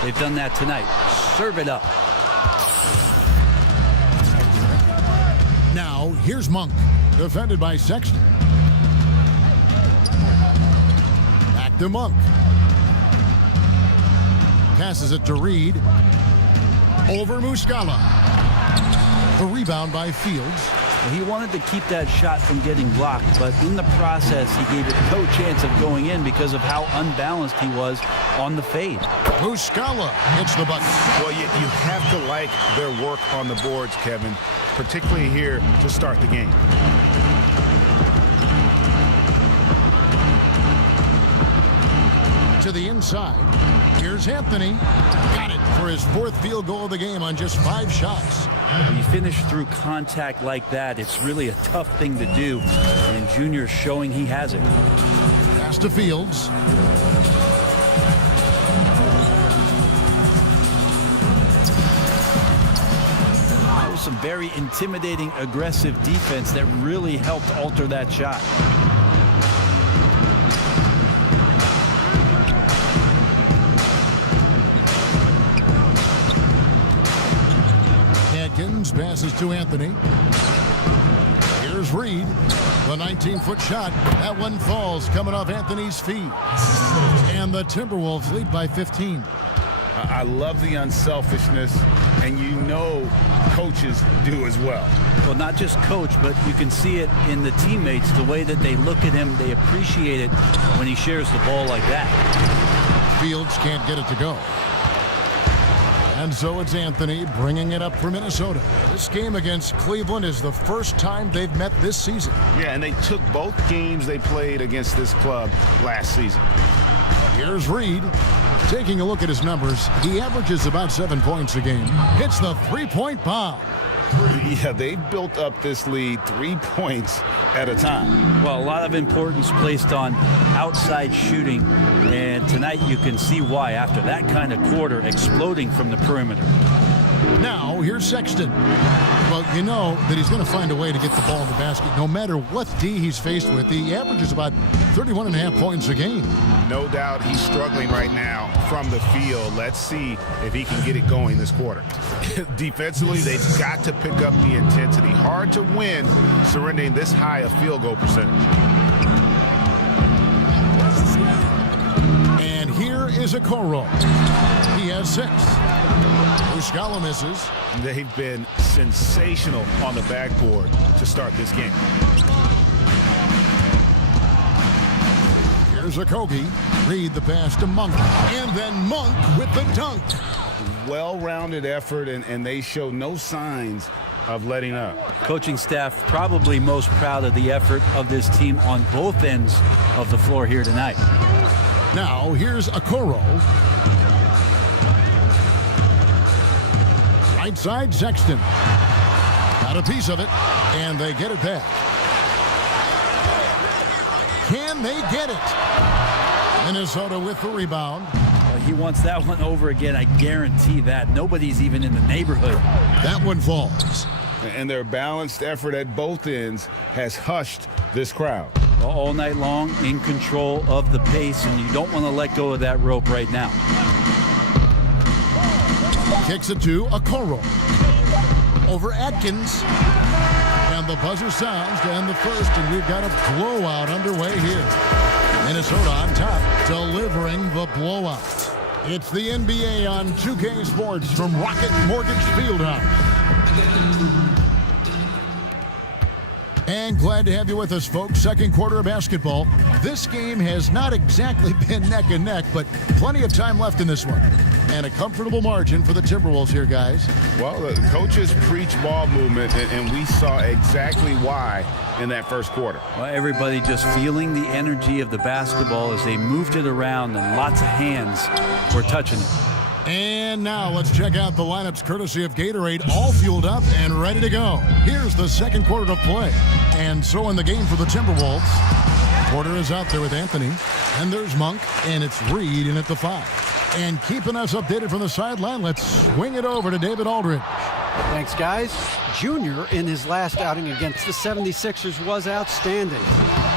They've done that tonight. Serve it up. Now, here's Monk, defended by Sexton. Back to Monk. Passes it to Reed. Over Muscala. The rebound by Fields. He wanted to keep that shot from getting blocked, but in the process, he gave it no chance of going in because of how unbalanced he was on the fade. Muscala hits the button. Well, you have to like their work on the boards, Kevin, particularly here to start the game. To the inside. Here's Anthony. Got it for his fourth field goal of the game on just 5 shots. When you finish through contact like that, it's really a tough thing to do, and Junior's showing he has it. Pass to Fields. There was some very intimidating, aggressive defense that really helped alter that shot. Passes to Anthony. Here's Reed. The 19-foot shot. That one falls, coming off Anthony's feet. And the Timberwolves lead by 15. I love the unselfishness, and you know coaches do as well. Well, not just coach, but you can see it in the teammates, the way that they look at him. They appreciate it when he shares the ball like that. Fields can't get it to go. And so it's Anthony bringing it up for Minnesota. This game against Cleveland is the first time they've met this season. Yeah, and they took both games they played against this club last season. Here's Reed. Taking a look at his numbers, he averages about 7 points a game. Hits the three-point bomb. Yeah, they built up this lead 3 points at a time. Well, a lot of importance placed on outside shooting, and tonight you can see why after that kind of quarter exploding from the perimeter. Now, here's Sexton. Well, you know that he's going to find a way to get the ball in the basket no matter what D he's faced with. He averages about 31.5 points a game. No doubt he's struggling right now from the field. Let's see if he can get it going this quarter. Defensively, they've got to pick up the intensity. Hard to win surrendering this high a field goal percentage. And here is Okoro. He has 6. Muscala misses. They've been sensational on the backboard to start this game. Here's Oakley. Reed the pass to Monk. And then Monk with the dunk. Well-rounded effort, and they show no signs of letting up. Coaching staff probably most proud of the effort of this team on both ends of the floor here tonight. Now, here's Okoro. Right side, Sexton. Got a piece of it, and they get it back. Can they get it? Minnesota with the rebound. He wants that one over again. I guarantee that. Nobody's even in the neighborhood. That one falls. And their balanced effort at both ends has hushed this crowd. all night long, in control of the pace, and you don't want to let go of that rope right now. Kicks it to Okoro. Over Atkins. And the buzzer sounds to end the first, and we've got a blowout underway here. Minnesota on top, delivering the blowout. It's the NBA on 2K Sports from Rocket Mortgage Fieldhouse. And glad to have you with us, folks. Second quarter of basketball. This game has not exactly been neck and neck, but plenty of time left in this one. And a comfortable margin for the Timberwolves here, guys. Well, the coaches preach ball movement, and we saw exactly why in that first quarter. Well, everybody just feeling the energy of the basketball as they moved it around, and lots of hands were touching it. And now let's check out the lineups courtesy of Gatorade, all fueled up and ready to go. Here's the second quarter of play. And so in the game for the Timberwolves, Porter is out there with Anthony, and there's Monk, and it's Reed in at the 5. And keeping us updated from the sideline, let's swing it over to David Aldridge. Thanks, guys. Junior, in his last outing against the 76ers, was outstanding.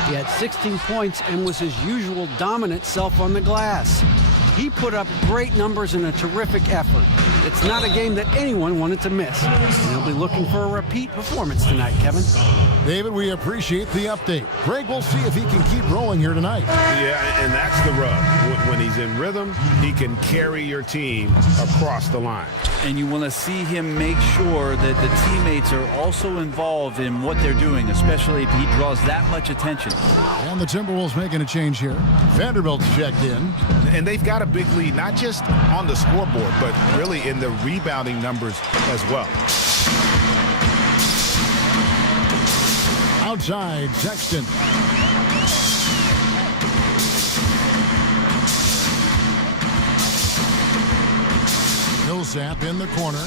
He had 16 points and was his usual dominant self on the glass. He put up great numbers in a terrific effort. It's not a game that anyone wanted to miss. And he'll be looking for a repeat performance tonight, Kevin. David, we appreciate the update. Greg, we'll see if he can keep rolling here tonight. Yeah, and that's the rub. When he's in rhythm, he can carry your team across the line. And you want to see him make sure that the teammates are also involved in what they're doing, especially if he draws that much attention. And the Timberwolves making a change here. Vanderbilt's checked in. And they've got a big lead, not just on the scoreboard, but really in the rebounding numbers as well. Outside, Sexton. Millsap in the corner.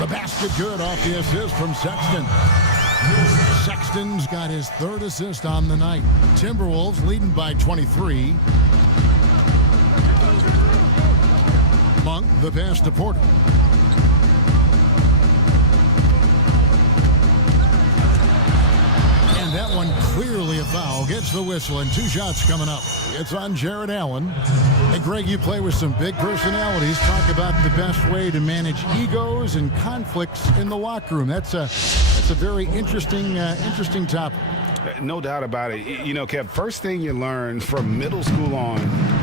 The basket good off the assist from Sexton. Sexton's got his third assist on the night. Timberwolves leading by 23. Monk, the pass to Porter. And that one clearly a foul. Gets the whistle, and 2 shots coming up. It's on Jared Allen. And Greg, you play with some big personalities. Talk about the best way to manage egos and conflicts in the locker room. That's a very interesting topic. No doubt about it. You know, Kev, first thing you learn from middle school on,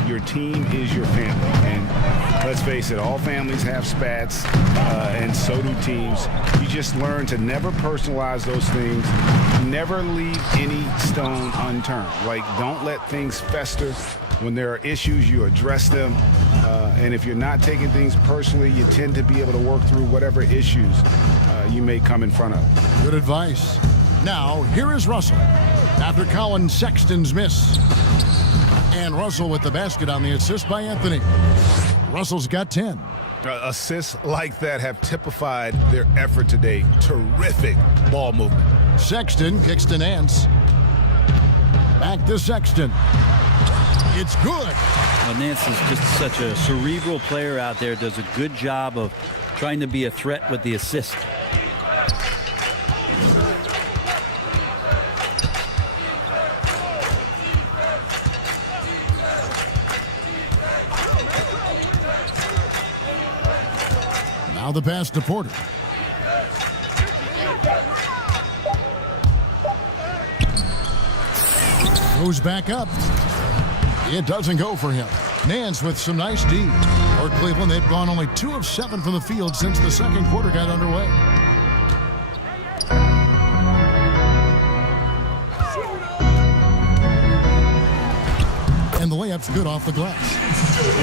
your team is your family. And let's face it, all families have spats, and so do teams. You just learn to never personalize those things. Never leave any stone unturned. Like, don't let things fester. When there are issues, you address them. And if you're not taking things personally, you tend to be able to work through whatever issues you may come in front of. Good advice. Now, here is Russell after Colin Sexton's miss. And Russell with the basket on the assist by Anthony. Russell's got 10. Assists like that have typified their effort today. Terrific ball movement. Sexton kicks to Nance. Back to Sexton. It's good. Well, Nance is just such a cerebral player out there. Does a good job of trying to be a threat with the assist. Now the pass to Porter. Goes back up. It doesn't go for him. Nance with some nice D. For Cleveland, they've gone only 2 of 7 from the field since the second quarter got underway. And the layup's good off the glass.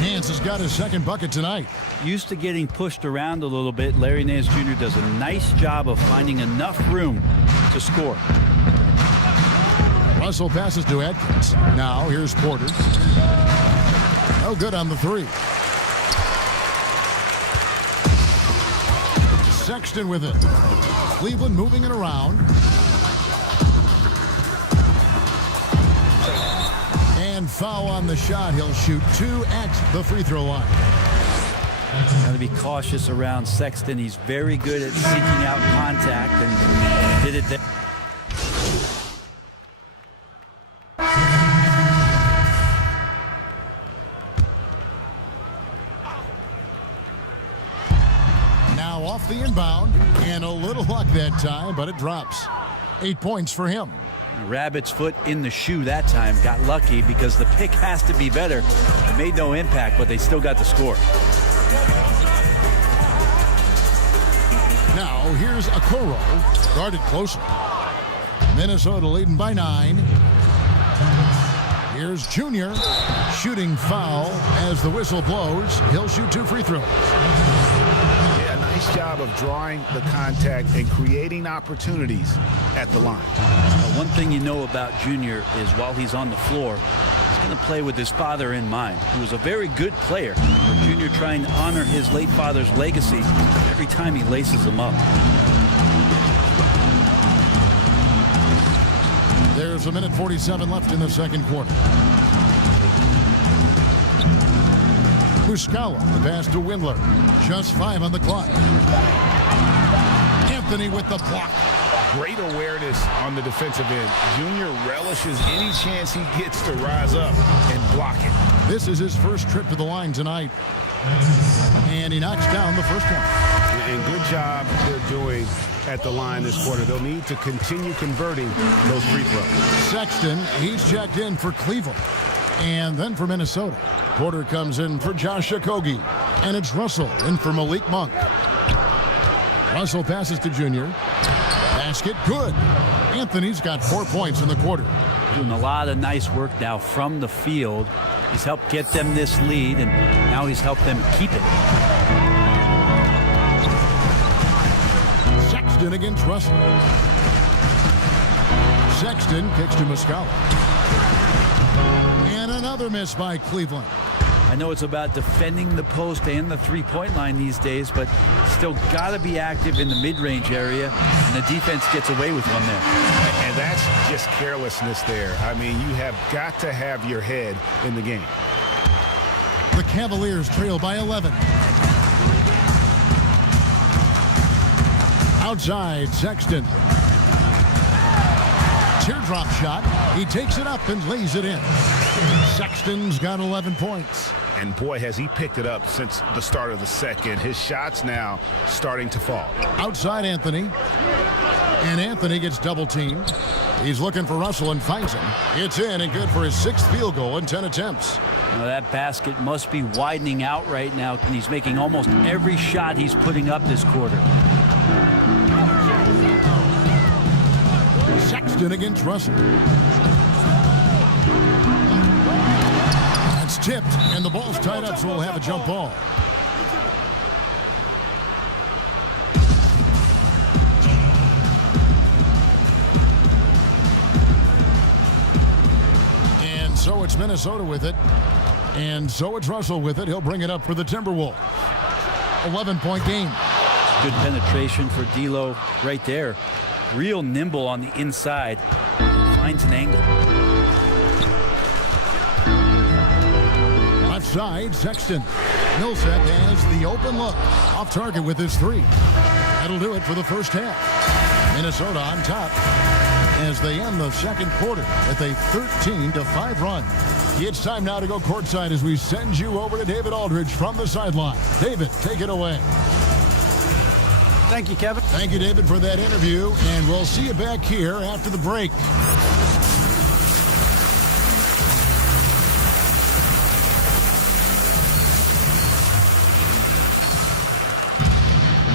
Nance has got his second bucket tonight. Used to getting pushed around a little bit, Larry Nance Jr. does a nice job of finding enough room to score. Russell passes to Atkins. Now here's Porter. No good on the 3. Sexton with it. Cleveland moving it around. And foul on the shot. He'll shoot 2 at the free throw line. Got to be cautious around Sexton. He's very good at seeking out contact and did it there. Now off the inbound, and a little luck that time, but it drops. 8 points for him. Rabbit's foot in the shoe that time. Got lucky because the pick has to be better. It made no impact, but they still got the score. Now here's Okoro, guarded closer. Minnesota leading by 9. Here's Junior, shooting foul as the whistle blows. He'll shoot 2 free throws. Yeah, nice job of drawing the contact and creating opportunities at the line. One thing you know about Junior is while he's on the floor, he's going to play with his father in mind, who was a very good player. But Junior trying to honor his late father's legacy every time he laces him up. There's a minute 47 left in the second quarter. Muscala, the pass to Windler. Just 5 on the clock. Anthony with the block. Great awareness on the defensive end. Junior relishes any chance he gets to rise up and block it. This is his first trip to the line tonight. And he knocks down the first one. And good job they're doing at the line this quarter. They'll need to continue converting those free throws. Sexton, he's checked in for Cleveland. And then for Minnesota. Porter comes in for Josh Okogie. And it's Russell in for Malik Monk. Russell passes to Junior. Basket good. Anthony's got 4 points in the quarter. Doing a lot of nice work now from the field. He's helped get them this lead, and now he's helped them keep it. Sexton against Russell. Sexton kicks to Muscala. And another miss by Cleveland. I know it's about defending the post and the three-point line these days, but still got to be active in the mid-range area, and the defense gets away with one there. And that's just carelessness there. I mean, you have got to have your head in the game. The Cavaliers trail by 11. Outside, Sexton. Teardrop shot. He takes it up and lays it in. Sexton's got 11 points. And boy, has he picked it up since the start of the second. His shots now starting to fall. Outside Anthony. And Anthony gets double teamed. He's looking for Russell and finds him. It's in and good for his 6th field goal in 10 attempts. Well, that basket must be widening out right now, and he's making almost every shot he's putting up this quarter. Sexton against Russell. That's tipped, and the ball's tied up, so we'll have a jump ball. And so it's Minnesota with it. And so it's Russell with it. He'll bring it up for the Timberwolves. 11-point game. Good penetration for D'Lo right there. Real nimble on the inside. Finds an angle. Left side, Sexton. Millsap has the open look. Off target with his 3. That'll do it for the first half. Minnesota on top as they end the second quarter with a 13-5 run. It's time now to go courtside as we send you over to David Aldridge from the sideline. David, take it away. Thank you, Kevin. Thank you, David, for that interview, and we'll see you back here after the break.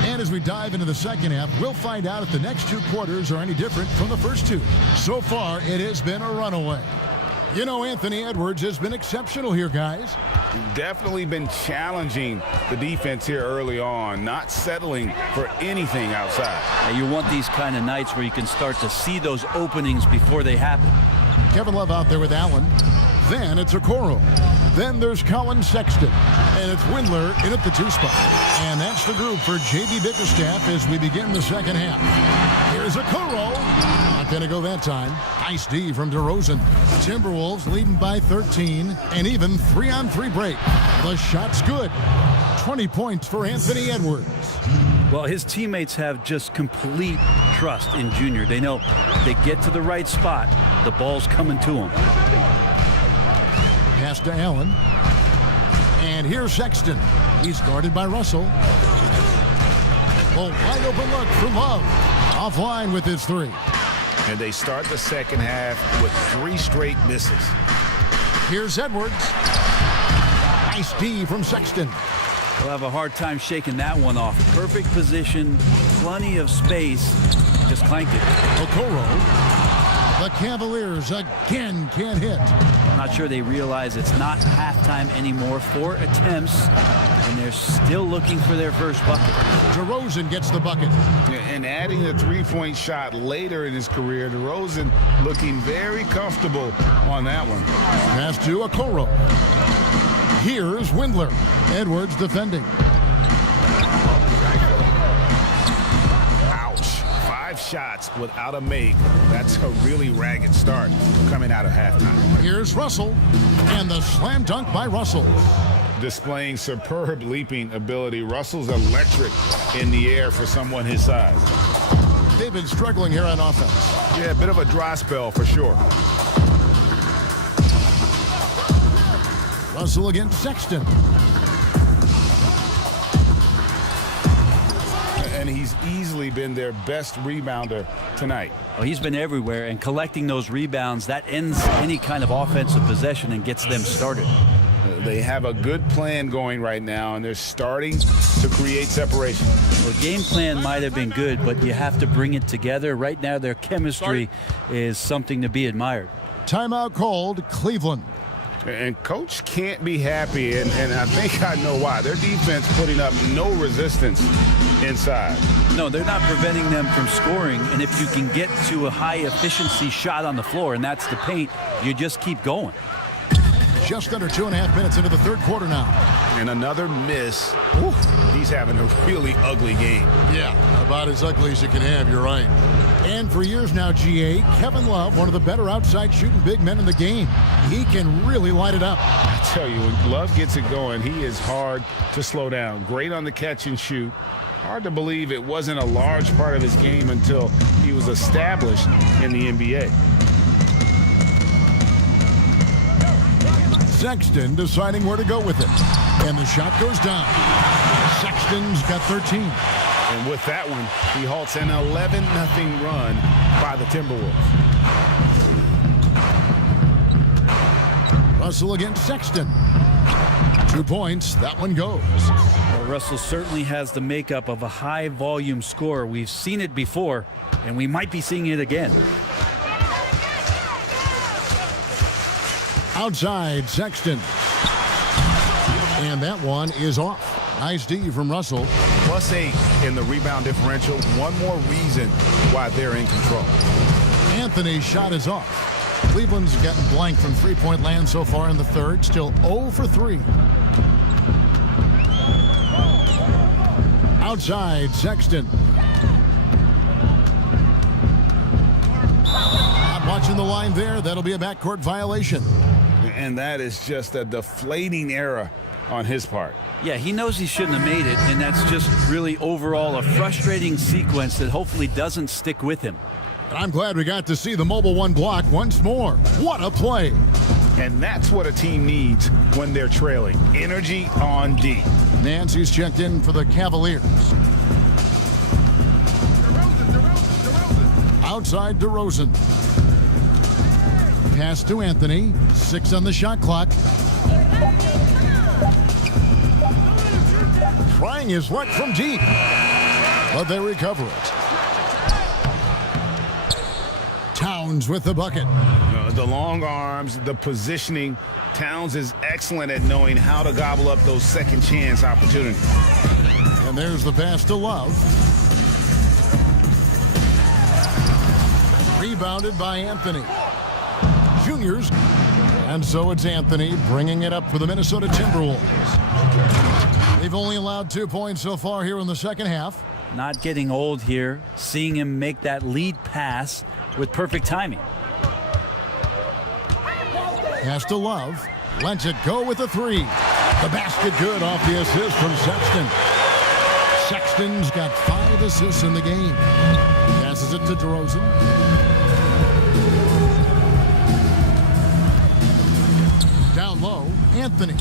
And as we dive into the second half, we'll find out if the next 2 quarters are any different from the first 2. So far, it has been a runaway. You know, Anthony Edwards has been exceptional here, guys. Definitely been challenging the defense here early on, not settling for anything outside. Now you want these kind of nights where you can start to see those openings before they happen. Kevin Love out there with Allen. Then it's Okoro. Then there's Colin Sexton. And it's Windler in at the 2 spot. And that's the group for J.B. Bickerstaff as we begin the second half. Here's Okoro. Not going to go that time. Nice D from DeRozan. Timberwolves leading by 13. And even 3-on-3 break. The shot's good. 20 points for Anthony Edwards. Well, his teammates have just complete trust in Junior. They know they get to the right spot, the ball's coming to him. Pass to Allen. And here's Sexton. He's guarded by Russell. A wide open look for Love. Offline with his three. And they start the second half with 3 straight misses. Here's Edwards. Nice D from Sexton. We'll have a hard time shaking that one off. Perfect position, plenty of space. Just clanked it. Okoro. The Cavaliers again can't hit. Not sure they realize it's not halftime anymore. 4 attempts, and they're still looking for their first bucket. DeRozan gets the bucket. And adding the three-point shot later in his career, DeRozan looking very comfortable on that one. Pass to Okoro. Here's Windler. Edwards defending. Ouch. 5 shots without a make. That's a really ragged start coming out of halftime. Here's Russell. And the slam dunk by Russell. Displaying superb leaping ability. Russell's electric in the air for someone his size. They've been struggling here on offense. Yeah, a bit of a dry spell for sure. Russell against Sexton. And he's easily been their best rebounder tonight. Well, he's been everywhere, and collecting those rebounds, that ends any kind of offensive possession and gets them started. They have a good plan going right now, and they're starting to create separation. Well, game plan might have been good, but you have to bring it together. Right now, their chemistry is something to be admired. Timeout called, Cleveland. And coach can't be happy, and I think I know why. Their defense putting up no resistance inside. No, they're not preventing them from scoring, and if you can get to a high-efficiency shot on the floor, and that's the paint, you just keep going. Just under 2.5 minutes into the third quarter now. And another miss. Whew. He's having a really ugly game. Yeah, about as ugly as you can have, you're right. And for years now, GA, Kevin Love, one of the better outside shooting big men in the game. He can really light it up. I tell you, when Love gets it going, he is hard to slow down. Great on the catch and shoot. Hard to believe it wasn't a large part of his game until he was established in the NBA. Sexton deciding where to go with it. And the shot goes down. Sexton's got 13. And with that one, he halts an 11-0 run by the Timberwolves. Russell against Sexton. 2 points. That one goes. Well, Russell certainly has the makeup of a high-volume scorer. We've seen it before, and we might be seeing it again. Outside, Sexton. And that one is off. Nice D from Russell. +8 in the rebound differential. One more reason why they're in control. Anthony's shot is off. Cleveland's gotten blank from three-point land so far in the third. Still 0 for 3. Outside, Sexton. Not watching the line there. That'll be a backcourt violation. And that is just a deflating error on his part. Yeah, he knows he shouldn't have made it, and that's just really overall a frustrating sequence that hopefully doesn't stick with him. And I'm glad we got to see the Mobile One block once more. What a play. And that's what a team needs when they're trailing. Energy on D. Nancy's checked in for the Cavaliers. Outside DeRozan. Pass to Anthony. 6 on the shot clock. Trying his luck from deep. But they recover it. Towns with the bucket. The long arms, the positioning. Towns is excellent at knowing how to gobble up those second chance opportunities. And there's the pass to Love. Rebounded by Anthony. Juniors. And so it's Anthony bringing it up for the Minnesota Timberwolves. They've only allowed 2 points so far here in the second half. Not getting old here. Seeing him make that lead pass with perfect timing. Pass to Love. Lets it go with a 3. The basket good off the assist from Sexton. Sexton's got 5 assists in the game. Passes it to DeRozan. Down low, Anthony.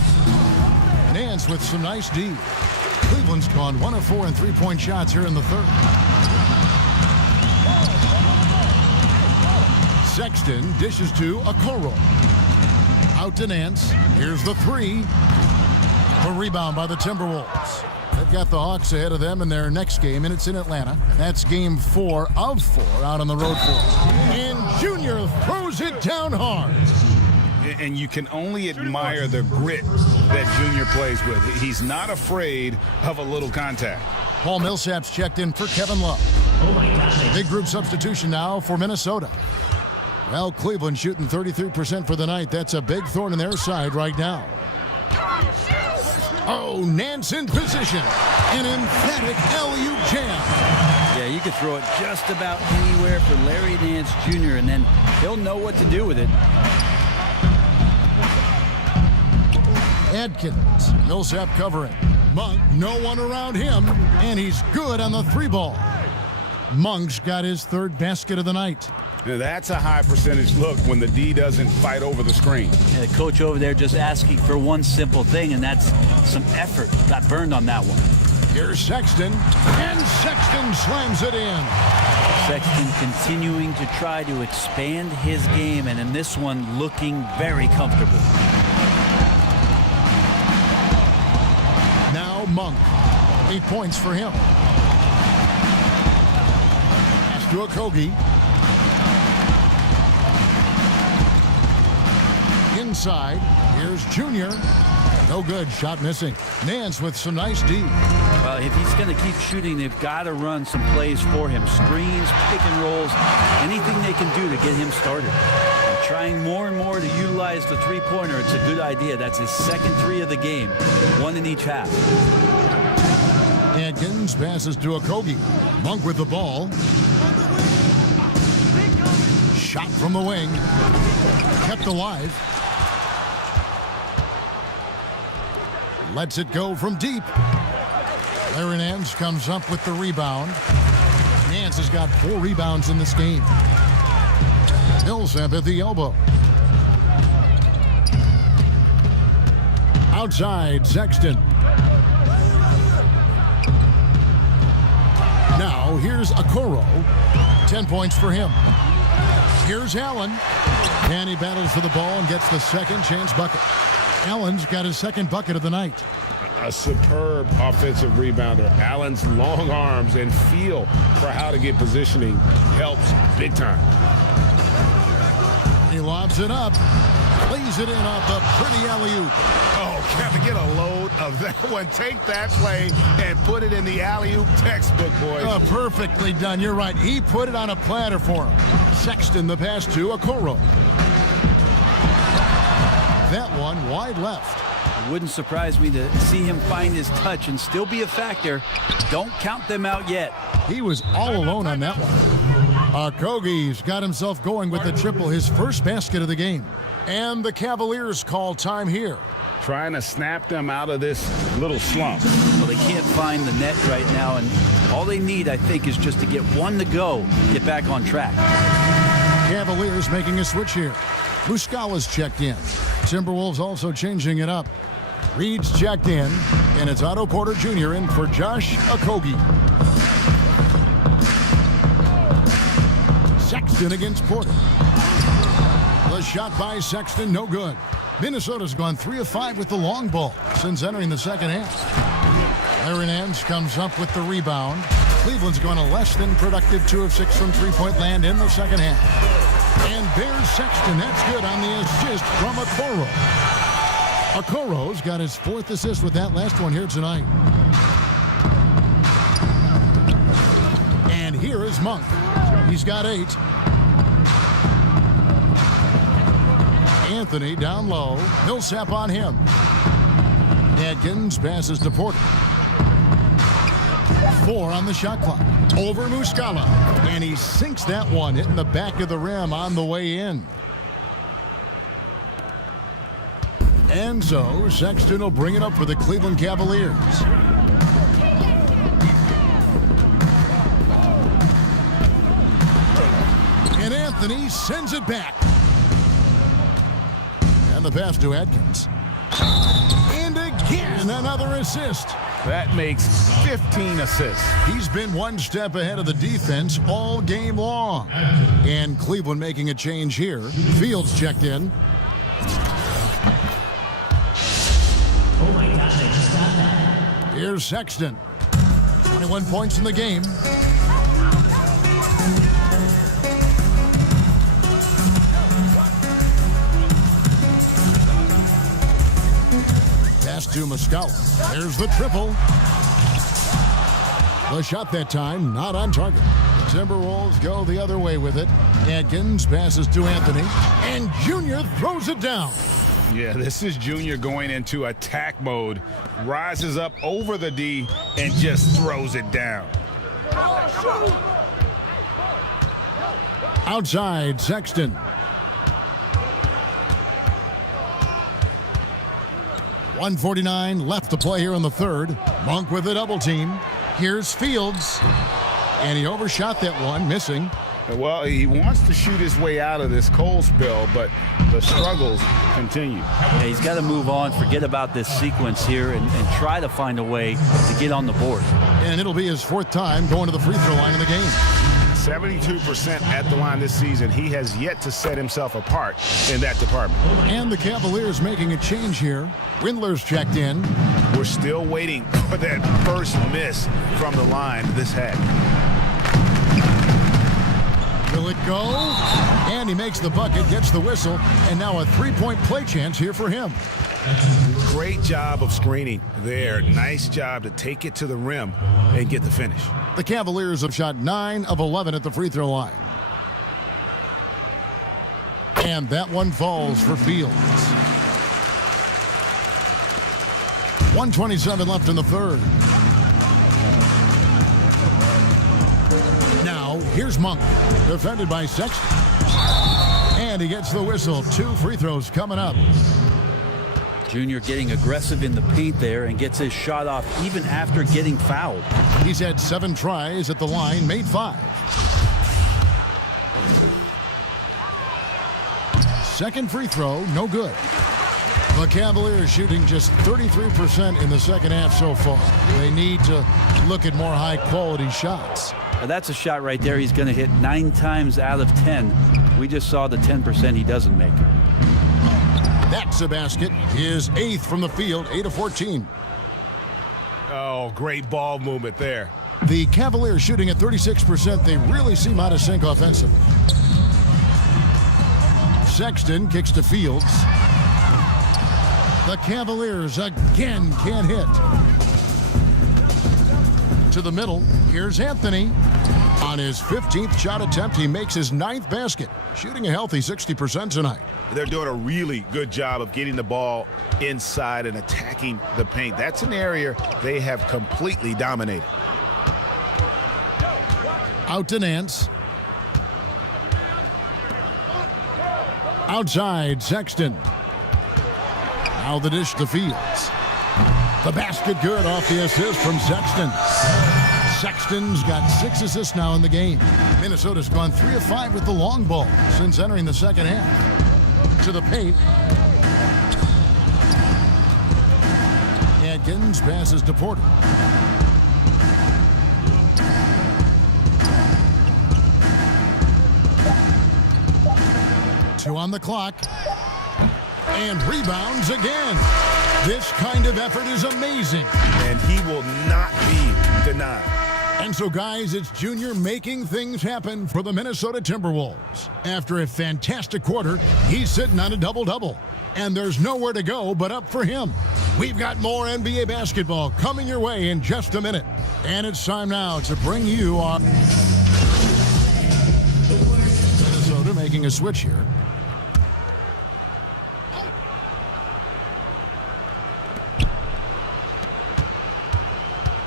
Nance with some nice D. Cleveland's gone 1 of 4 in three-point shots here in the third. Sexton dishes to Okoro. Out to Nance. Here's the three. A rebound by the Timberwolves. They've got the Hawks ahead of them in their next game, and it's in Atlanta. That's game 4 of 4 out on the road floor. And Junior throws it down hard. And you can only admire the grit that Junior plays with. He's not afraid of a little contact. Paul Millsap's checked in for Kevin Love. Big group substitution now for Minnesota. Well, Cleveland shooting 33% for the night. That's a big thorn in their side right now. Oh, Nance in position. An emphatic alley-oop jam. Yeah, you could throw it just about anywhere for Larry Nance Jr., and then he'll know what to do with it. Adkins, Millsap covering. Monk, no one around him, and he's good on the three ball. Monk's got his third basket of the night. Now that's a high percentage look when the D doesn't fight over the screen. Yeah, the coach over there just asking for one simple thing, and that's some effort. Got burned on that one. Here's Sexton, and Sexton slams it in. Sexton continuing to try to expand his game, and in this one looking very comfortable. Now Monk, 8 points for him. Pass to Okogie. Inside, here's Junior. No good, shot missing. Nance with some nice D. Well, if he's going to keep shooting, they've got to run some plays for him. Screens, pick and rolls, anything they can do to get him started. And trying more and more to utilize the three-pointer. It's a good idea. That's his second three of the game, one in each half. Adkins passes to Okogie. Monk with the ball. Shot from the wing. Kept alive. Lets it go from deep. Larry Nance comes up with the rebound. Nance has got 4 rebounds in this game. Millsap at the elbow. Outside, Sexton. Now, here's Okoro. 10 points for him. Here's Allen. And he battles for the ball and gets the second chance bucket. Allen's got his second bucket of the night. A superb offensive rebounder. Allen's long arms and feel for how to get positioning helps big time. He lobs it up. Plays it in off the pretty alley-oop. Oh, Kevin, get a load of that one. Take that play and put it in the alley-oop textbook, boys. Perfectly done. You're right. He put it on a platter for him. Sexton the pass to Okoro. That one wide left. It wouldn't surprise me to see him find his touch and still be a factor. Don't count them out yet. He was all alone on that one. Okogie's got himself going with the triple, his first basket of the game. And the Cavaliers call time here. Trying to snap them out of this little slump. Well, they can't find the net right now, and all they need, I think, is just to get one to go, get back on track. Cavaliers making a switch here. Muscala's checked in. Timberwolves also changing it up. Reed's checked in, and it's Otto Porter Jr. in for Josh Okogie. Sexton against Porter. The shot by Sexton, no good. Minnesota's gone 3 of 5 with the long ball since entering the second half. Larry Nance comes up with the rebound. Cleveland's gone a less than productive 2 of 6 from three-point land in the second half. And there's Sexton. That's good on the assist from Okoro. Okoro's got his 4th assist with that last one here tonight. And here is Monk. He's got 8. Anthony down low. Millsap on him. Adkins passes to Porter. 4 on the shot clock. Over Muscala. And he sinks that one, hitting the back of the rim on the way in. And so Sexton will bring it up for the Cleveland Cavaliers. And Anthony sends it back. And the pass to Adkins. And again, another assist. That makes 15 assists. He's been one step ahead of the defense all game long. And Cleveland making a change here. Fields checked in. Oh my gosh, I just got that. Here's Sexton. 21 points in the game. Pass to Muscala. There's the triple. The shot that time, not on target. The Timberwolves go the other way with it. Adkins passes to Anthony, and Junior throws it down. Yeah, this is Junior going into attack mode. Rises up over the D and just throws it down. Outside, Sexton. .149 left to play here in the third. Monk with a double team. Here's Fields. And he overshot that one, missing. Well, he wants to shoot his way out of this cold spell, but the struggles continue. Yeah, he's got to move on, forget about this sequence here, and try to find a way to get on the board. And it'll be his fourth time going to the free throw line in the game. 72% at the line this season. He has yet to set himself apart in that department. And the Cavaliers making a change here. Windler's checked in. We're still waiting for that first miss from the line this had. Will it go? And he makes the bucket, gets the whistle, and now a three-point play chance here for him. Great job of screening there. Nice job to take it to the rim and get the finish. The Cavaliers have shot 9 of 11 at the free throw line. And that one falls for Fields. 1:27 left in the third. Now, here's Monk, defended by Sexton. And he gets the whistle. 2 free throws coming up. Junior getting aggressive in the paint there and gets his shot off even after getting fouled. He's had 7 tries at the line, made 5. Second free throw, no good. The Cavaliers shooting just 33% in the second half so far. They need to look at more high-quality shots. Now that's a shot right there he's going to hit 9 times out of 10. We just saw the 10% he doesn't make. That's a basket. His 8th from the field, 8 of 14. Oh, great ball movement there. The Cavaliers shooting at 36%. They really seem out of sync offensively. Sexton kicks to Fields. The Cavaliers again can't hit. To the middle, here's Anthony. On his 15th shot attempt, he makes his 9th basket, shooting a healthy 60% tonight. They're doing a really good job of getting the ball inside and attacking the paint. That's an area they have completely dominated. Out to Nance. Outside, Sexton. Now the dish to Fields. The basket good off the assist from Sexton. Sexton's got 6 assists now in the game. Minnesota's gone 3 of 5 with the long ball since entering the second half. To the paint. Adkins passes to Porter. Two on the clock. And rebounds again. This kind of effort is amazing. And he will not be denied. And so, guys, it's Junior making things happen for the Minnesota Timberwolves. After a fantastic quarter, he's sitting on a double-double. And there's nowhere to go but up for him. We've got more NBA basketball coming your way in just a minute. And it's time now to bring you our... Minnesota making a switch here.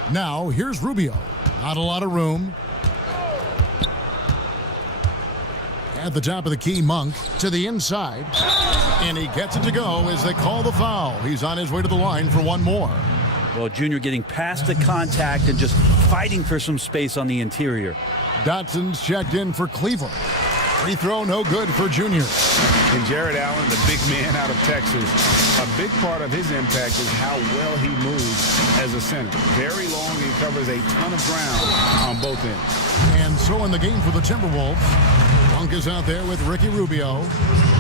Now, here's Rubio. Not a lot of room. At the top of the key, Monk to the inside. And he gets it to go as they call the foul. He's on his way to the line for one more. Well, Junior getting past the contact and just fighting for some space on the interior. Dotson's checked in for Cleveland. Free throw no good for Junior. And Jared Allen, the big man out of Texas, a big part of his impact is how well he moves as a center. Very long, he covers a ton of ground on both ends. And so in the game for the Timberwolves, Monk is out there with Ricky Rubio.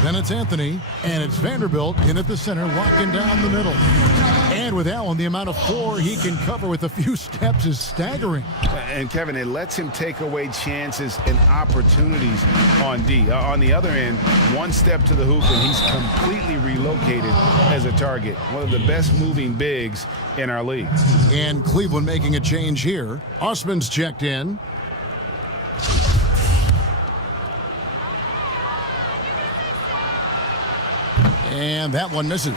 Then it's Anthony, and it's Vanderbilt in at the center, locking down the middle. And with Allen, the amount of floor he can cover with a few steps is staggering. And Kevin, it lets him take away chances and opportunities on D. On the other end, one step to the hoop and he's completely relocated as a target. One of the best moving bigs in our league. And Cleveland making a change here. Osman's checked in. And that one misses.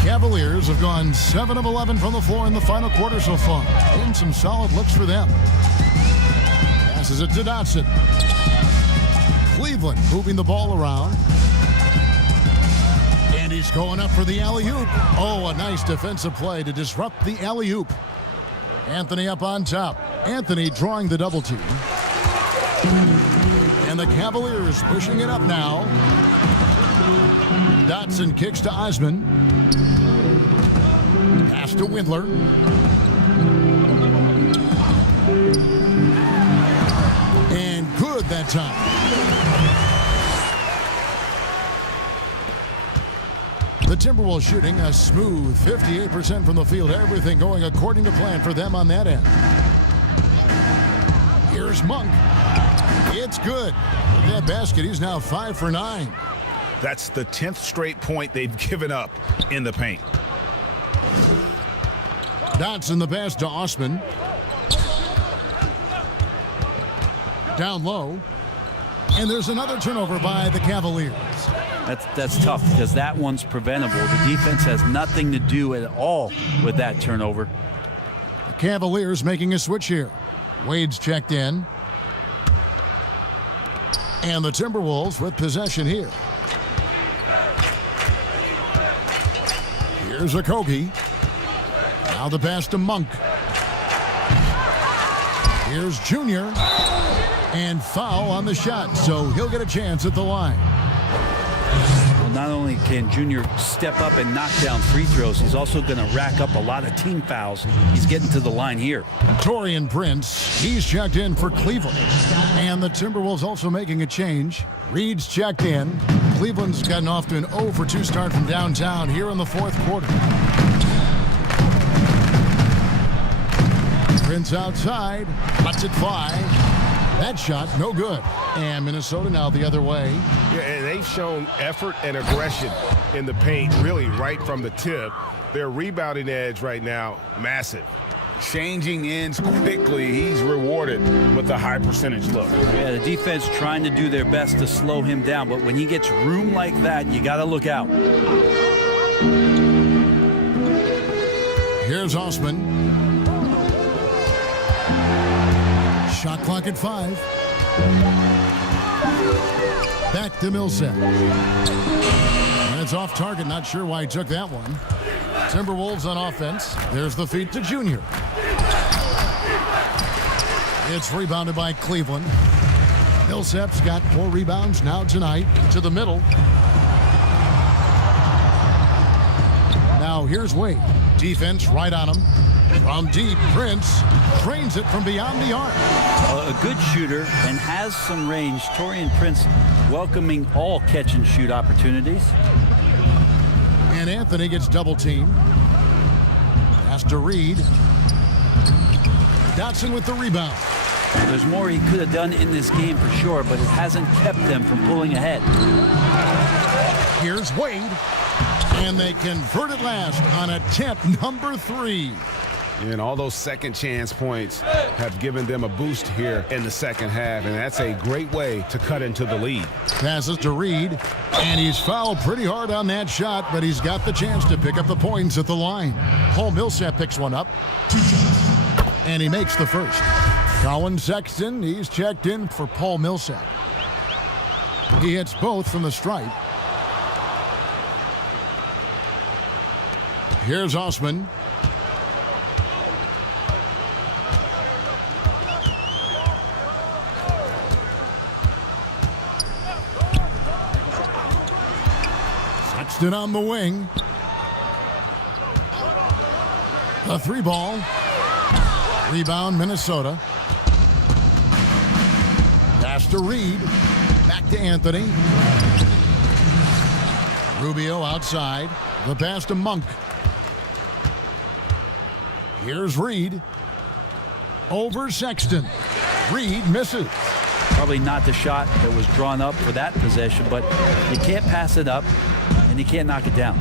Cavaliers have gone 7 of 11 from the floor in the final quarter so far. And some solid looks for them. Passes it to Dotson. Cleveland moving the ball around. And he's going up for the alley-oop. Oh, a nice defensive play to disrupt the alley-oop. Anthony up on top. Anthony drawing the double team. And the Cavaliers pushing it up now. Dotson kicks to Osman. Pass to Windler. And good that time. The Timberwolves shooting a smooth 58% from the field. Everything going according to plan for them on that end. Here's Monk. It's good. With that basket, he's now 5 for 9. That's the 10th straight point they've given up in the paint. Dotson the pass to Osman. Down low. And there's another turnover by the Cavaliers. That's tough because that one's preventable. The defense has nothing to do at all with that turnover. The Cavaliers making a switch here. Wade's checked in. And the Timberwolves with possession here. Here's Okogie. Now the pass to Monk. Here's Junior. And foul on the shot, so he'll get a chance at the line. Well, not only can Junior step up and knock down free throws, he's also going to rack up a lot of team fouls. He's getting to the line here. Taurean Prince, he's checked in for Cleveland. And the Timberwolves also making a change. Reed's checked in. Cleveland's gotten off to an 0 for 2 start from downtown here in the fourth quarter. Prince outside, lets it fly. That shot, no good. And Minnesota now the other way. Yeah, and they've shown effort and aggression in the paint, really right from the tip. Their rebounding edge right now, massive. Changing ends quickly. He's rewarded with a high percentage look. Yeah, the defense trying to do their best to slow him down, but when he gets room like that, you got to look out. Here's Osman. Shot clock at 5. Back to Millsap. And it's off target. Not sure why he took that one. Timberwolves on offense. There's the feed to Junior. It's rebounded by Cleveland. Millsap's got 4 rebounds now tonight. To the middle. Now here's Wade. Defense right on him. From deep, Prince drains it from beyond the arc. A good shooter and has some range. Taurean Prince welcoming all catch and shoot opportunities. And Anthony gets double teamed. Pass to Reed. Dotson with the rebound. There's more he could have done in this game for sure, but it hasn't kept them from pulling ahead. Here's Wade. And they convert it last on attempt number 3. And all those second chance points have given them a boost here in the second half, and that's a great way to cut into the lead. Passes to Reed, and he's fouled pretty hard on that shot, but he's got the chance to pick up the points at the line. Paul Millsap picks one up, and he makes the first. Colin Sexton, he's checked in for Paul Millsap. He hits both from the stripe. Here's Osman. Sexton on the wing. The 3 ball. Rebound, Minnesota. Pass to Reed. Back to Anthony. Rubio outside. The pass to Monk. Here's Reed. Over Sexton. Reed misses. Probably not the shot that was drawn up for that possession, but you can't pass it up and you can't knock it down.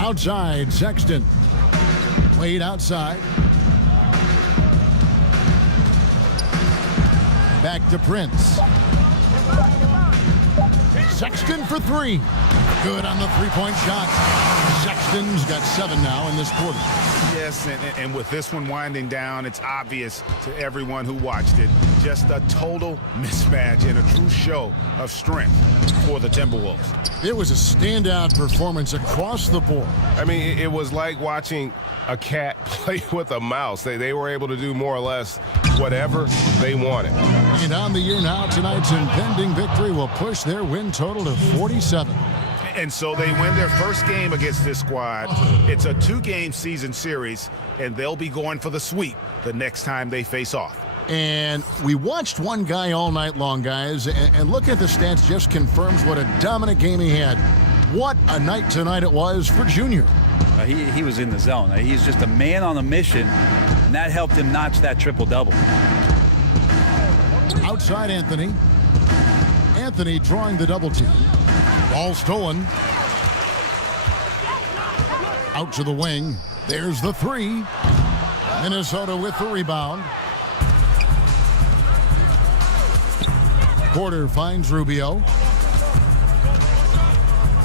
Outside, Sexton. Wade outside. Back to Prince. Sexton for 3. Good on the 3-point shot. Sexton's got 7 now in this quarter. Yes, and with this one winding down, it's obvious to everyone who watched it. Just a total mismatch and a true show of strength for the Timberwolves. It was a standout performance across the board. I mean, it was like watching a cat play with a mouse. They were able to do more or less whatever they wanted. And on the year now, tonight's impending victory will push their win total to 47. And so they win their first game against this squad. It's a 2-game season series, and they'll be going for the sweep the next time they face off. And we watched one guy all night long, guys, and look at the stats just confirms what a dominant game he had. What a night tonight it was for Junior. He was in the zone. He's just a man on a mission, and that helped him notch that triple-double. Outside Anthony. Anthony drawing the double team. Ball stolen. Out to the wing. There's the 3. Minnesota with the rebound. Porter finds Rubio.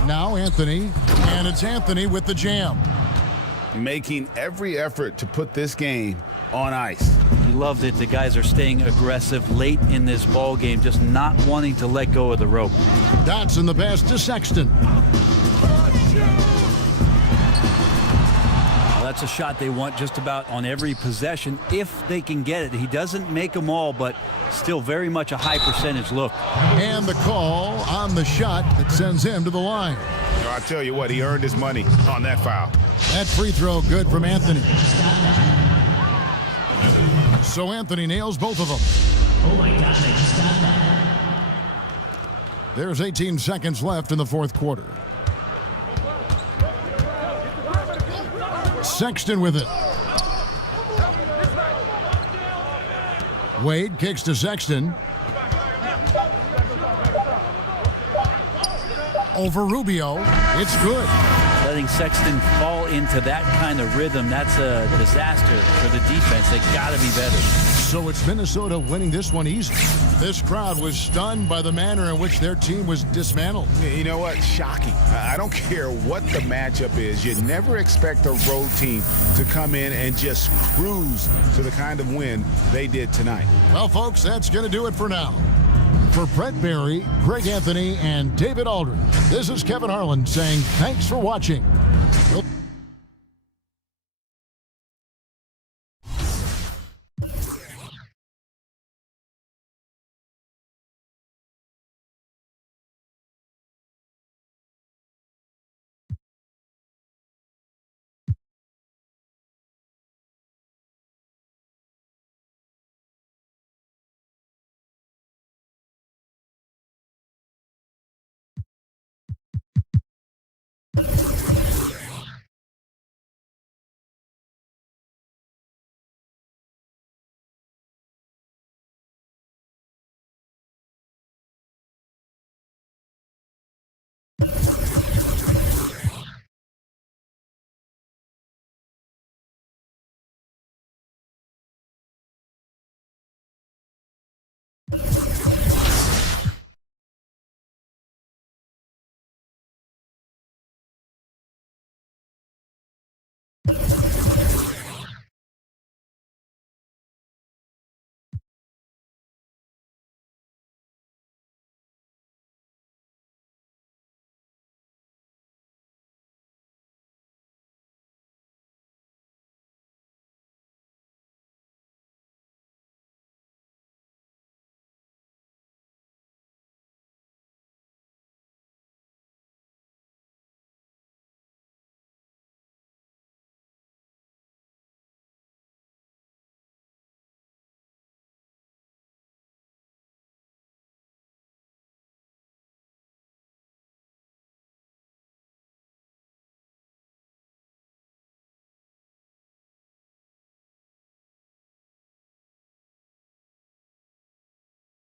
Now Anthony. And it's Anthony with the jam. Making every effort to put this game on ice. You love that the guys are staying aggressive late in this ball game, just not wanting to let go of the rope. Dotson the pass to Sexton. Well, that's a shot they want just about on every possession if they can get it. He doesn't make them all, but still very much a high percentage look. And the call on the shot that sends him to the line. I tell you what, he earned his money on that foul. That free throw good from Anthony. So Anthony nails both of them. Oh my gosh, I just got that. There's 18 seconds left in the fourth quarter. Sexton with it. Wade kicks to Sexton. Over Rubio. It's good. Letting Sexton fall into that kind of rhythm, that's a disaster for the defense. They got to be better. So it's Minnesota winning this one easy. This crowd was stunned by the manner in which their team was dismantled. You know what? Shocking. I don't care what the matchup is. You never expect a road team to come in and just cruise to the kind of win they did tonight. Well, folks, that's going to do it for now. For Brett Barry, Greg Anthony, and David Aldridge, this is Kevin Harlan saying thanks for watching.